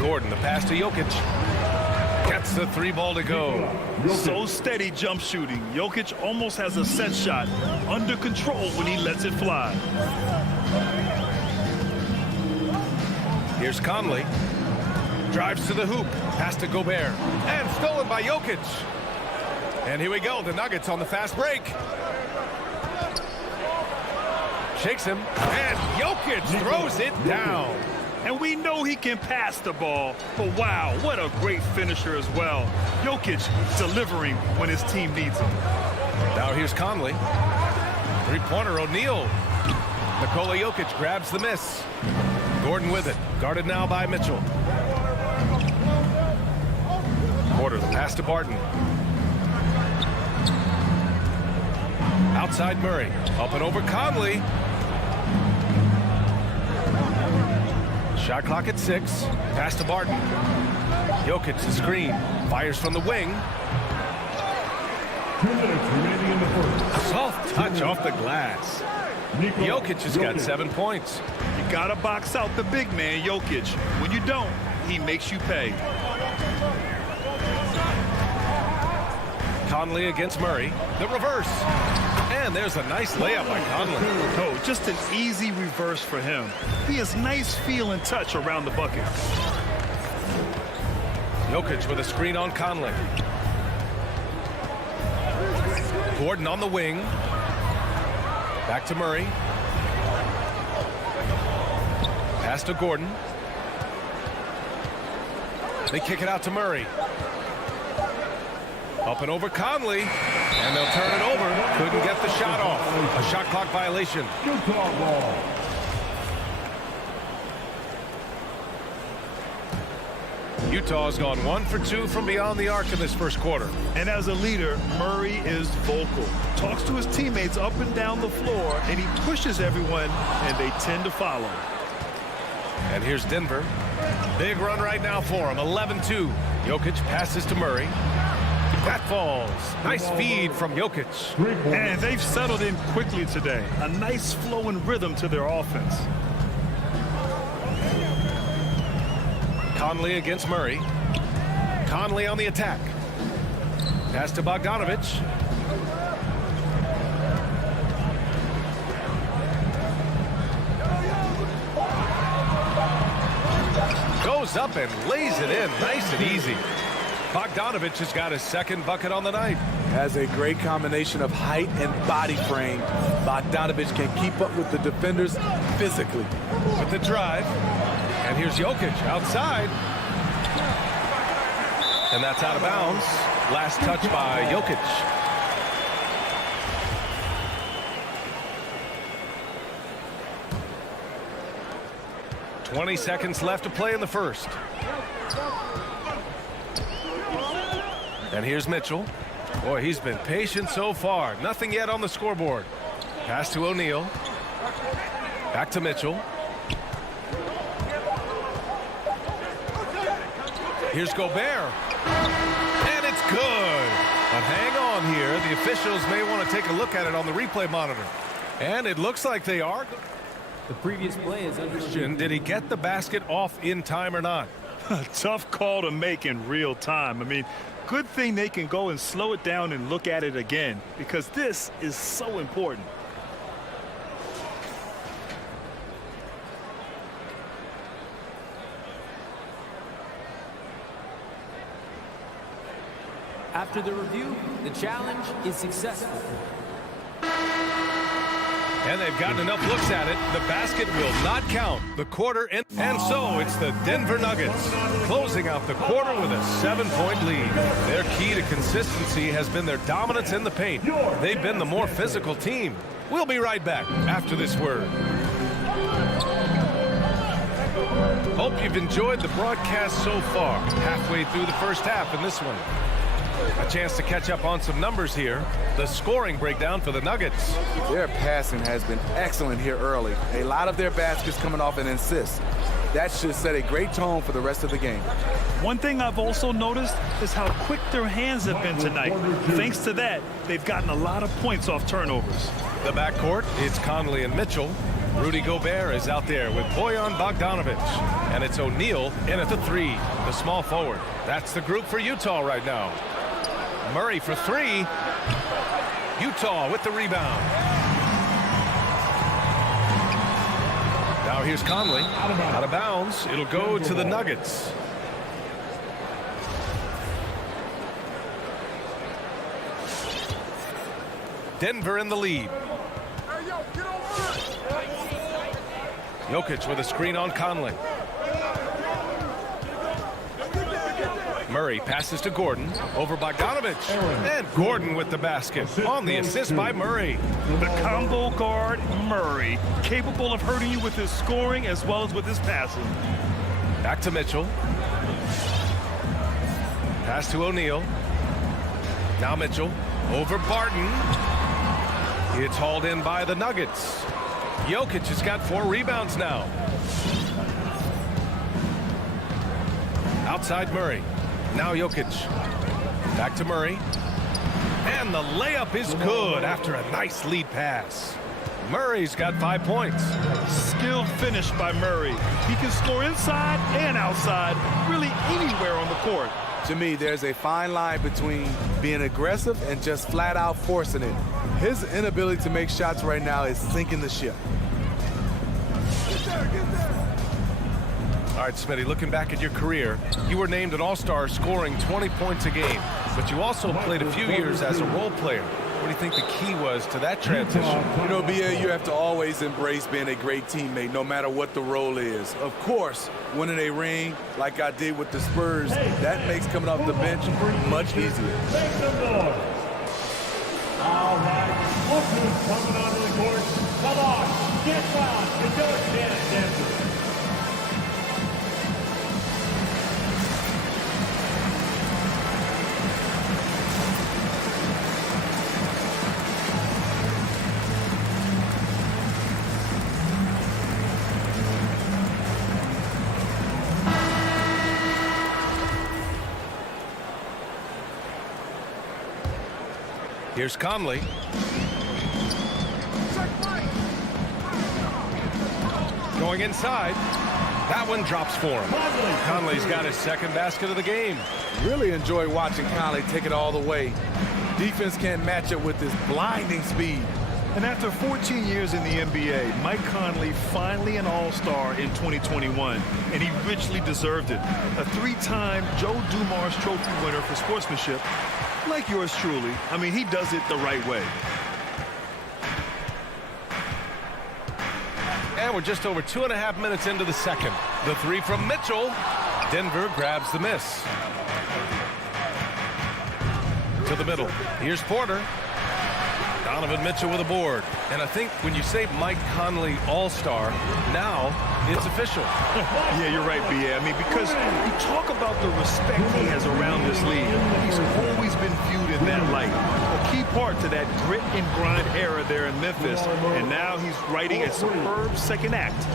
Gordon, the pass to Jokic. Gets the 3 ball to go. So steady jump shooting. Jokic almost has a set shot under control when he lets it fly. Here's Conley. Drives to the hoop. Pass to Gobert. And stolen by Jokic. And here we go. The Nuggets on the fast break. Shakes him. And Jokic throws it down. And we know he can pass the ball. But wow, what a great finisher as well. Jokic delivering when his team needs him. Now here's Conley. 3-pointer O'Neal. Nikola Jokic grabs the miss. Gordon with it. Guarded now by Mitchell. Porter, the pass to Barton. Outside Murray. Up and over Conley. Shot clock at 6. Pass to Barton. Jokic the screen. Fires from the wing. 2 minutes remaining in the first. Soft touch off the glass. Jokic has got 7 points. You gotta box out the big man, Jokic. When you don't, he makes you pay. Conley against Murray. The reverse. And there's a nice layup by Conley. Oh, just an easy reverse for him. He has nice feel and touch around the bucket. Jokic with a screen on Conley. Gordon on the wing. Back to Murray. Pass to Gordon. They kick it out to Murray. Up and over Conley. And they'll turn it over. Couldn't get the shot off. A shot clock violation. Utah ball. Utah's gone 1 for 2 from beyond the arc in this first quarter. And as a leader, Murray is vocal. Talks to his teammates up and down the floor, and he pushes everyone, and they tend to follow. And here's Denver. Big run right now for him. 11-2. Jokic passes to Murray. That falls. Nice feed from Jokic. And they've settled in quickly today. A nice flow and rhythm to their offense. Conley against Murray. Conley on the attack. Pass to Bogdanovic. Goes up and lays it in. Nice and easy. Bogdanovich has got his second bucket on the night. Has a great combination of height and body frame. Bogdanovich can keep up with the defenders physically. With the drive. And here's Jokic outside. And that's out of bounds. Last touch by Jokic. "20 seconds left to play in the first." And here's Mitchell. Boy, he's been patient so far. Nothing yet on the scoreboard. Pass to O'Neal. Back to Mitchell. Here's Gobert. And it's good. But hang on here. The officials may want to take a look at it on the replay monitor. And it looks like they are. The previous play is under. Did he get the basket off in time or not? Tough call to make in real time. I mean, good thing they can go and slow it down and look at it again, because this is so important. After the review, the challenge is successful. And they've gotten enough looks at it. The basket will not count. The quarter and so it's the Denver Nuggets closing out the quarter with a 7-point lead. Their key to consistency has been their dominance in the paint. They've been the more physical team. We'll be right back after this word. Hope you've enjoyed the broadcast so far. Halfway through the first half in this one. A chance to catch up on some numbers here. The scoring breakdown for the Nuggets. Their passing has been excellent here early. A lot of their baskets coming off an assist. That should set a great tone for the rest of the game. One thing I've also noticed is how quick their hands have been tonight. Thanks to that, they've gotten a lot of points off turnovers. The backcourt, it's Conley and Mitchell. Rudy Gobert is out there with Bojan Bogdanovich. And it's O'Neal in at the 3, the small forward. That's the group for Utah right now. Murray for 3. Utah with the rebound. Now here's Conley. Out of bounds. It'll go to the Nuggets. Denver in the lead. Jokic with a screen on Conley. Murray passes to Gordon over Bogdanovich. And Gordon with the basket on the assist by Murray. The combo guard, Murray, capable of hurting you with his scoring as well as with his passing. Back to Mitchell. Pass to O'Neal. Now Mitchell over Barton. It's hauled in by the Nuggets. Jokic has got 4 rebounds now. Outside Murray. Now Jokic. Back to Murray. And the layup is good after a nice lead pass. Murray's got 5 points. Skilled finish by Murray. He can score inside and outside, really anywhere on the court. To me, there's a fine line between being aggressive and just flat out forcing it. His inability to make shots right now is sinking the ship. All right, Smitty, looking back at your career, you were named an All-Star scoring 20 points a game, but you also played a few years as a role player. What do you think the key was to that transition? You know, BA, you have to always embrace being a great teammate, no matter what the role is. Of course, winning a ring like I did with the Spurs, that makes coming off the bench much easier. All right, look who's coming onto the court. Come on, get down, get those Denver. Here's Conley. Going inside. That one drops for him. Conley's got his second basket of the game. Really enjoy watching Conley take it all the way. Defense can't match up with his blinding speed. And after 14 years in the NBA, Mike Conley finally an All-Star in 2021, and he richly deserved it. A 3-time Joe Dumars Trophy winner for sportsmanship, like yours truly. I mean, he does it the right way. And we're just over 2.5 minutes into the second. The three from Mitchell. Denver grabs the miss. To the middle. Here's Porter. Donovan Mitchell with a board. And I think when you say Mike Conley All-Star, now it's official. Yeah, you're right, B.A. I mean, because you talk about the respect he has around this league. He's always been viewed in that light. A key part to that grit and grind era there in Memphis. And now he's writing a superb second act.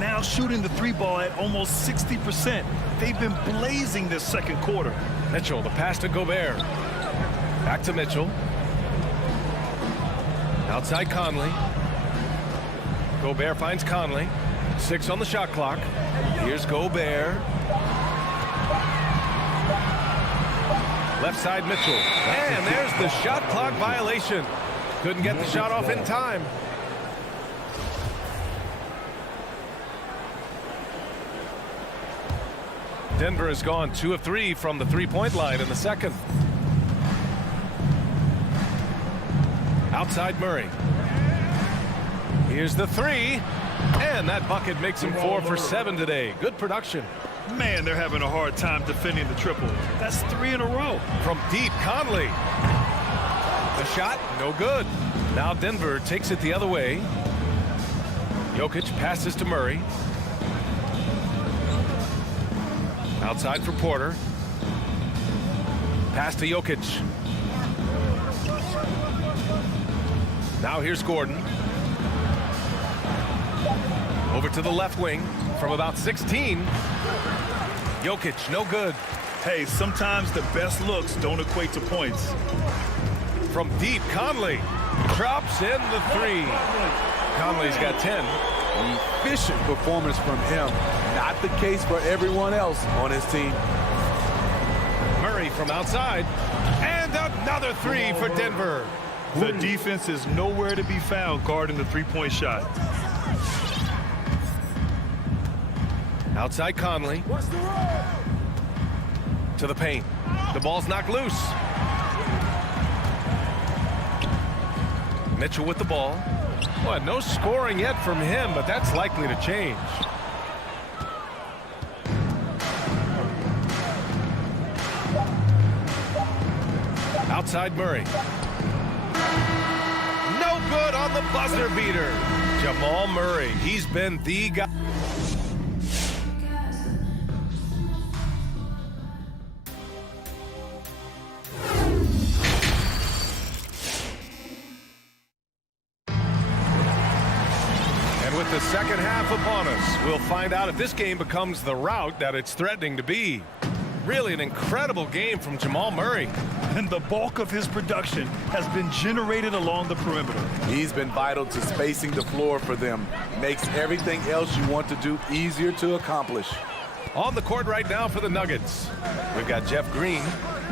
Now shooting the three ball at almost 60%. They've been blazing this second quarter. Mitchell, the pass to Gobert. Back to Mitchell. Outside Conley. Gobert finds Conley. 6 on the shot clock. Here's Gobert. Left side Mitchell. And there's the shot clock violation. Couldn't get the shot off in time. Denver has gone 2 of 3 from the three-point line in the second. Outside Murray. Here's the three. And that bucket makes him 4 for 7 today. Good production. Man, they're having a hard time defending the triple. That's 3 in a row. From deep, Conley. The shot, no good. Now Denver takes it the other way. Jokic passes to Murray. Outside for Porter. Pass to Jokic. Now here's Gordon. Over to the left wing from about 16. Jokic, no good. Hey, sometimes the best looks don't equate to points. From deep, Conley drops in the 3. Conley's got 10. Efficient performance from him. Not the case for everyone else on his team. Murray from outside. And another 3 for Denver. The defense is nowhere to be found guarding the three-point shot. Outside Conley. To the paint. The ball's knocked loose. Mitchell with the ball. Well, no scoring yet from him, but that's likely to change. Outside Murray. No good on the buzzer beater. Jamal Murray, he's been the guy. With the second half upon us, we'll find out if this game becomes the rout that it's threatening to be. Really an incredible game from Jamal Murray. And the bulk of his production has been generated along the perimeter. He's been vital to spacing the floor for them. Makes everything else you want to do easier to accomplish. On the court right now for the Nuggets, we've got Jeff Green,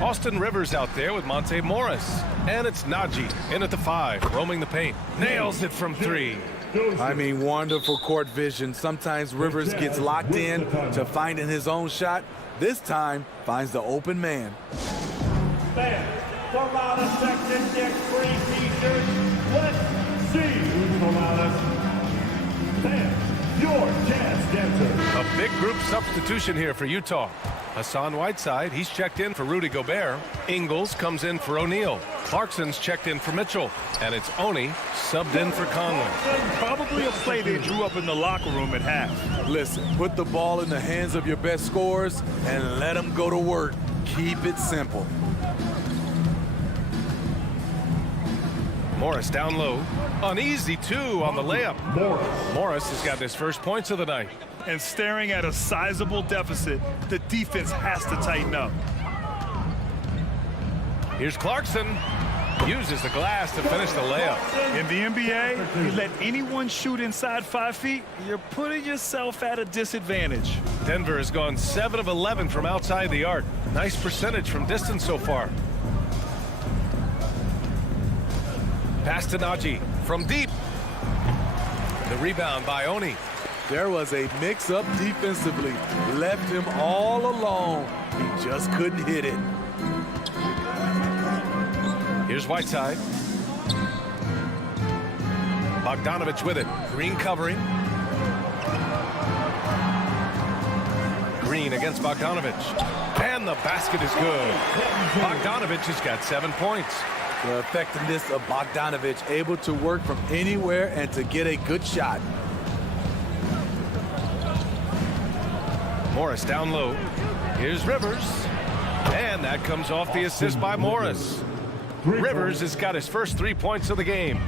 Austin Rivers out there with Monte Morris. And it's Najee in at the 5, roaming the paint. Nails it from 3. I mean, wonderful court vision. Sometimes Rivers gets locked in to finding his own shot. This time, finds the open man. Fans, from out of section next free t-shirts, let's see who's allowed us. Fans, your Jazz Dancer. A big group substitution here for Utah. Hassan Whiteside, he's checked in for Rudy Gobert. Ingles comes in for O'Neal. Clarkson's checked in for Mitchell. And it's Oni subbed in for Conley. Probably a play they drew up in the locker room at half. Listen, put the ball in the hands of your best scorers and let them go to work. Keep it simple. Morris down low. An easy 2 on the layup. Morris has got his first points of the night. And staring at a sizable deficit, the defense has to tighten up. Here's Clarkson. Uses the glass to finish the layup. In the NBA, you let anyone shoot inside 5 feet, you're putting yourself at a disadvantage. Denver has gone 7 of 11 from outside the arc. Nice percentage from distance so far. Pass to Najee from deep. The rebound by Oni. There was a mix-up defensively. Left him all alone. He just couldn't hit it. Here's Whiteside. Bogdanovich with it. Green covering. Green against Bogdanovich. And the basket is good. Bogdanovich has got 7 points. The effectiveness of Bogdanovich, able to work from anywhere and to get a good shot. Morris down low. Here's Rivers. And that comes off the assist by Morris. Rivers has got his first 3 points of the game.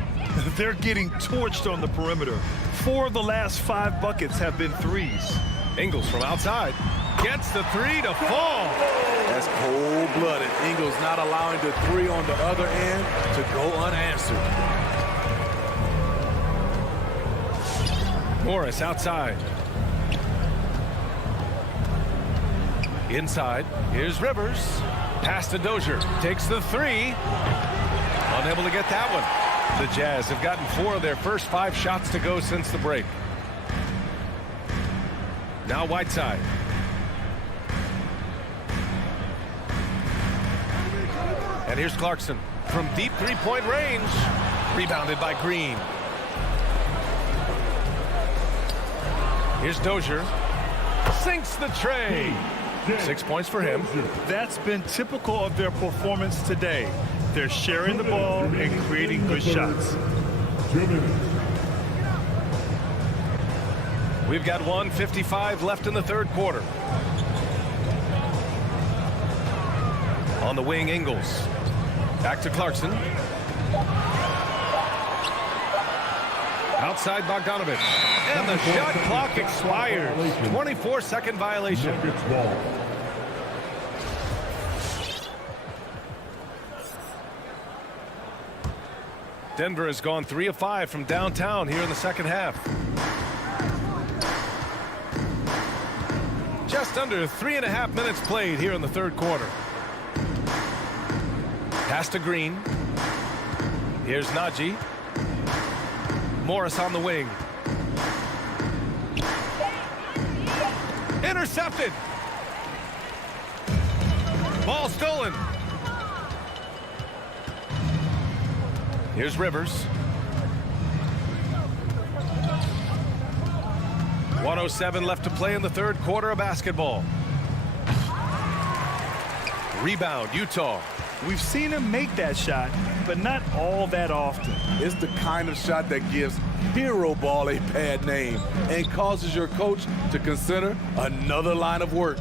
They're getting torched on the perimeter. 4 of the last 5 buckets have been threes. Ingles from outside. Gets the 3 to fall. That's cold-blooded. Ingles not allowing the 3 on the other end to go unanswered. Morris outside. Inside. Here's Rivers. Pass to Dozier. Takes the 3. Unable to get that one. The Jazz have gotten 4 of their first 5 shots to go since the break. Now Whiteside. And here's Clarkson from deep 3-point range. Rebounded by Green. Here's Dozier. Sinks the tray. 6 points for him. That's been typical of their performance today. They're sharing the ball and creating good shots. We've got 1:55 left in the third quarter. On the wing, Ingles. Back to Clarkson. Outside Bogdanovich. And the shot clock expires. 24-second violation. Denver has gone 3 of 5 from downtown here in the second half. Just under 3.5 minutes played here in the third quarter. Pass to Green. Here's Najee. Morris on the wing. Intercepted. Ball stolen. Here's Rivers. 1:07 left to play in the third quarter of basketball. Rebound, Utah. We've seen him make that shot, but not all that often. It's the kind of shot that gives hero ball a bad name and causes your coach to consider another line of work.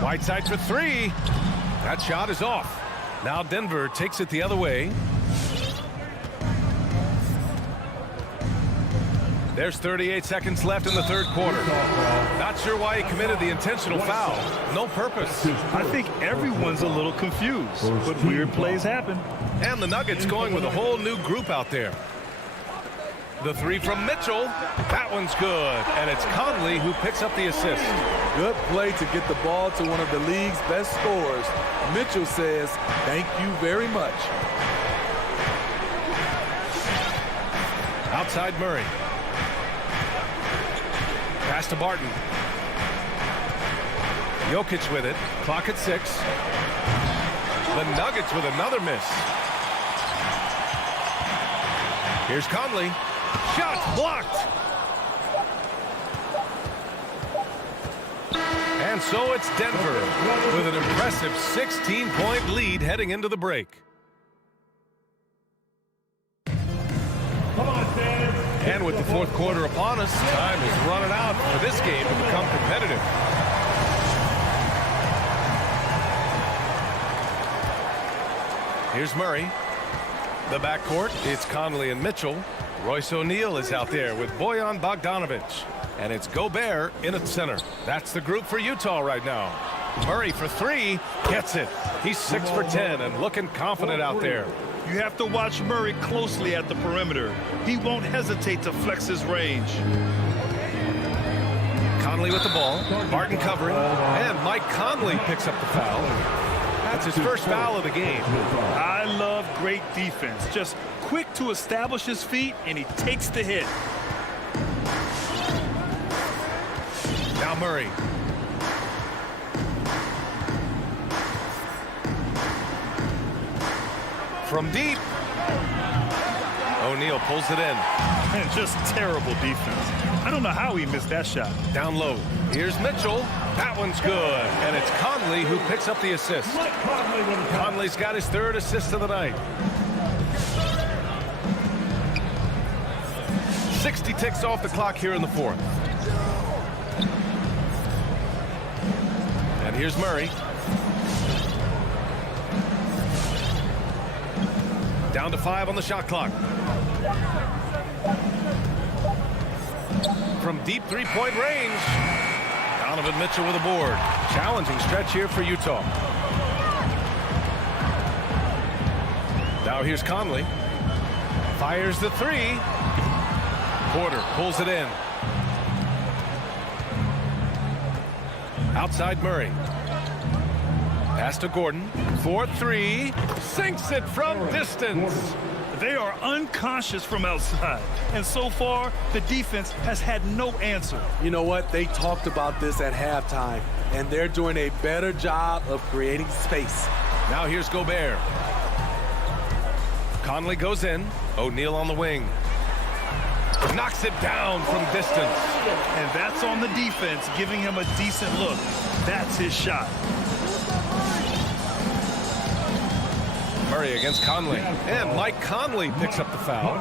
Whiteside for 3. That shot is off. Now Denver takes it the other way. There's 38 seconds left in the third quarter. Not sure why he committed the intentional foul. No purpose. I think everyone's a little confused, but weird plays happen. And the Nuggets going with a whole new group out there. The 3 from Mitchell. That one's good. And it's Conley who picks up the assist. Good play to get the ball to one of the league's best scorers. Mitchell says, thank you very much. Outside Murray. Pass to Barton. Jokic with it. Clock at 6. The Nuggets with another miss. Here's Conley. Shot blocked. And so it's Denver with an impressive 16-point lead heading into the break. And with the fourth quarter upon us, time is running out for this game to become competitive. Here's Murray. The backcourt, it's Conley and Mitchell. Royce O'Neal is out there with Bojan Bogdanovich. And it's Gobert in at center. That's the group for Utah right now. Murray for 3, gets it. He's 6 for 10 and looking confident out there. You have to watch Murray closely at the perimeter. He won't hesitate to flex his range. Conley with the ball. Barton covering. And Mike Conley picks up the foul. That's his first foul of the game. I love great defense. Just quick to establish his feet, and he takes the hit. Now Murray. From deep. O'Neal pulls it in. And just terrible defense. I don't know how he missed that shot. Down low. Here's Mitchell. That one's good. And it's Conley who picks up the assist. Conley's got his third assist of the night. 60 ticks off the clock here in the fourth. And here's Murray. Down to 5 on the shot clock. From deep three-point range. Donovan Mitchell with a board. Challenging stretch here for Utah. Now here's Conley. Fires the three. Porter pulls it in. Outside Murray. Pass to Gordon. 4-3. Sinks it from distance. They are unconscious from outside. And so far, the defense has had no answer. You know what? They talked about this at halftime, and they're doing a better job of creating space. Now here's Gobert. Conley goes in. O'Neal on the wing. Knocks it down from distance. And that's on the defense, giving him a decent look. That's his shot. Murray against Conley. And Mike Conley picks up the foul.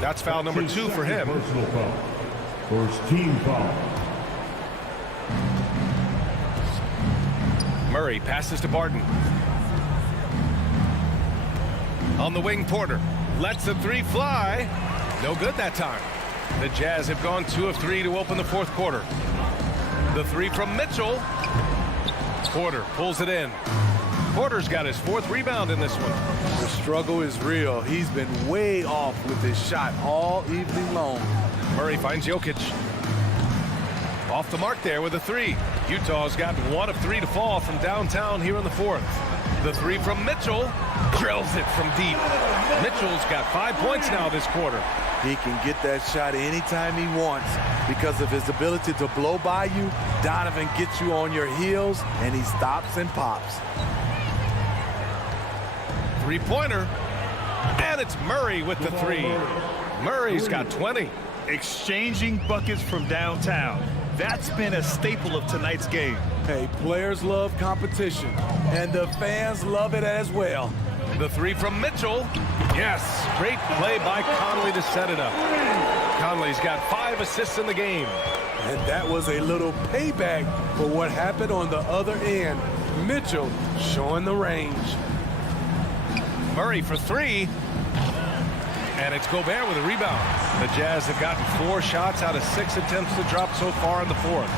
That's foul number 2 for him. First team foul. Murray passes to Barton. On the wing, Porter lets the three fly. No good that time. The Jazz have gone 2 of 3 to open the fourth quarter. The three from Mitchell. Porter pulls it in. Porter's got his 4th rebound in this one. The struggle is real. He's been way off with his shot all evening long. Murray finds Jokic. Off the mark there with a three. Utah's got 1 of 3 to fall from downtown here in the fourth. The three from Mitchell. Drills it from deep. Mitchell's got 5 points now this quarter. He can get that shot anytime he wants because of his ability to blow by you. Donovan gets you on your heels, and he stops and pops. Three-pointer. And it's Murray with the three. Murray's got 20. Exchanging buckets from downtown. That's been a staple of tonight's game. Hey, players love competition, and the fans love it as well. The three from Mitchell. Yes, great play by Conley to set it up. Conley's got 5 assists in the game. And that was a little payback for what happened on the other end. Mitchell showing the range. Murray for 3. And it's Gobert with a rebound. The Jazz have gotten 4 shots out of 6 attempts to drop so far in the fourth.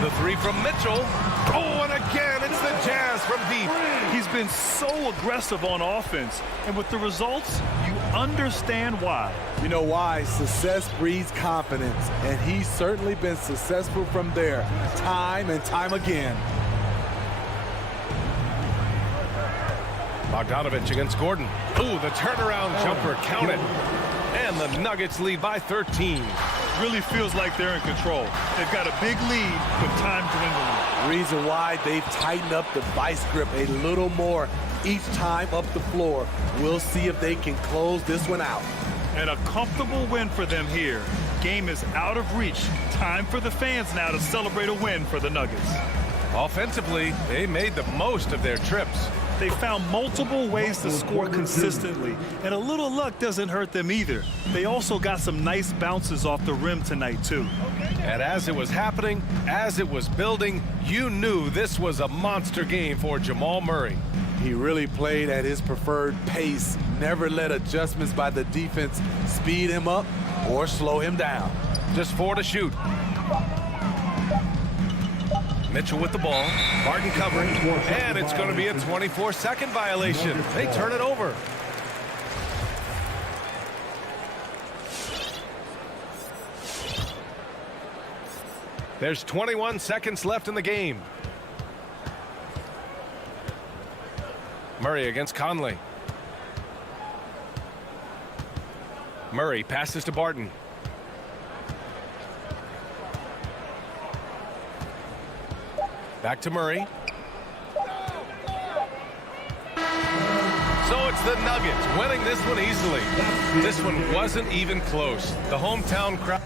The three from Mitchell. Oh, and again, it's the Jazz from deep. He's been so aggressive on offense. And with the results, you understand why. You know why? Success breeds confidence. And he's certainly been successful from there, time and time again. Bogdanovich against Gordon. Ooh, the turnaround jumper counted. And the Nuggets lead by 13. Really feels like they're in control. They've got a big lead with time dwindling. Reason why they've tightened up the vice grip a little more each time up the floor. We'll see if they can close this one out. And a comfortable win for them here. Game is out of reach. Time for the fans now to celebrate a win for the Nuggets. Offensively, they made the most of their trips. They found multiple ways to score consistently, and a little luck doesn't hurt them either. They also got some nice bounces off the rim tonight, too. And as it was happening, as it was building, you knew this was a monster game for Jamal Murray. He really played at his preferred pace, never let adjustments by the defense speed him up or slow him down. Just 4 to shoot. Mitchell with the ball. Barton covering. And it's going to be a 24-second violation. They turn it over. There's 21 seconds left in the game. Murray against Conley. Murray passes to Barton. Back to Murray. So it's the Nuggets winning this one easily. This one wasn't even close. The hometown crowd.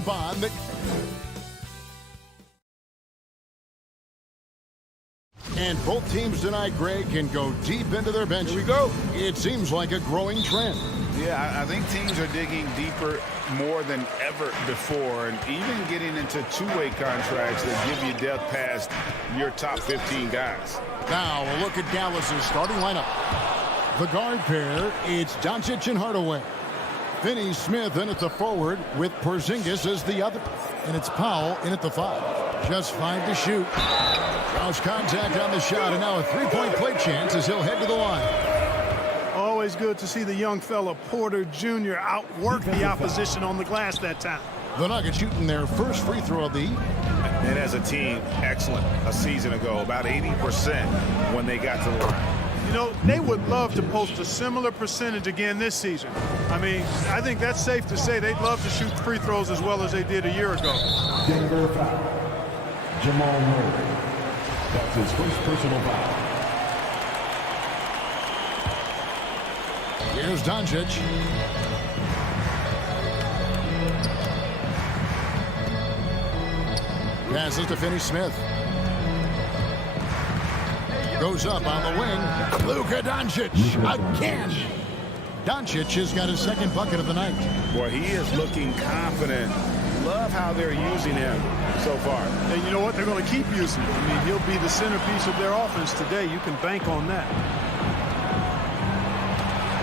Kevin Bond. And both teams tonight, Greg, can go deep into their bench. Here we go. It seems like a growing trend. Yeah, I think teams are digging deeper more than ever before, and even getting into two-way contracts that give you depth past your top 15 guys. Now a look at Dallas's starting lineup. The guard pair, it's Doncic and Hardaway. Finney Smith in at the forward with Porzingis as the other. And it's Powell in at the 5. Just 5 to shoot. Draws contact on the shot, and now a three-point play chance as he'll head to the line. Always good to see the young fella Porter Jr. outwork the opposition on the glass that time. The Nuggets shooting their first free throw of the evening. And as a team, excellent a season ago, about 80% when they got to the line. You know, they would love to post a similar percentage again this season. I mean, I think that's safe to say they'd love to shoot free throws as well as they did a year ago. Denver foul. Jamal Murray. That's his first personal foul. Here's Doncic. Passes to Finney Smith. Goes up on the wing. Luka Doncic again. Doncic has got his second bucket of the night. Boy, he is looking confident. Love how they're using him so far. And you know what? They're going to keep using him. I mean, he'll be the centerpiece of their offense today. You can bank on that.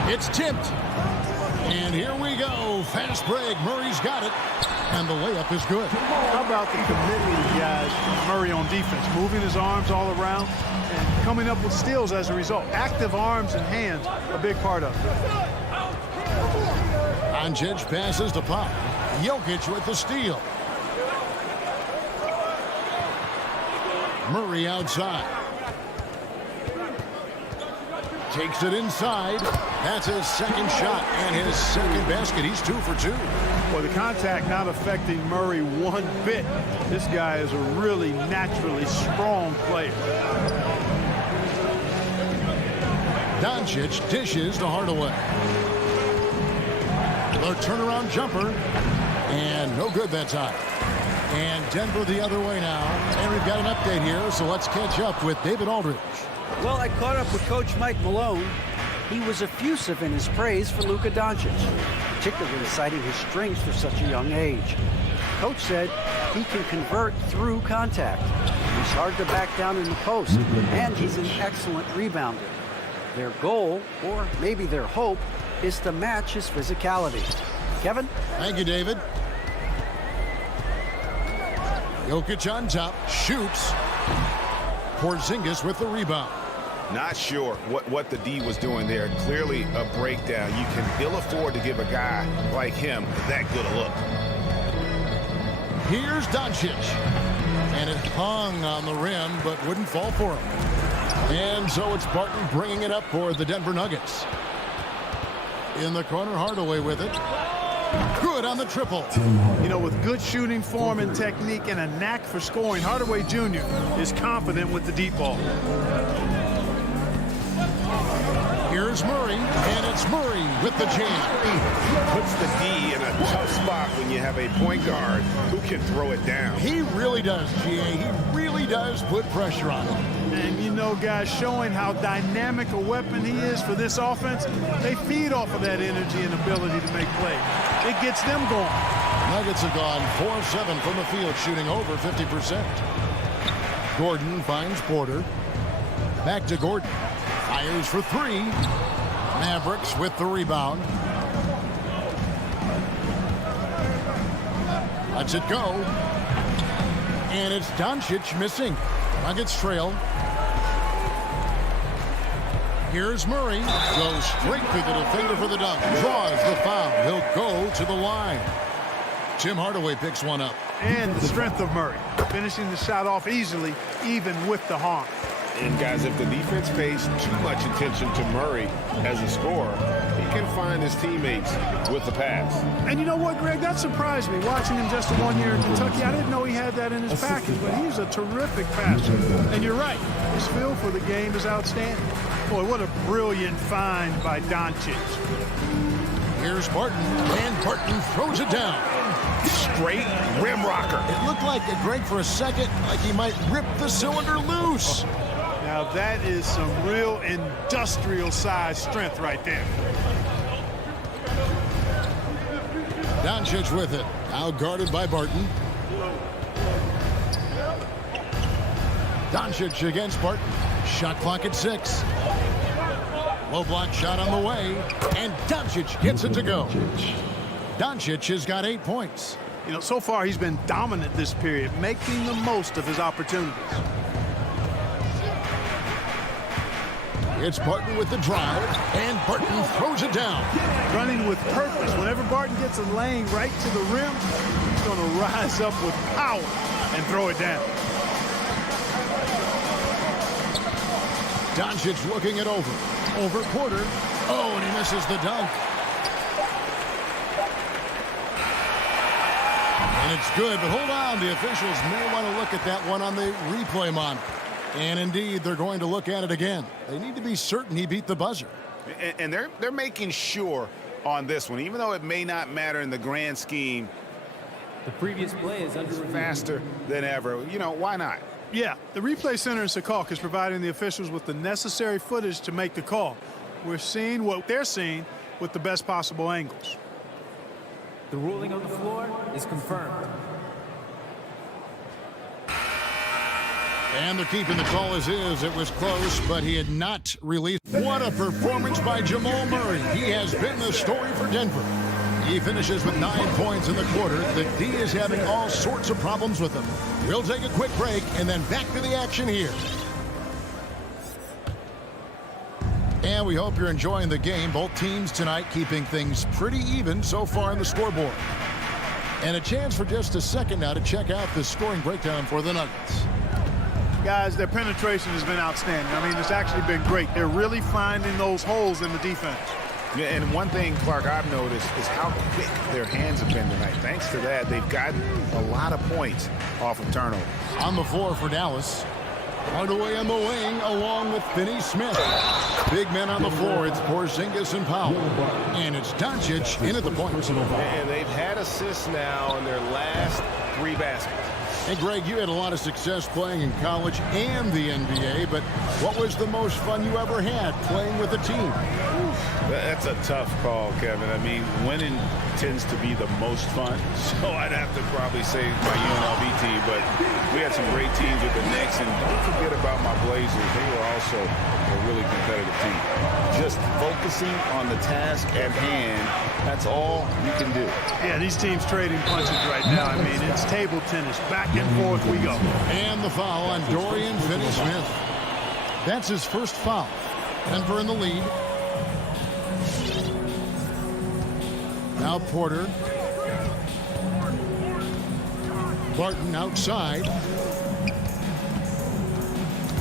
It's tipped. And here we go. Fast break. Murray's got it. And the layup is good. How about the commitment, guys, Murray on defense, moving his arms all around and coming up with steals as a result. Active arms and hands, a big part of it. Doncic passes to Pop. Jokic with the steal. Murray outside. Takes it inside. That's his second shot and his second basket. He's 2 for 2. Well, the contact not affecting Murray one bit. This guy is a really naturally strong player. Doncic dishes to Hardaway. The turnaround jumper. And no good that time. And Denver the other way now. And we've got an update here, so let's catch up with David Aldridge. Well, I caught up with Coach Mike Malone. He was effusive in his praise for Luka Doncic, particularly citing his strength for such a young age. Coach said he can convert through contact. He's hard to back down in the post, and he's an excellent rebounder. Their goal, or maybe their hope, is to match his physicality. Kevin? Thank you, David. Jokic on top, shoots. Porzingis with the rebound. Not sure what the D was doing there. Clearly a breakdown. You can ill afford to give a guy like him that good a look. Here's Doncic. And it hung on the rim, but wouldn't fall for him. And so it's Barton bringing it up for the Denver Nuggets. In the corner, Hardaway with it. Good on the triple. You know, with good shooting form and technique and a knack for scoring, Hardaway Jr. is confident with the deep ball. Here's Murray, and it's Murray with the jam. Puts the D in a tough spot when you have a point guard who can throw it down. He really does, GA. He really does put pressure on him. And you know, guys, showing how dynamic a weapon he is for this offense, they feed off of that energy and ability to make plays. It gets them going. Nuggets have gone 4-7 from the field, shooting over 50%. Gordon finds Porter. Back to Gordon. Fires for 3. Mavericks with the rebound. Lets it go. And it's Doncic missing. Nuggets trail. Here's Murray. Goes straight through the defender for the dunk. Draws the foul. He'll go to the line. Tim Hardaway picks one up. And the strength of Murray. Finishing the shot off easily, even with the harm. And guys, if the defense pays too much attention to Murray as a scorer, he can find his teammates with the pass. And you know what, Greg? That surprised me. Watching him just 1 year in Kentucky, I didn't know he had that in his package, but he's a terrific passer. And you're right, his feel for the game is outstanding. Boy, what a brilliant find by Doncic. Here's Barton, and Barton throws it down. straight rim rocker. It looked like, Greg, for a second, like he might rip the cylinder loose. Now that is some real industrial size strength right there. Doncic with it. Now guarded by Barton. Doncic against Barton. Shot clock at 6. Low block shot on the way. And Doncic gets it to go. Doncic has got 8 points. You know, so far he's been dominant this period, making the most of his opportunities. It's Barton with the drive, and Barton throws it down. Running with purpose. Whenever Barton gets a lane right to the rim, he's going to rise up with power and throw it down. Doncic looking it over. Over Porter. Oh, and he misses the dunk. And it's good, but hold on. The officials may want to look at that one on the replay monitor. And indeed, they're going to look at it again. They need to be certain he beat the buzzer. And they're making sure on this one, even though it may not matter in the grand scheme. The previous play is under review. Faster than ever. You know, why not? Yeah, the replay center in Secaucus is providing the officials with the necessary footage to make the call. We're seeing what they're seeing with the best possible angles. The ruling on the floor is confirmed. And they're keeping the call as is. It was close, but he had not released. What a performance by Jamal Murray. He has been the story for Denver. He finishes with 9 points in the quarter. The D is having all sorts of problems with him. We'll take a quick break and then back to the action here. And we hope you're enjoying the game. Both teams tonight keeping things pretty even so far in the scoreboard. And a chance for just a second now to check out the scoring breakdown for the Nuggets. Guys, their penetration has been outstanding. I mean, it's actually been great. They're really finding those holes in the defense. Yeah, and one thing, Clark, I've noticed is how quick their hands have been tonight. Thanks to that, they've gotten a lot of points off of turnovers. On the floor for Dallas. Hardaway on the wing along with Finney Smith. Big men on the floor. It's Porzingis and Powell. And it's Doncic in at the point. And they've had assists now in their last 3 baskets. Hey, Greg, you had a lot of success playing in college and the NBA, but what was the most fun you ever had playing with a team? That's a tough call, Kevin. I mean, winning tends to be the most fun, so I'd have to probably say my UNLV team, but we had some great teams with the Knicks, and don't forget about my Blazers. They were also a really competitive team. Just focusing on the task at hand, that's all you can do. Yeah, these teams trading punches right now. I mean, it's table tennis. Back and forth we go. And the foul on Dorian Finney-Smith. That's his first foul. Denver in the lead. Now Porter. Barton outside.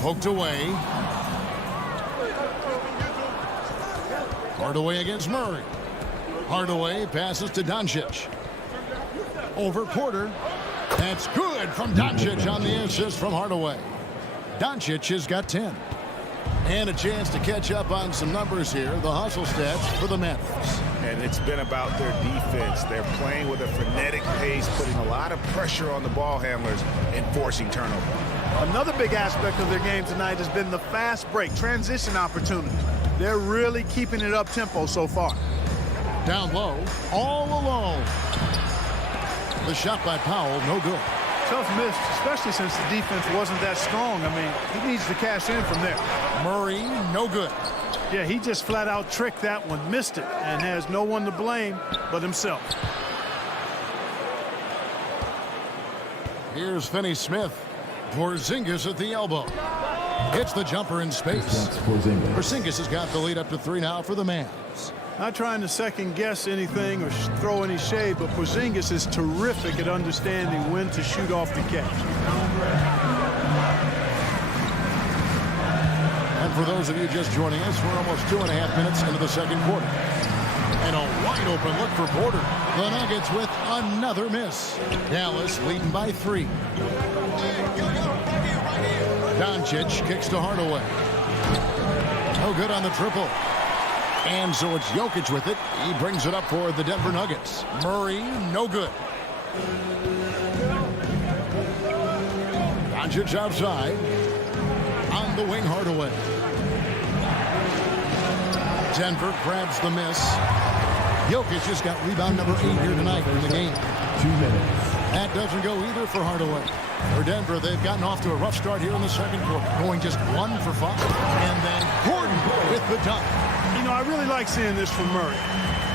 Poked away. Hardaway against Murray. Hardaway passes to Doncic. Over Porter. That's good from Doncic on the assist from Hardaway. Doncic has got 10. And a chance to catch up on some numbers here. The hustle stats for the Mavericks. And it's been about their defense. They're playing with a frenetic pace, putting a lot of pressure on the ball handlers and forcing turnovers. Another big aspect of their game tonight has been the fast break, transition opportunity. They're really keeping it up tempo so far. Down low, all alone. The shot by Powell, no good. Tough miss, especially since the defense wasn't that strong. I mean, he needs to cash in from there. Murray, no good. Yeah, he just flat out tricked that one, missed it, and has no one to blame but himself. Here's Finney-Smith. Porzingis at the elbow. Hits the jumper in space. Porzingis has got the lead up to 3 now for the Mavs. Not trying to second-guess anything or throw any shade, but Porzingis is terrific at understanding when to shoot off the catch. And for those of you just joining us, we're almost 2.5 minutes into the second quarter. And a wide-open look for Porter. The Nuggets with another miss. Dallas leading by 3. Doncic kicks to Hardaway. No good on the triple. And so it's Jokic with it. He brings it up for the Denver Nuggets. Murray, no good. Doncic outside. On the wing, Hardaway. Denver grabs the miss. Jokic has got rebound number 8 here tonight in the game. 2 minutes. That doesn't go either for Hardaway. For Denver, they've gotten off to a rough start here in the second quarter, going just 1 for 5. And then Gordon with the dunk. You know, I really like seeing this from Murray.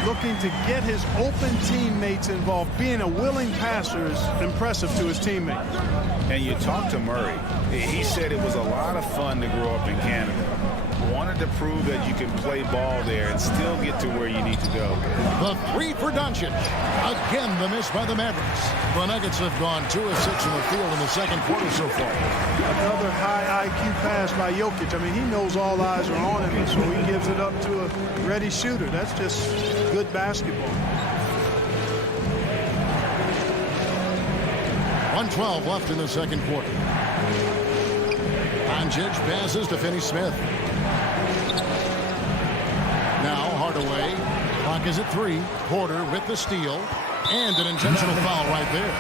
Looking to get his open teammates involved. Being a willing passer is impressive to his teammates. And you talk to Murray. He said it was a lot of fun to grow up in Canada. Wanted to prove that you can play ball there and still get to where you need to go. The 3 for Doncic. Again, the miss by the Mavericks. The Nuggets have gone 2 of 6 in the field in the second quarter so far. Another high IQ pass by Jokic. I mean, he knows all eyes are on him, so he gives it up to a ready shooter. That's just good basketball. 1:12 left in the second quarter. Doncic passes to Finney-Smith. Now Hardaway. Clock is at 3. Porter with the steal. And an intentional foul right there.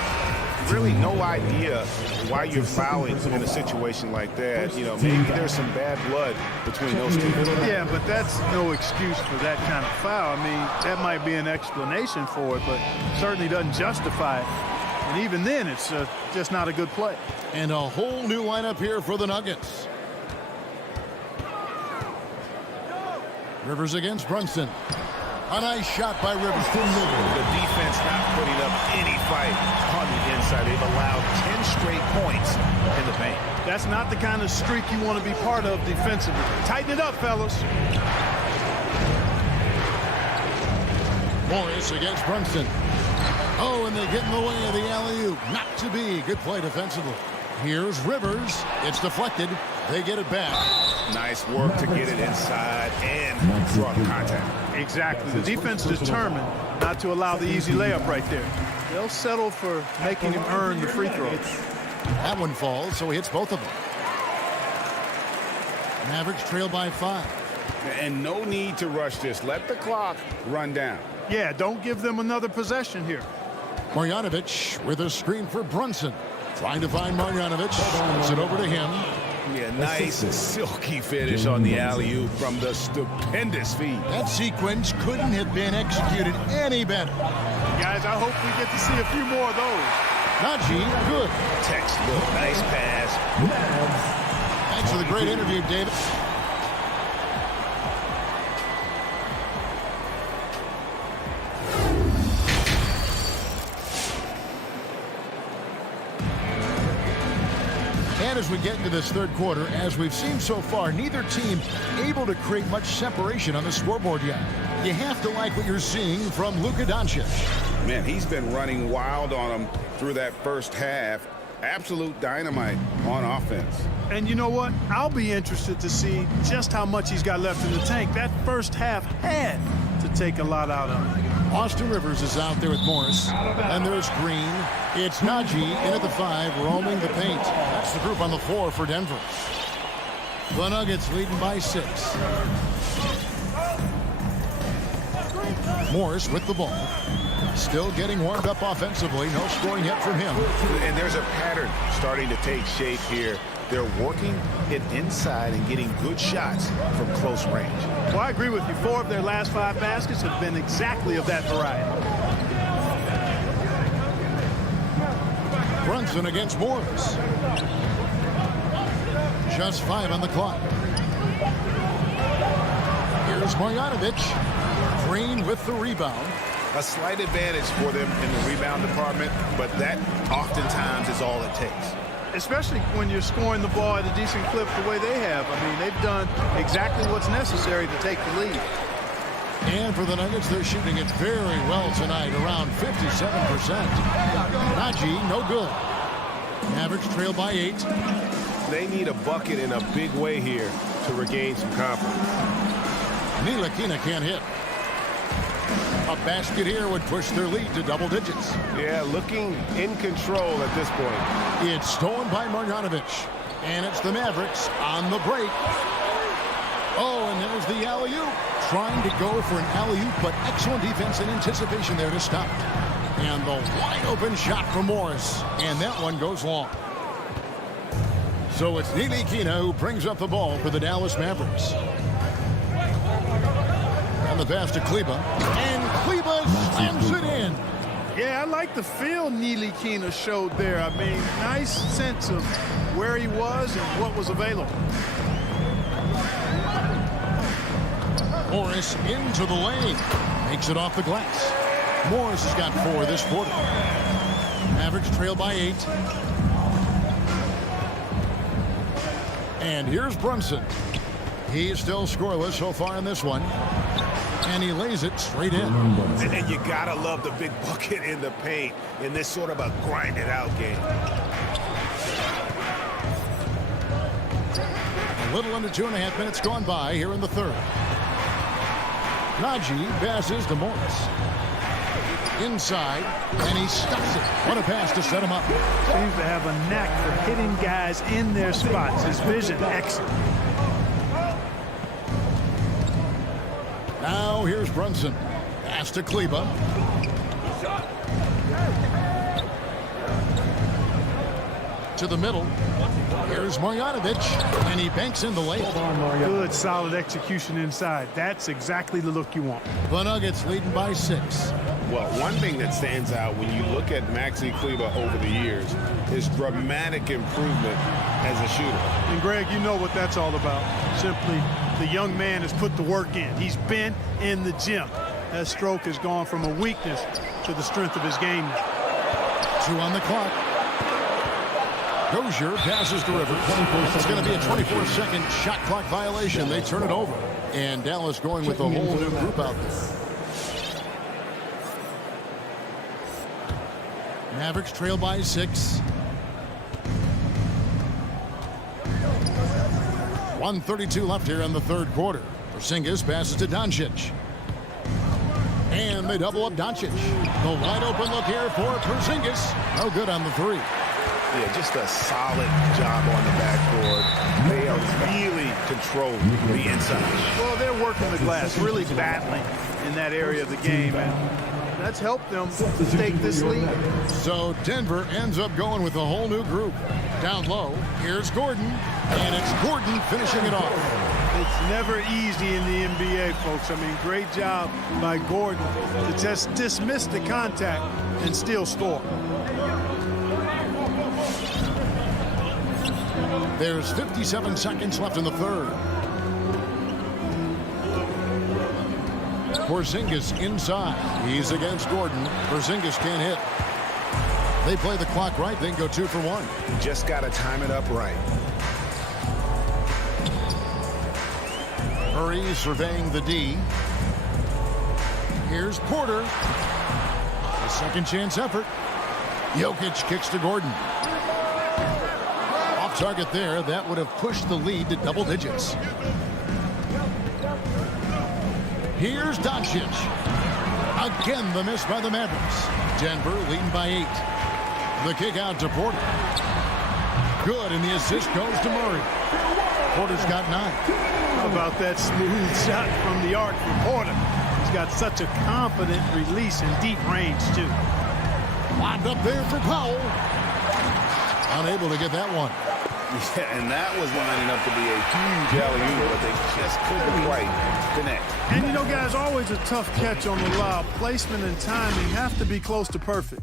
Really no idea why you're fouling in a situation like that. You know, maybe there's some bad blood between those two. Yeah, but that's no excuse for that kind of foul. I mean, that might be an explanation for it, but certainly doesn't justify it. And even then, it's just not a good play. And a whole new lineup here for the Nuggets. Rivers against Brunson. A nice shot by Rivers. The defense not putting up any fight on the inside. They've allowed 10 straight points in the paint. That's not the kind of streak you want to be part of defensively. Tighten it up, fellas. Morris against Brunson. Oh, and they get in the way of the alley-oop. Not to be. Good play defensively. Here's Rivers. It's deflected. They get it back. Nice work to get it inside and draw the contact. Exactly. The defense determined not to allow the easy layup right there. They'll settle for making him earn the free throw. That one falls, so he hits both of them. Mavericks trail by 5. And no need to rush this. Let the clock run down. Yeah, don't give them another possession here. Marjanovic with a screen for Brunson. Trying to find Marjanovic. Sends it over to him. Yeah, nice silky finish on the alley-oop from the stupendous feed. That sequence couldn't have been executed any better. Guys, I hope we get to see a few more of those. Najee, good. Textbook, nice pass. Thanks for the great interview, David. And as we get into this third quarter, as we've seen so far, neither team able to create much separation on the scoreboard yet. You have to like what you're seeing from Luka Doncic. Man, he's been running wild on them through that first half. Absolute dynamite on offense. And you know what? I'll be interested to see just how much he's got left in the tank. That first half had to take a lot out of him. Austin Rivers is out there with Morris. And there's Green. It's Najee in at the 5, roaming the paint. That's the group on the floor for Denver. The Nuggets leading by 6. Morris with the ball. Still getting warmed up offensively. No scoring yet from him. And there's a pattern starting to take shape here. They're working it inside and getting good shots from close range. Well, I agree with you. 4 of their last 5 baskets have been exactly of that variety. Brunson against Morris. Just 5 on the clock. Here's Marjanovic. Green with the rebound. A slight advantage for them in the rebound department, but that oftentimes is all it takes. Especially when you're scoring the ball at a decent clip the way they have. I mean, they've done exactly what's necessary to take the lead. And for the Nuggets, they're shooting it very well tonight, around 57%. Najee, no good. Mavericks trail by 8. They need a bucket in a big way here to regain some confidence. Ntilikina can't hit. A basket here would push their lead to double digits. Yeah, looking in control at this point. It's stolen by Marjanovic. And it's the Mavericks on the break. Oh, and there's the alley-oop. Trying to go for an alley-oop, but excellent defense and anticipation there to stop. And the wide open shot from Morris. And that one goes long. So it's Ntilikina who brings up the ball for the Dallas Mavericks. And the pass to Kleber. And Kleber slams it in. Yeah, I like the feel Ntilikina showed there. I mean, nice sense of where he was and what was available. Morris into the lane. Makes it off the glass. Morris has got 4 this quarter. Mavericks trail by 8. And here's Brunson. He's still scoreless so far in this one. And he lays it straight in. And you gotta love the big bucket in the paint in this sort of a grinded out game. A little under 2.5 minutes gone by here in the third. Najee passes to Morris. Inside, and he stuffs it. What a pass to set him up. Seems to have a knack for hitting guys in their spots. His vision, excellent. Now here's Brunson. Pass to Kleber. To the middle. Here's Marjanovic, and he banks in the layup. Good, solid execution inside. That's exactly the look you want. The Nuggets leading by 6. Well, one thing that stands out when you look at Maxi Kleber over the years is dramatic improvement as a shooter. And Greg, you know what that's all about. Simply, the young man has put the work in. He's been in the gym. That stroke has gone from a weakness to the strength of his game. 2 on the clock. Dozier passes to Rivers. It's going to be a 24-second shot clock violation. They turn it over. And Dallas going with a whole new group out there. Mavericks trail by 6. 1:32 left here in the third quarter. Porzingis passes to Doncic. And they double up Doncic. The wide open look here for Porzingis. No good on the 3. Yeah, just a solid job on the backboard. They are really controlling the inside. Well, they're working the glass, really battling in that area of the game, and that's helped them take this lead. So Denver ends up going with a whole new group. Down low, here's Gordon, and it's Gordon finishing it off. It's never easy in the NBA, folks. I mean, great job by Gordon to just dismiss the contact and still score. There's 57 seconds left in the third. Porzingis inside. He's against Gordon. Porzingis can't hit. They play the clock right. They can go 2 for 1. Just got to time it up right. Murray surveying the D. Here's Porter. A second chance effort. Jokic kicks to Gordon. Off target there. That would have pushed the lead to double digits. Here's Doncic. Again, the miss by the Mavericks. Denver leading by 8. The kick out to Porter. Good, and the assist goes to Murray. Porter's got 9. How about that smooth shot from the arc for Porter? He's got such a confident release and deep range, too. Lobbed up there for Powell. Unable to get that one. Yeah, and that was lining up to be a huge alley-oop, but they just couldn't quite connect. And, you know, guys, always a tough catch on the lob. Placement and timing have to be close to perfect.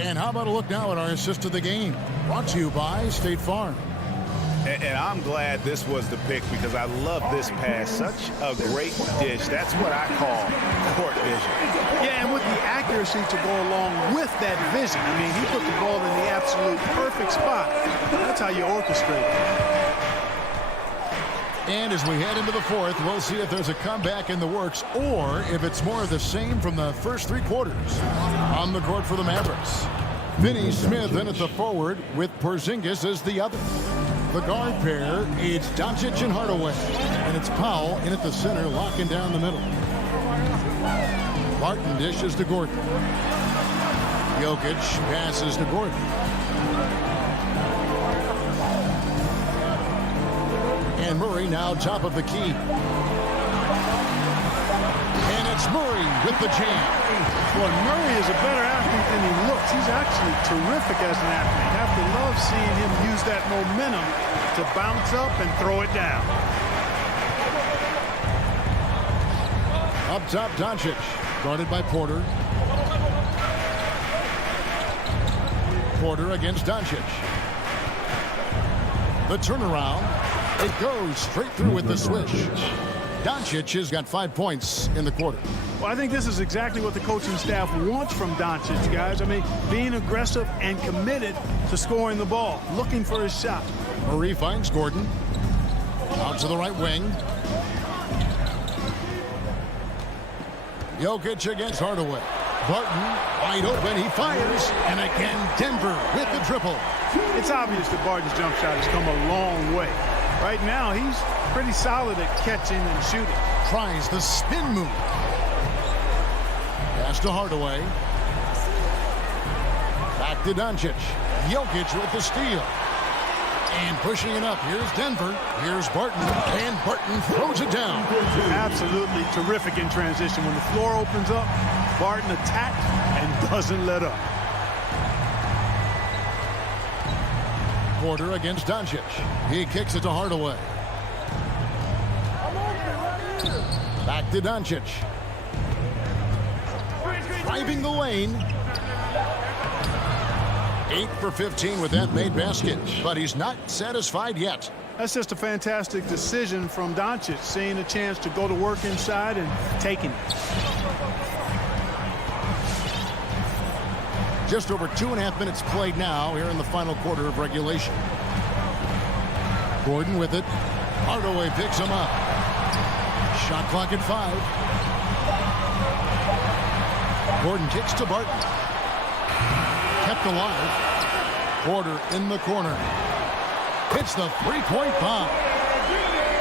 And how about a look now at our assist of the game? Brought to you by State Farm. And I'm glad this was the pick because I love this pass. Such a great dish. That's what I call court vision. Yeah, and with the accuracy to go along with that vision. I mean, he put the ball in the absolute perfect spot. That's how you orchestrate it. And as we head into the fourth, we'll see if there's a comeback in the works or if it's more of the same from the first 3 quarters. On the court for the Mavericks, Finney Smith in at the forward with Porzingis as the other. The guard pair, it's Doncic and Hardaway. And it's Powell in at the center, locking down the middle. Martin dishes to Gordon. Jokic passes to Gordon. And Murray now top of the key. And it's Here's Murray with the jam. Well, Murray is a better athlete than he looks. He's actually terrific as an athlete. You have to love seeing him use that momentum to bounce up and throw it down. Up top, Doncic. Guarded by Porter. Porter against Doncic. The turnaround. It goes straight through with the swish. Doncic has got 5 points in the quarter. Well, I think this is exactly what the coaching staff wants from Doncic, guys. I mean, being aggressive and committed to scoring the ball, looking for his shot. Murray finds Gordon. Out to the right wing. Jokic against Hardaway. Barton wide open. He fires. And again, Denver with the triple. It's obvious that Barton's jump shot has come a long way. Right now, he's pretty solid at catching and shooting. Tries the spin move. Pass to Hardaway. Back to Doncic. Jokic with the steal. And pushing it up. Here's Denver. Here's Barton. And Barton throws it down. Absolutely terrific in transition. When the floor opens up, Barton attacks and doesn't let up. Porter against Doncic. He kicks it to Hardaway. Back to Doncic. Driving the lane. 8 for 15 with that made basket, but he's not satisfied yet. That's just a fantastic decision from Doncic, seeing a chance to go to work inside and taking it. Just over 2.5 minutes played now here in the final quarter of regulation. Gordon with it. Hardaway picks him up. Shot clock at 5. Gordon kicks to Barton. Kept alive. Porter in the corner. Hits the three-point bomb.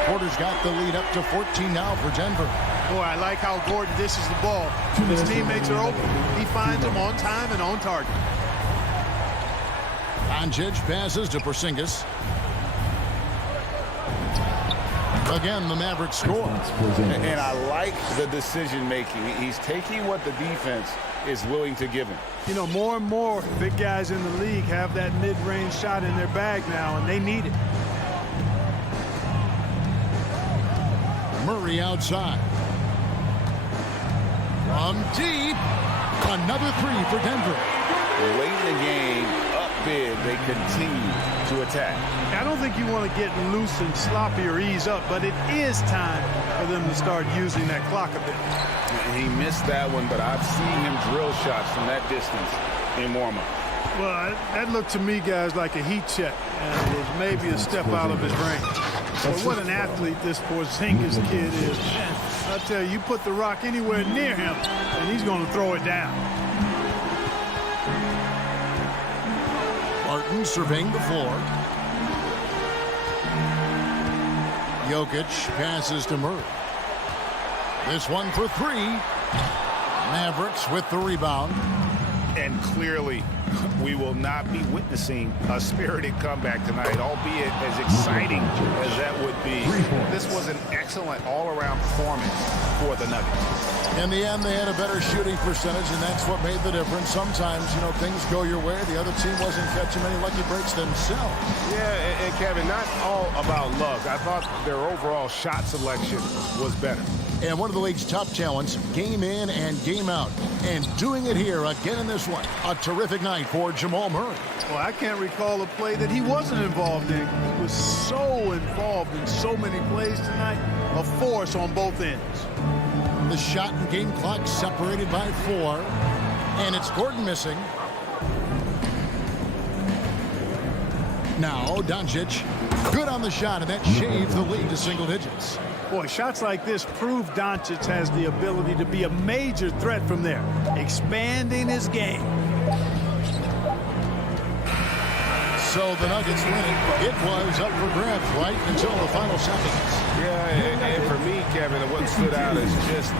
Porter's got the lead up to 14 now for Denver. Boy, I like how Gordon dishes the ball. His teammates are open. He finds them on time and on target. Doncic passes to Porzingis. Again, the Mavericks score. And I like the decision-making. He's taking what the defense is willing to give him. You know, more and more big guys in the league have that mid-range shot in their bag now, and they need it. Murray outside. From deep. Another 3 for Denver. Late in the game, up big, they continue to attack. I don't think you want to get loose and sloppy or ease up, but it is time for them to start using that clock a bit. He missed that one, but I've seen him drill shots from that distance in warm-up. Well, that looked to me, guys, like a heat check, and it was maybe a step out of his range. But what an athlete this Porzingis kid is. Man, I tell you, you put the rock anywhere near him, and he's going to throw it down. Barton surveying the floor. Jokic passes to Murray. This one for 3. Mavericks with the rebound. And clearly, we will not be witnessing a spirited comeback tonight, albeit as exciting as that would be. This was an excellent all-around performance for the Nuggets. In the end, they had a better shooting percentage, and that's what made the difference. Sometimes, you know, things go your way. The other team wasn't catching many lucky breaks themselves. Yeah, and Kevin, not all about luck. I thought their overall shot selection was better. And one of the league's top talents, game in and game out. And doing it here again in this one. A terrific night for Jamal Murray. Well, I can't recall a play that he wasn't involved in. He was so involved in so many plays tonight. A force on both ends. The shot and game clock separated by 4. And it's Gordon missing. Now, Doncic, good on the shot, and that shaves the lead to single digits. Boy, shots like this prove Doncic has the ability to be a major threat from there, expanding his game. So the Nuggets win it. It was up for grabs right until the final seconds. Yeah, and for me, Kevin, what stood out is just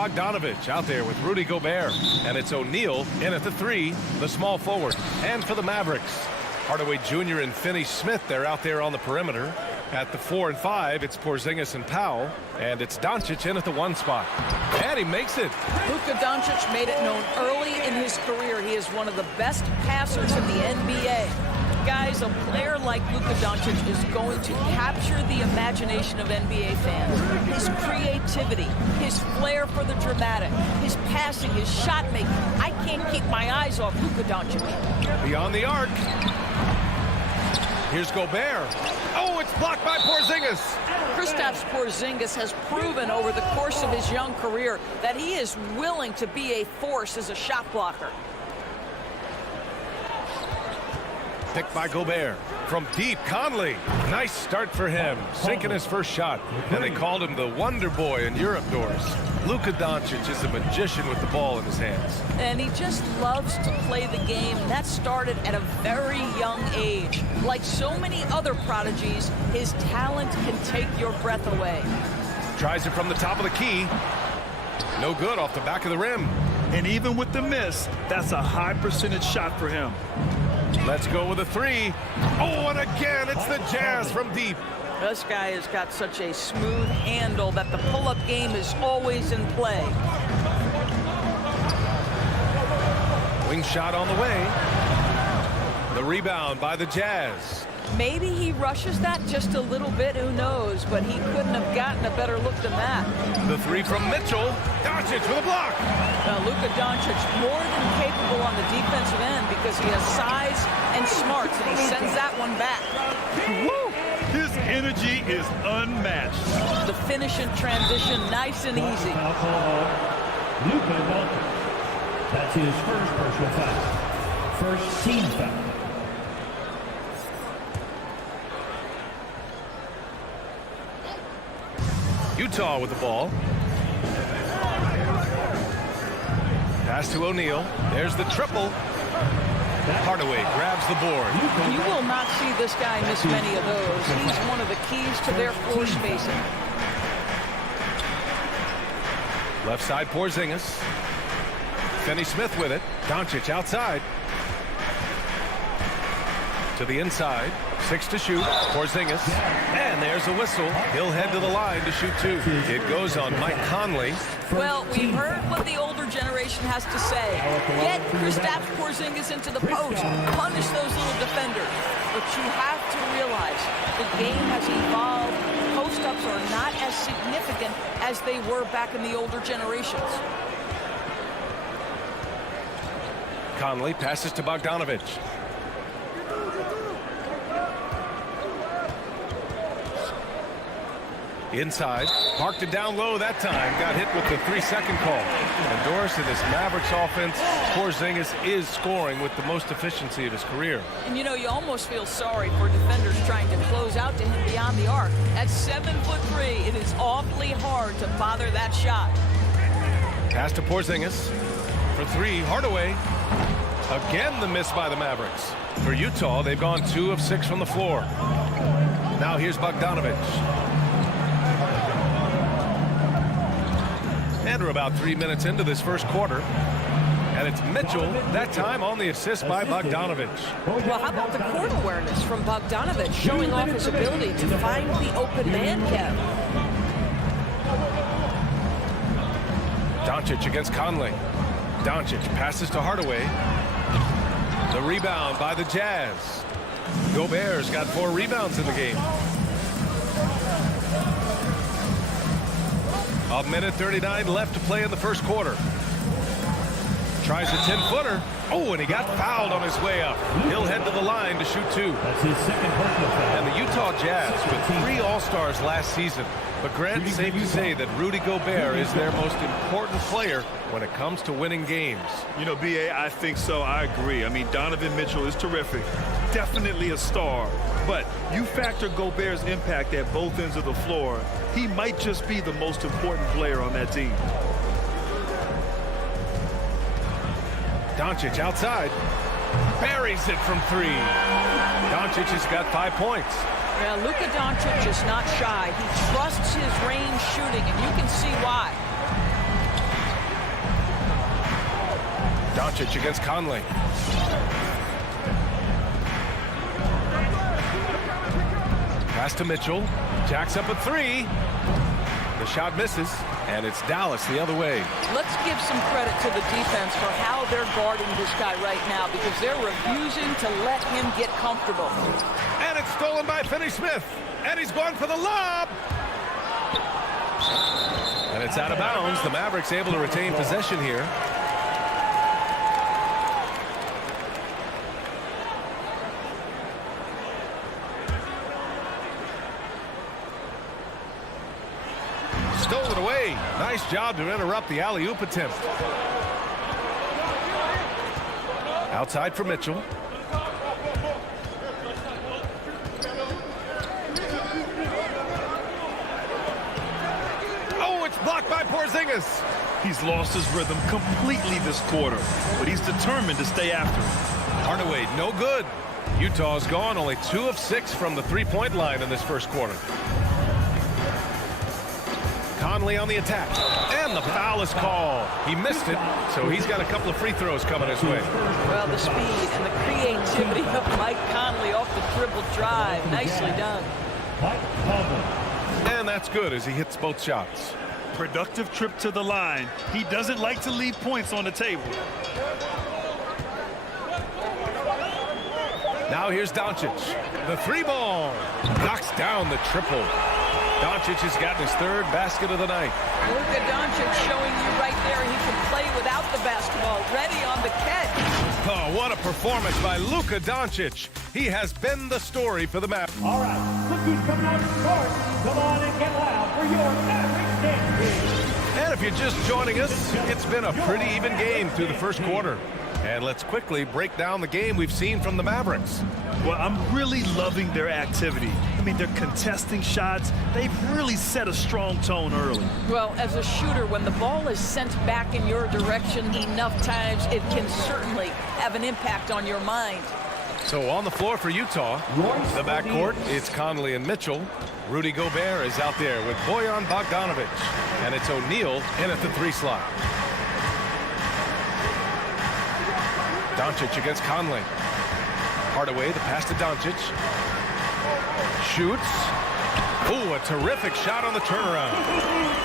Bogdanovich out there with Rudy Gobert. And it's O'Neal in at the 3, the small forward. And for the Mavericks, Hardaway Jr. and Finney-Smith, they're out there on the perimeter. At the 4 and 5, it's Porzingis and Powell. And it's Doncic in at the 1 spot. And he makes it. Luka Doncic made it known early in his career he is one of the best passers in the NBA. Guys, a player like Luka Doncic is going to capture the imagination of NBA fans. His creativity, his flair for the dramatic, his passing, his shot making. I can't keep my eyes off Luka Doncic. Beyond the arc. Here's Gobert. Oh, it's blocked by Porzingis. Kristaps Porzingis has proven over the course of his young career that he is willing to be a force as a shot blocker. Picked by Gobert. From deep, Conley. Nice start for him. Sinking his first shot. And they called him the Wonder Boy in Europe, Doris. Luka Doncic is a magician with the ball in his hands. And he just loves to play the game. That started at a very young age. Like so many other prodigies, his talent can take your breath away. Tries it from the top of the key. No good off the back of the rim. And even with the miss, that's a high percentage shot for him. Let's go with a 3. Oh, and again, it's the Jazz from deep. This guy has got such a smooth handle that the pull-up game is always in play. Wing shot on the way. The rebound by the Jazz. Maybe he rushes that just a little bit, who knows, but he couldn't have gotten a better look than that. The 3 from Mitchell. Doncic with a block. Now, Luka Doncic more than capable on the defensive end because he has size and smarts, and he sends that one back. Woo! His energy is unmatched. The finish and transition, nice and easy. Luka Doncic. That's his first personal foul. First team foul. Utah with the ball. Pass to O'Neal. There's the triple. Hardaway grabs the board. You will not see this guy miss many of those. He's one of the keys to their floor spacing. Left side, Porzingis. Finney-Smith with it. Doncic outside. To the inside. 6 to shoot. Porzingis. And there's a whistle. He'll head to the line to shoot 2. It goes on Mike Conley. Well, we've heard what the older generation has to say. Get Kristaps Porzingis into the post. Punish those little defenders. But you have to realize the game has evolved. Post-ups are not as significant as they were back in the older generations. Conley passes to Bogdanovich. Inside, parked it down low that time. Got hit with the 3-second call. And Doris, in this Mavericks offense, Porzingis is scoring with the most efficiency of his career. And you know, you almost feel sorry for defenders trying to close out to him beyond the arc. At 7'3", it is awfully hard to bother that shot. Pass to Porzingis. For 3, Hardaway. Again, the miss by the Mavericks. For Utah, they've gone 2 of 6 from the floor. Now here's Bogdanovich. And we're about 3 minutes into this first quarter. And it's Mitchell, that time on the assist by Bogdanovich. Well, how about the court awareness from Bogdanovich, showing off his ability to find the open man, Kev? Doncic against Conley. Doncic passes to Hardaway. The rebound by the Jazz. Gobert's got 4 rebounds in the game. A minute 39 left to play in the first quarter. Tries a 10-footer. Oh, and he got fouled on his way up. He'll head to the line to shoot 2. That's his second personal foul. And the Utah Jazz with 3 All-Stars last season. But Grant, it's safe to say that Rudy Gobert is their most important player when it comes to winning games. You know, B.A., I think so. I agree. I mean, Donovan Mitchell is terrific. Definitely a star. But you factor Gobert's impact at both ends of the floor, he might just be the most important player on that team. Doncic outside. Buries it from 3. Doncic has got 5 points. Yeah, Luka Doncic is not shy. He trusts his range shooting, and you can see why. Doncic against Conley. Pass to Mitchell. Jacks up a three. The shot misses, and it's Dallas the other way. Let's give some credit to the defense for how they're guarding this guy right now, because they're refusing to let him get comfortable. And it's stolen by Finney-Smith. And he's going for the lob. And it's out of bounds. The Mavericks able to retain possession here. Stole it away. Nice job to interrupt the alley-oop attempt. Outside for Mitchell. Oh, it's blocked by Porzingis. He's lost his rhythm completely this quarter, but he's determined to stay after it. Hardaway, no good. Utah's gone only 2 of 6 from the three-point line in this first quarter. Conley on the attack, and the foul is called. He missed it, so he's got a couple of free throws coming his way. Well, the speed and the creativity of Mike Conley off the dribble drive. Nicely done. And that's good as he hits both shots. Productive trip to the line. He doesn't like to leave points on the table. Now here's Doncic. The three ball knocks down the triple. Doncic has gotten his 3rd basket of the night. Luka Doncic showing you right there he can play without the basketball. Ready on the catch. Oh, what a performance by Luka Doncic. He has been the story for the Mavericks. All right, look who's coming out of the court. Come on and get loud for your Mavericks game. And if you're just joining us, it's been a pretty even game through the first quarter. And let's quickly break down the game we've seen from the Mavericks. Well, I'm really loving their activity. I mean, they're contesting shots. They've really set a strong tone early. Well, as a shooter, when the ball is sent back in your direction enough times, it can certainly have an impact on your mind. So on the floor for Utah, the backcourt, it's Conley and Mitchell. Rudy Gobert is out there with Bojan Bogdanovic. And it's O'Neal in at the 3 slot. Doncic against Conley. Hardaway, the pass to Doncic. Shoots. Ooh, a terrific shot on the turnaround.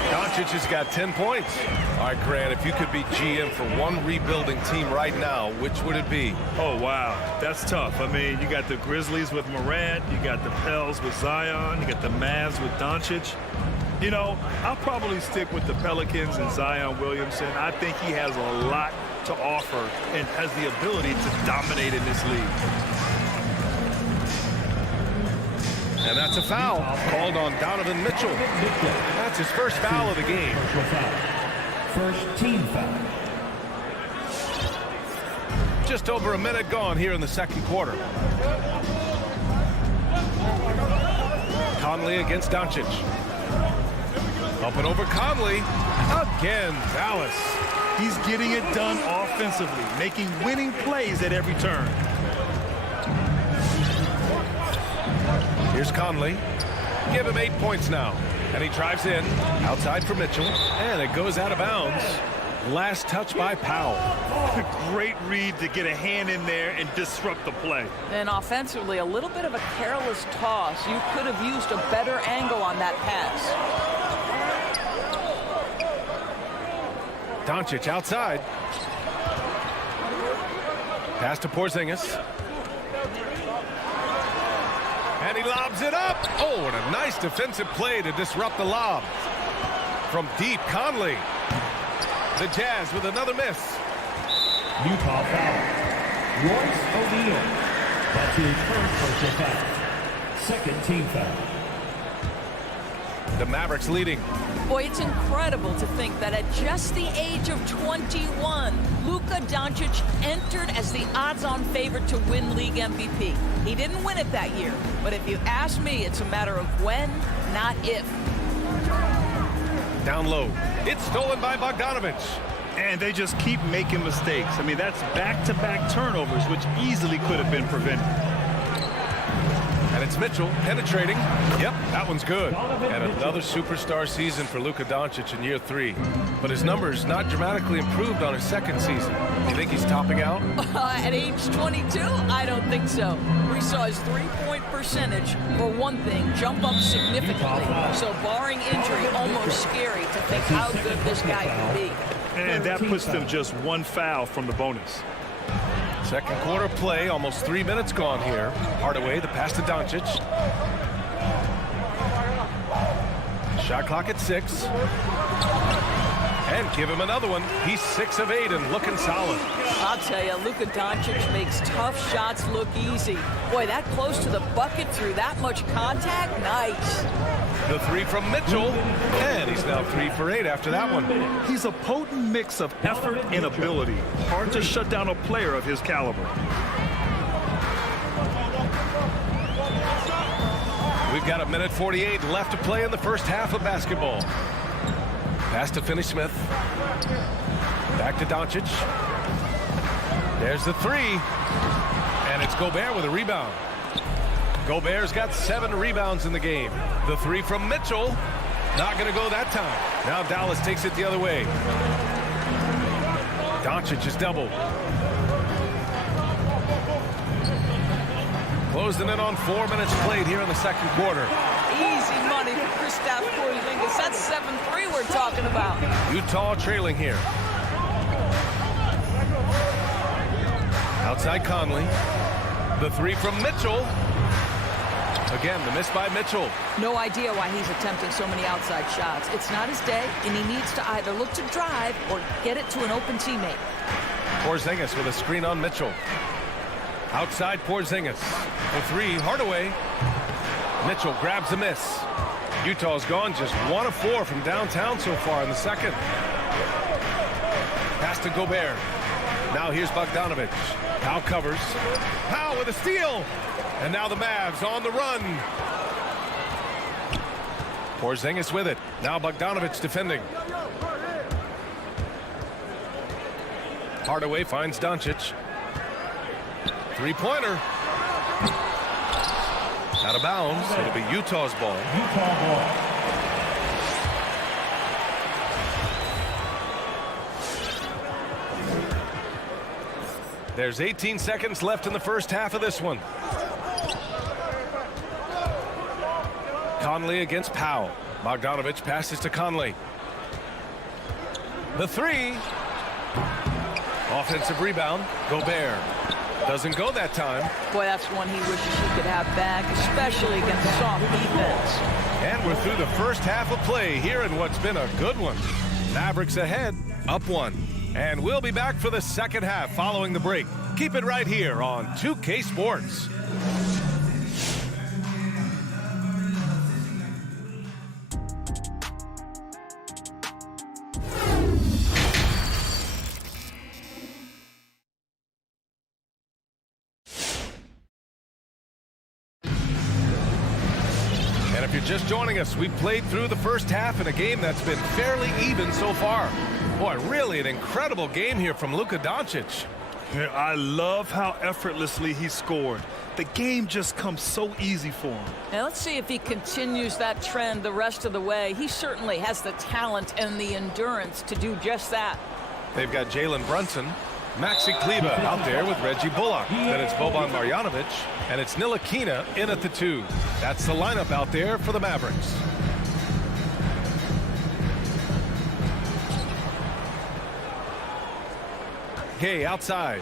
Doncic has got 10 points. All right, Grant, if you could be GM for one rebuilding team right now, which would it be? Oh, wow. That's tough. I mean, you got the Grizzlies with Morant. You got the Pels with Zion. You got the Mavs with Doncic. You know, I'll probably stick with the Pelicans and Zion Williamson. I think he has a lot to offer and has the ability to dominate in this league. And that's a foul called on Donovan Mitchell. That's his first foul of the game. First team foul. Just over a minute gone here in the second quarter. Conley against Doncic. Up and over Conley. Again, Dallas. He's getting it done offensively, making winning plays at every turn. Here's Conley. Give him 8 points now. And he drives in. Outside for Mitchell. And it goes out of bounds. Last touch by Powell. Great read to get a hand in there and disrupt the play. And offensively, a little bit of a careless toss. You could have used a better angle on that pass. Doncic outside. Pass to Porzingis. And he lobs it up. Oh, and a nice defensive play to disrupt the lob. From deep, Conley. The Jazz with another miss. Utah foul. Royce O'Neal. That's his first personal foul. Second team foul. The Mavericks leading. Boy, it's incredible to think that at just the age of 21, Luka Doncic entered as the odds-on favorite to win league MVP. He didn't win it that year, but if you ask me, it's a matter of when, not if. Down low. It's stolen by Bogdanovic. And they just keep making mistakes. I mean, that's back-to-back turnovers, which easily could have been prevented. And it's Mitchell penetrating. Yep, that one's good. And another superstar season for Luka Doncic in year 3. But his numbers not dramatically improved on his second season. You think he's topping out? At age 22? I don't think so. We saw his three-point percentage, for one thing, jump up significantly. So barring injury, almost scary to think how good this guy can be. And that puts them just one foul from the bonus. Second quarter play, almost 3 minutes gone here. Hardaway, the pass to Doncic. Shot clock at 6. And give him another one. He's 6 of 8 and looking solid. I'll tell you, Luka Doncic makes tough shots look easy. Boy, that close to the bucket through that much contact, nice. The 3 from Mitchell, and he's now 3 for 8 after that one. He's a potent mix of effort and ability. Hard to shut down a player of his caliber. We've got 1:48 left to play in the first half of basketball. Pass to Finney-Smith. Back to Doncic. There's the 3. And it's Gobert with a rebound. Gobert's got 7 rebounds in the game. The 3 from Mitchell. Not going to go that time. Now Dallas takes it the other way. Doncic is doubled. Closing in on 4 minutes played here in the second quarter. Easy money for Kristaps Porzingis. That's 7-3 we're talking about. Utah trailing here. Outside Conley. The 3 from Mitchell. Again, the miss by Mitchell. No idea why he's attempting so many outside shots. It's not his day, and he needs to either look to drive or get it to an open teammate. Porzingis with a screen on Mitchell. Outside Porzingis. The 3, Hardaway. Mitchell grabs the miss. Utah's gone just 1 of 4 from downtown so far in the second. Pass to Gobert. Now here's Bogdanovic. Powell covers. Powell with a steal. And now the Mavs on the run. Porzingis with it. Now Bogdanovic defending. Hardaway finds Doncic. Three-pointer. Out of bounds. It'll be Utah's ball. There's 18 seconds left in the first half of this one. Conley against Powell. Bogdanovic passes to Conley. The 3. Offensive rebound. Gobert. Doesn't go that time. Boy, that's one he wishes he could have back, especially against soft defense. And we're through the first half of play here in what's been a good one. Mavericks ahead, up 1. And we'll be back for the second half following the break. Keep it right here on 2K Sports. If you're just joining us, we played through the first half in a game that's been fairly even so far. Boy, really an incredible game here from Luka Doncic. Yeah, I love how effortlessly he scored. The game just comes so easy for him. Now let's see if he continues that trend the rest of the way. He certainly has the talent and the endurance to do just that. They've got Jalen Brunson, Maxi Kleber out there with Reggie Bullock. Then it's Boban Marjanovic, and it's Ntilikina in at the 2. That's the lineup out there for the Mavericks. Gay outside.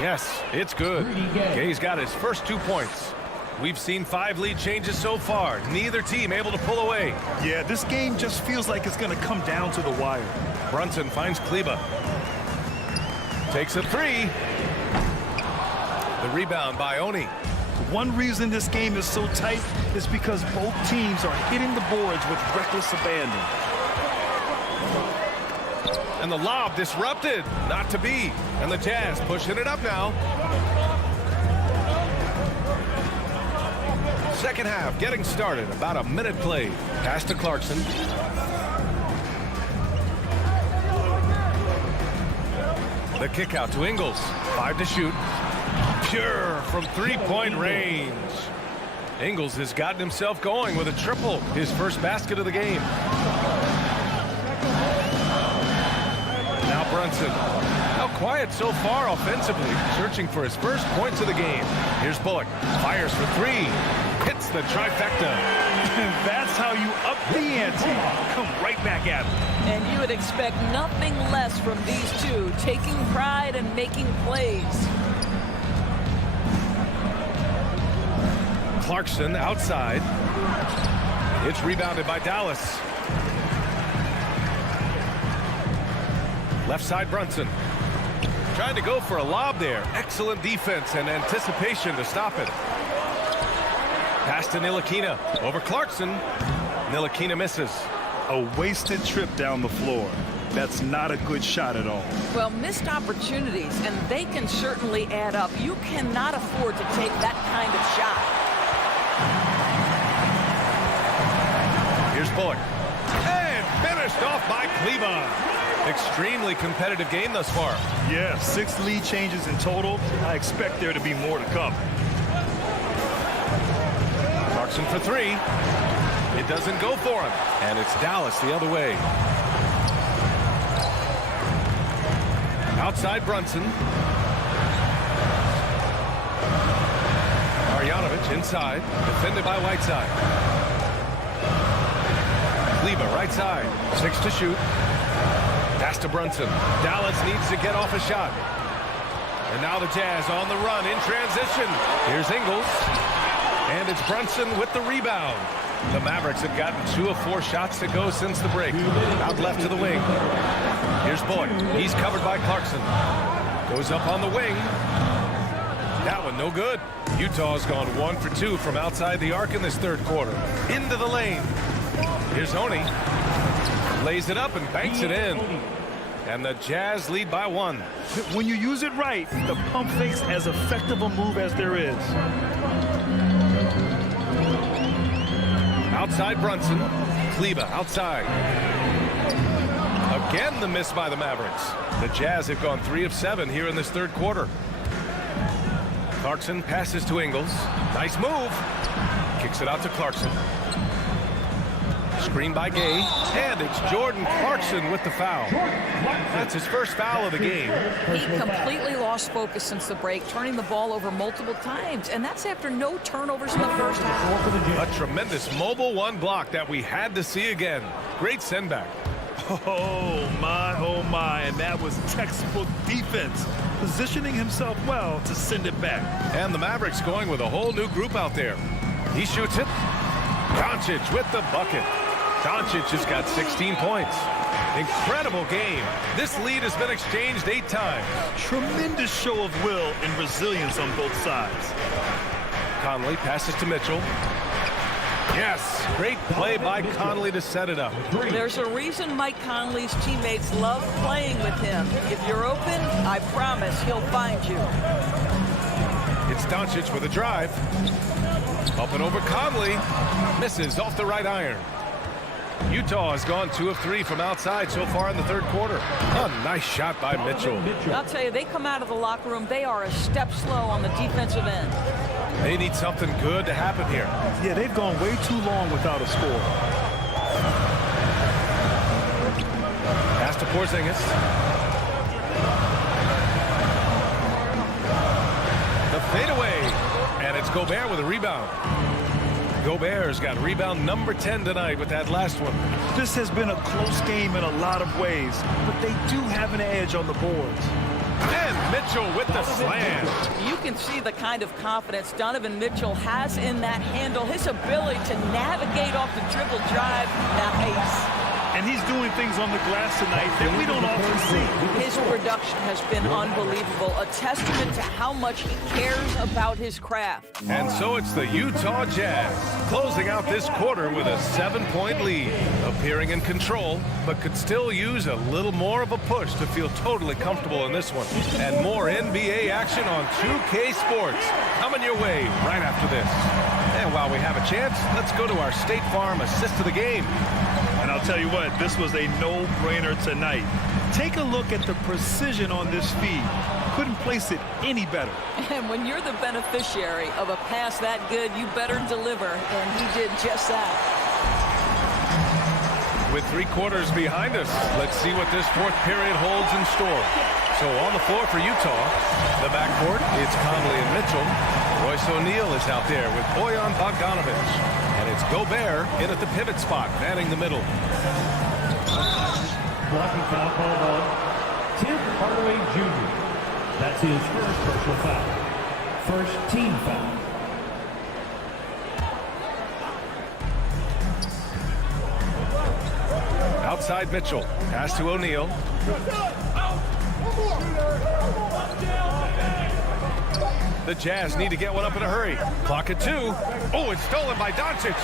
Yes, it's good. Gay's got his first 2 points. We've seen 5 lead changes so far. Neither team able to pull away. Yeah, this game just feels like it's going to come down to the wire. Brunson finds Kleber. Takes a 3. The rebound by Oni. One reason this game is so tight is because both teams are hitting the boards with reckless abandon. And the lob disrupted. Not to be. And the Jazz pushing it up now. Second half getting started. About a minute played. Pass to Clarkson. The kick out to Ingles. 5 to shoot. pure from three-point range. Ingles has gotten himself going with a triple, his first basket of the game. Now Brunson. Now quiet so far offensively, searching for his first points of the game. Here's Bullock. Fires for three. Hits the trifecta. That's how you up the ante. Come right back at him. And you would expect nothing less from these two, taking pride and making plays. Clarkson outside. It's rebounded by Dallas. Left side Brunson. Trying to go for a lob there. Excellent defense and anticipation to stop it. Pass to Ntilikina. Over Clarkson. Ntilikina misses. A wasted trip down the floor. That's not a good shot at all. Well, missed opportunities, and they can certainly add up. You cannot afford to take that kind of shot. Here's Bullock. And finished off by Kleber. Extremely competitive game thus far. Yeah, 6 lead changes in total. I expect there to be more to come. Clarkson for three. It doesn't go for him. And it's Dallas the other way. Outside Brunson. Marjanovic inside. Defended by Whiteside. Kleber right side. 6 to shoot. Pass to Brunson. Dallas needs to get off a shot. And now the Jazz on the run in transition. Here's Ingles. And it's Brunson with the rebound. The Mavericks have gotten 2 of 4 shots to go since the break. Out left to the wing. Here's Bullock. He's covered by Clarkson. Goes up on the wing. That one no good. Utah's gone 1 for 2 from outside the arc in this third quarter. Into the lane. Here's Oni. Lays it up and banks it in. And the Jazz lead by 1. When you use it right, the pump fake's as effective a move as there is. Outside Brunson. Kleber outside. Again the miss by the Mavericks. The Jazz have gone 3 of 7 here in this third quarter. Clarkson passes to Ingles. Nice move. Kicks it out to Clarkson. Screen by Gay. And it's Jordan Clarkson with the foul. That's his first foul of the game. He completely lost focus since the break, turning the ball over multiple times. And that's after no turnovers in the first half. A tremendous mobile 1 block that we had to see again. Great send back. Oh my, and that was textbook defense. Positioning himself well to send it back. And the Mavericks going with a whole new group out there. He shoots it. Doncic with the bucket. Doncic has got 16 points. Incredible game. This lead has been exchanged 8 times. Tremendous show of will and resilience on both sides. Conley passes to Mitchell. Yes, great play by Conley to set it up. There's a reason Mike Conley's teammates love playing with him. If you're open, I promise he'll find you. It's Doncic with a drive. Up and over Conley. Misses off the right iron. Utah has gone 2 of 3 from outside so far in the third quarter. A nice shot by Mitchell. I'll tell you, they come out of the locker room, they are a step slow on the defensive end. They need something good to happen here. Yeah, they've gone way too long without a score. Pass to Porzingis. The fadeaway. And it's Gobert with a rebound. Gobert's got rebound number 10 tonight with that last one. This has been a close game in a lot of ways, but they do have an edge on the boards. And Mitchell with the slam. You can see the kind of confidence Donovan Mitchell has in that handle. His ability to navigate off the dribble drive. Nice. And he's doing things on the glass tonight that we don't often see. His production has been unbelievable. A testament to how much he cares about his craft. And so it's the Utah Jazz closing out this quarter with a 7-point lead. Appearing in control, but could still use a little more of a push to feel totally comfortable in this one. And more NBA action on 2K Sports coming your way right after this. And while we have a chance, let's go to our State Farm assist of the game. And I'll tell you what, this was a no-brainer tonight. Take a look at the precision on this feed. Couldn't place it any better. And when you're the beneficiary of a pass that good, you better deliver, and he did just that. With 3 quarters behind us, let's see what this fourth period holds in store. So on the floor for Utah, the backcourt, it's Conley and Mitchell. Royce O'Neal is out there with Bojan Bogdanovic. And it's Gobert in at the pivot spot, manning the middle. Blocking foul called on Tim Hardaway Jr. That's his first personal foul. First team foul. Outside Mitchell. Pass to O'Neal. The Jazz need to get one up in a hurry. Clock at 2. Oh, it's stolen by Doncic.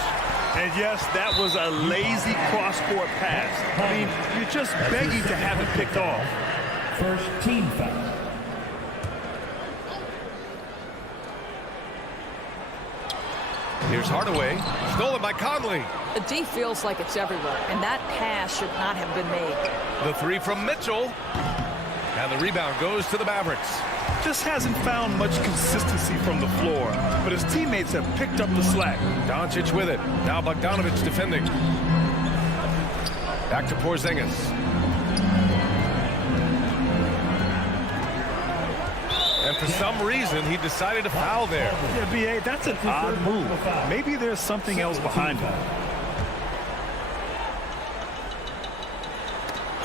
And yes, that was a lazy cross-court pass. I mean, you're just begging to have it picked off. First team foul. Here's Hardaway. Stolen by Conley. The D feels like it's everywhere, and that pass should not have been made. The 3 from Mitchell. And the rebound goes to the Mavericks. Just hasn't found much consistency from the floor, but his teammates have picked up the slack. Doncic with it. Now Bogdanovic defending. Back to Porzingis. And for some reason, he decided to foul there. Yeah, B.A., that's an odd move. Maybe there's something else behind it.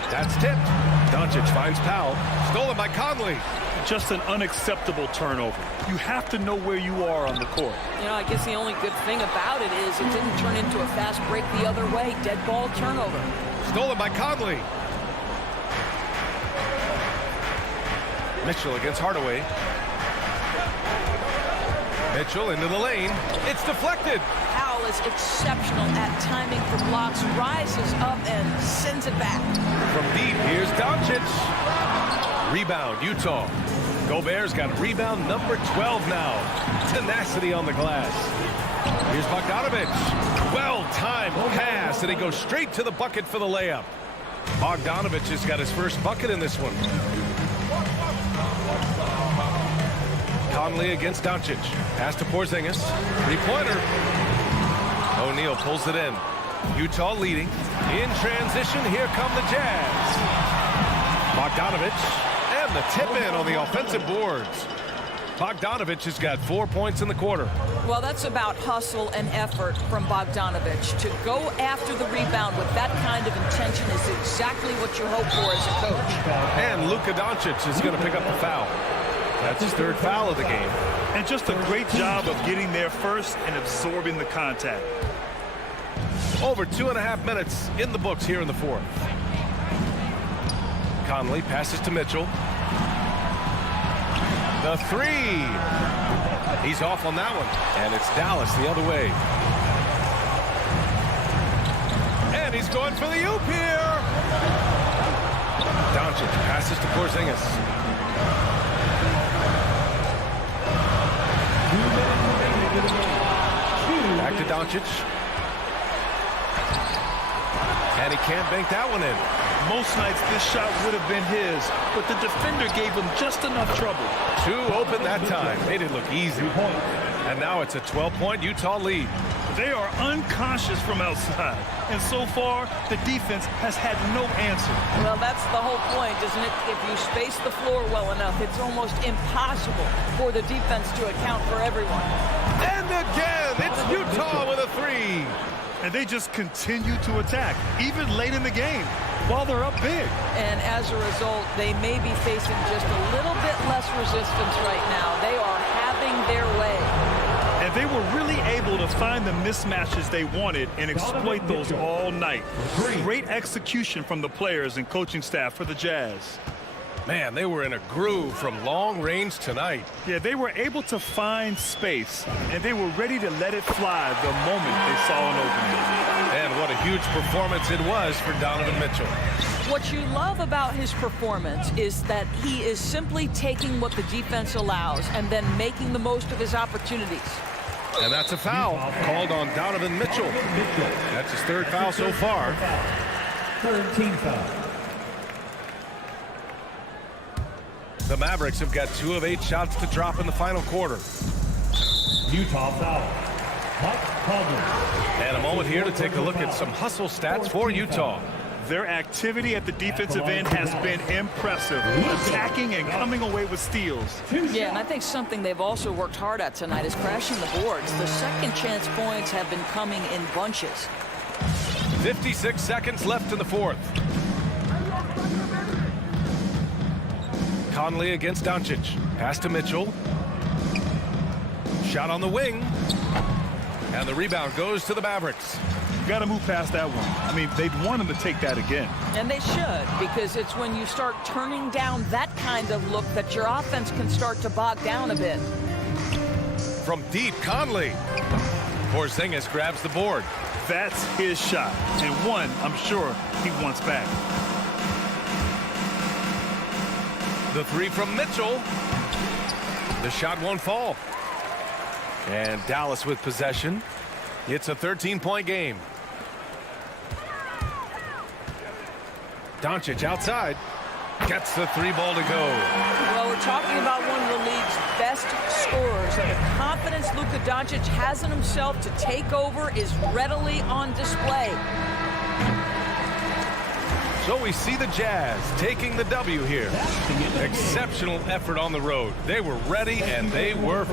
That's tipped. Doncic finds Powell. Stolen by Conley. Just an unacceptable turnover. You have to know where you are on the court. You know, I guess the only good thing about it is it didn't turn into a fast break the other way. Dead ball turnover. Stolen by Conley. Mitchell against Hardaway. Mitchell into the lane. It's deflected. Powell is exceptional at timing for blocks, rises up and sends it back. From deep, here's Doncic. Rebound, Utah. Gobert's got rebound number 12 now. Tenacity on the glass. Here's Bogdanovic. Well-timed pass, and he goes straight to the bucket for the layup. Bogdanovic has got his first bucket in this one. Conley against Doncic. Pass to Porzingis. 3-pointer. O'Neal pulls it in. Utah leading. In transition, here come the Jazz. Bogdanovic. And the tip-in on the offensive boards. Bogdanovic has got 4 points in the quarter. Well, that's about hustle and effort from Bogdanovic. To go after the rebound with that kind of intention is exactly what you hope for as a coach. And Luka Doncic is going to pick up the foul. That's his 3rd foul of the game. And just a great job of getting there first and absorbing the contact. Over 2.5 minutes in the books here in the 4th. Conley passes to Mitchell. The 3. He's off on that one. And it's Dallas the other way. And he's going for the oop here. Doncic passes to Porzingis. Back to Doncic. And he can't bank that one in. Most nights this shot would have been his, but the defender gave him just enough trouble. 2 open that time. Made it look easy. And now it's a 12-point Utah lead. They are unconscious from outside. And so far, the defense has had no answer. Well, that's the whole point, isn't it? If you space the floor well enough, it's almost impossible for the defense to account for everyone. And again, it's Utah with a 3. And they just continue to attack, even late in the game, while they're up big. And as a result, they may be facing just a little bit less resistance right now. They are having their way. And they were really able to find the mismatches they wanted and exploit those all night. Great execution from the players and coaching staff for the Jazz. Man, they were in a groove from long range tonight. Yeah, they were able to find space, and they were ready to let it fly the moment they saw an opening. And what a huge performance it was for Donovan Mitchell. What you love about his performance is that he is simply taking what the defense allows and then making the most of his opportunities. And that's a foul called on Donovan Mitchell. That's his 3rd foul so far. 3rd team foul. The Mavericks have got 2 of 8 shots to drop in the final quarter. Utah foul. Mike Conley. And a moment here to take a look at some hustle stats for Utah. Their activity at the defensive end has been impressive, attacking and coming away with steals. Yeah, and I think something they've also worked hard at tonight is crashing the boards. The second chance points have been coming in bunches. 56 seconds left in the fourth. Conley against Doncic. Pass to Mitchell. Shot on the wing. And the rebound goes to the Mavericks. Got to move past that one. I mean, they'd want him to take that again. And they should, because it's when you start turning down that kind of look that your offense can start to bog down a bit. From deep, Conley. Porzingis grabs the board. That's his shot, and one I'm sure he wants back. The three from Mitchell. The shot won't fall. And Dallas with possession. It's a 13-point game. Doncic outside. Gets the 3-ball to go. Well, we're talking about one of the league's best scorers, and the confidence Luka Doncic has in himself to take over is readily on display. So we see the Jazz taking the W here. Exceptional effort on the road. They were ready and they were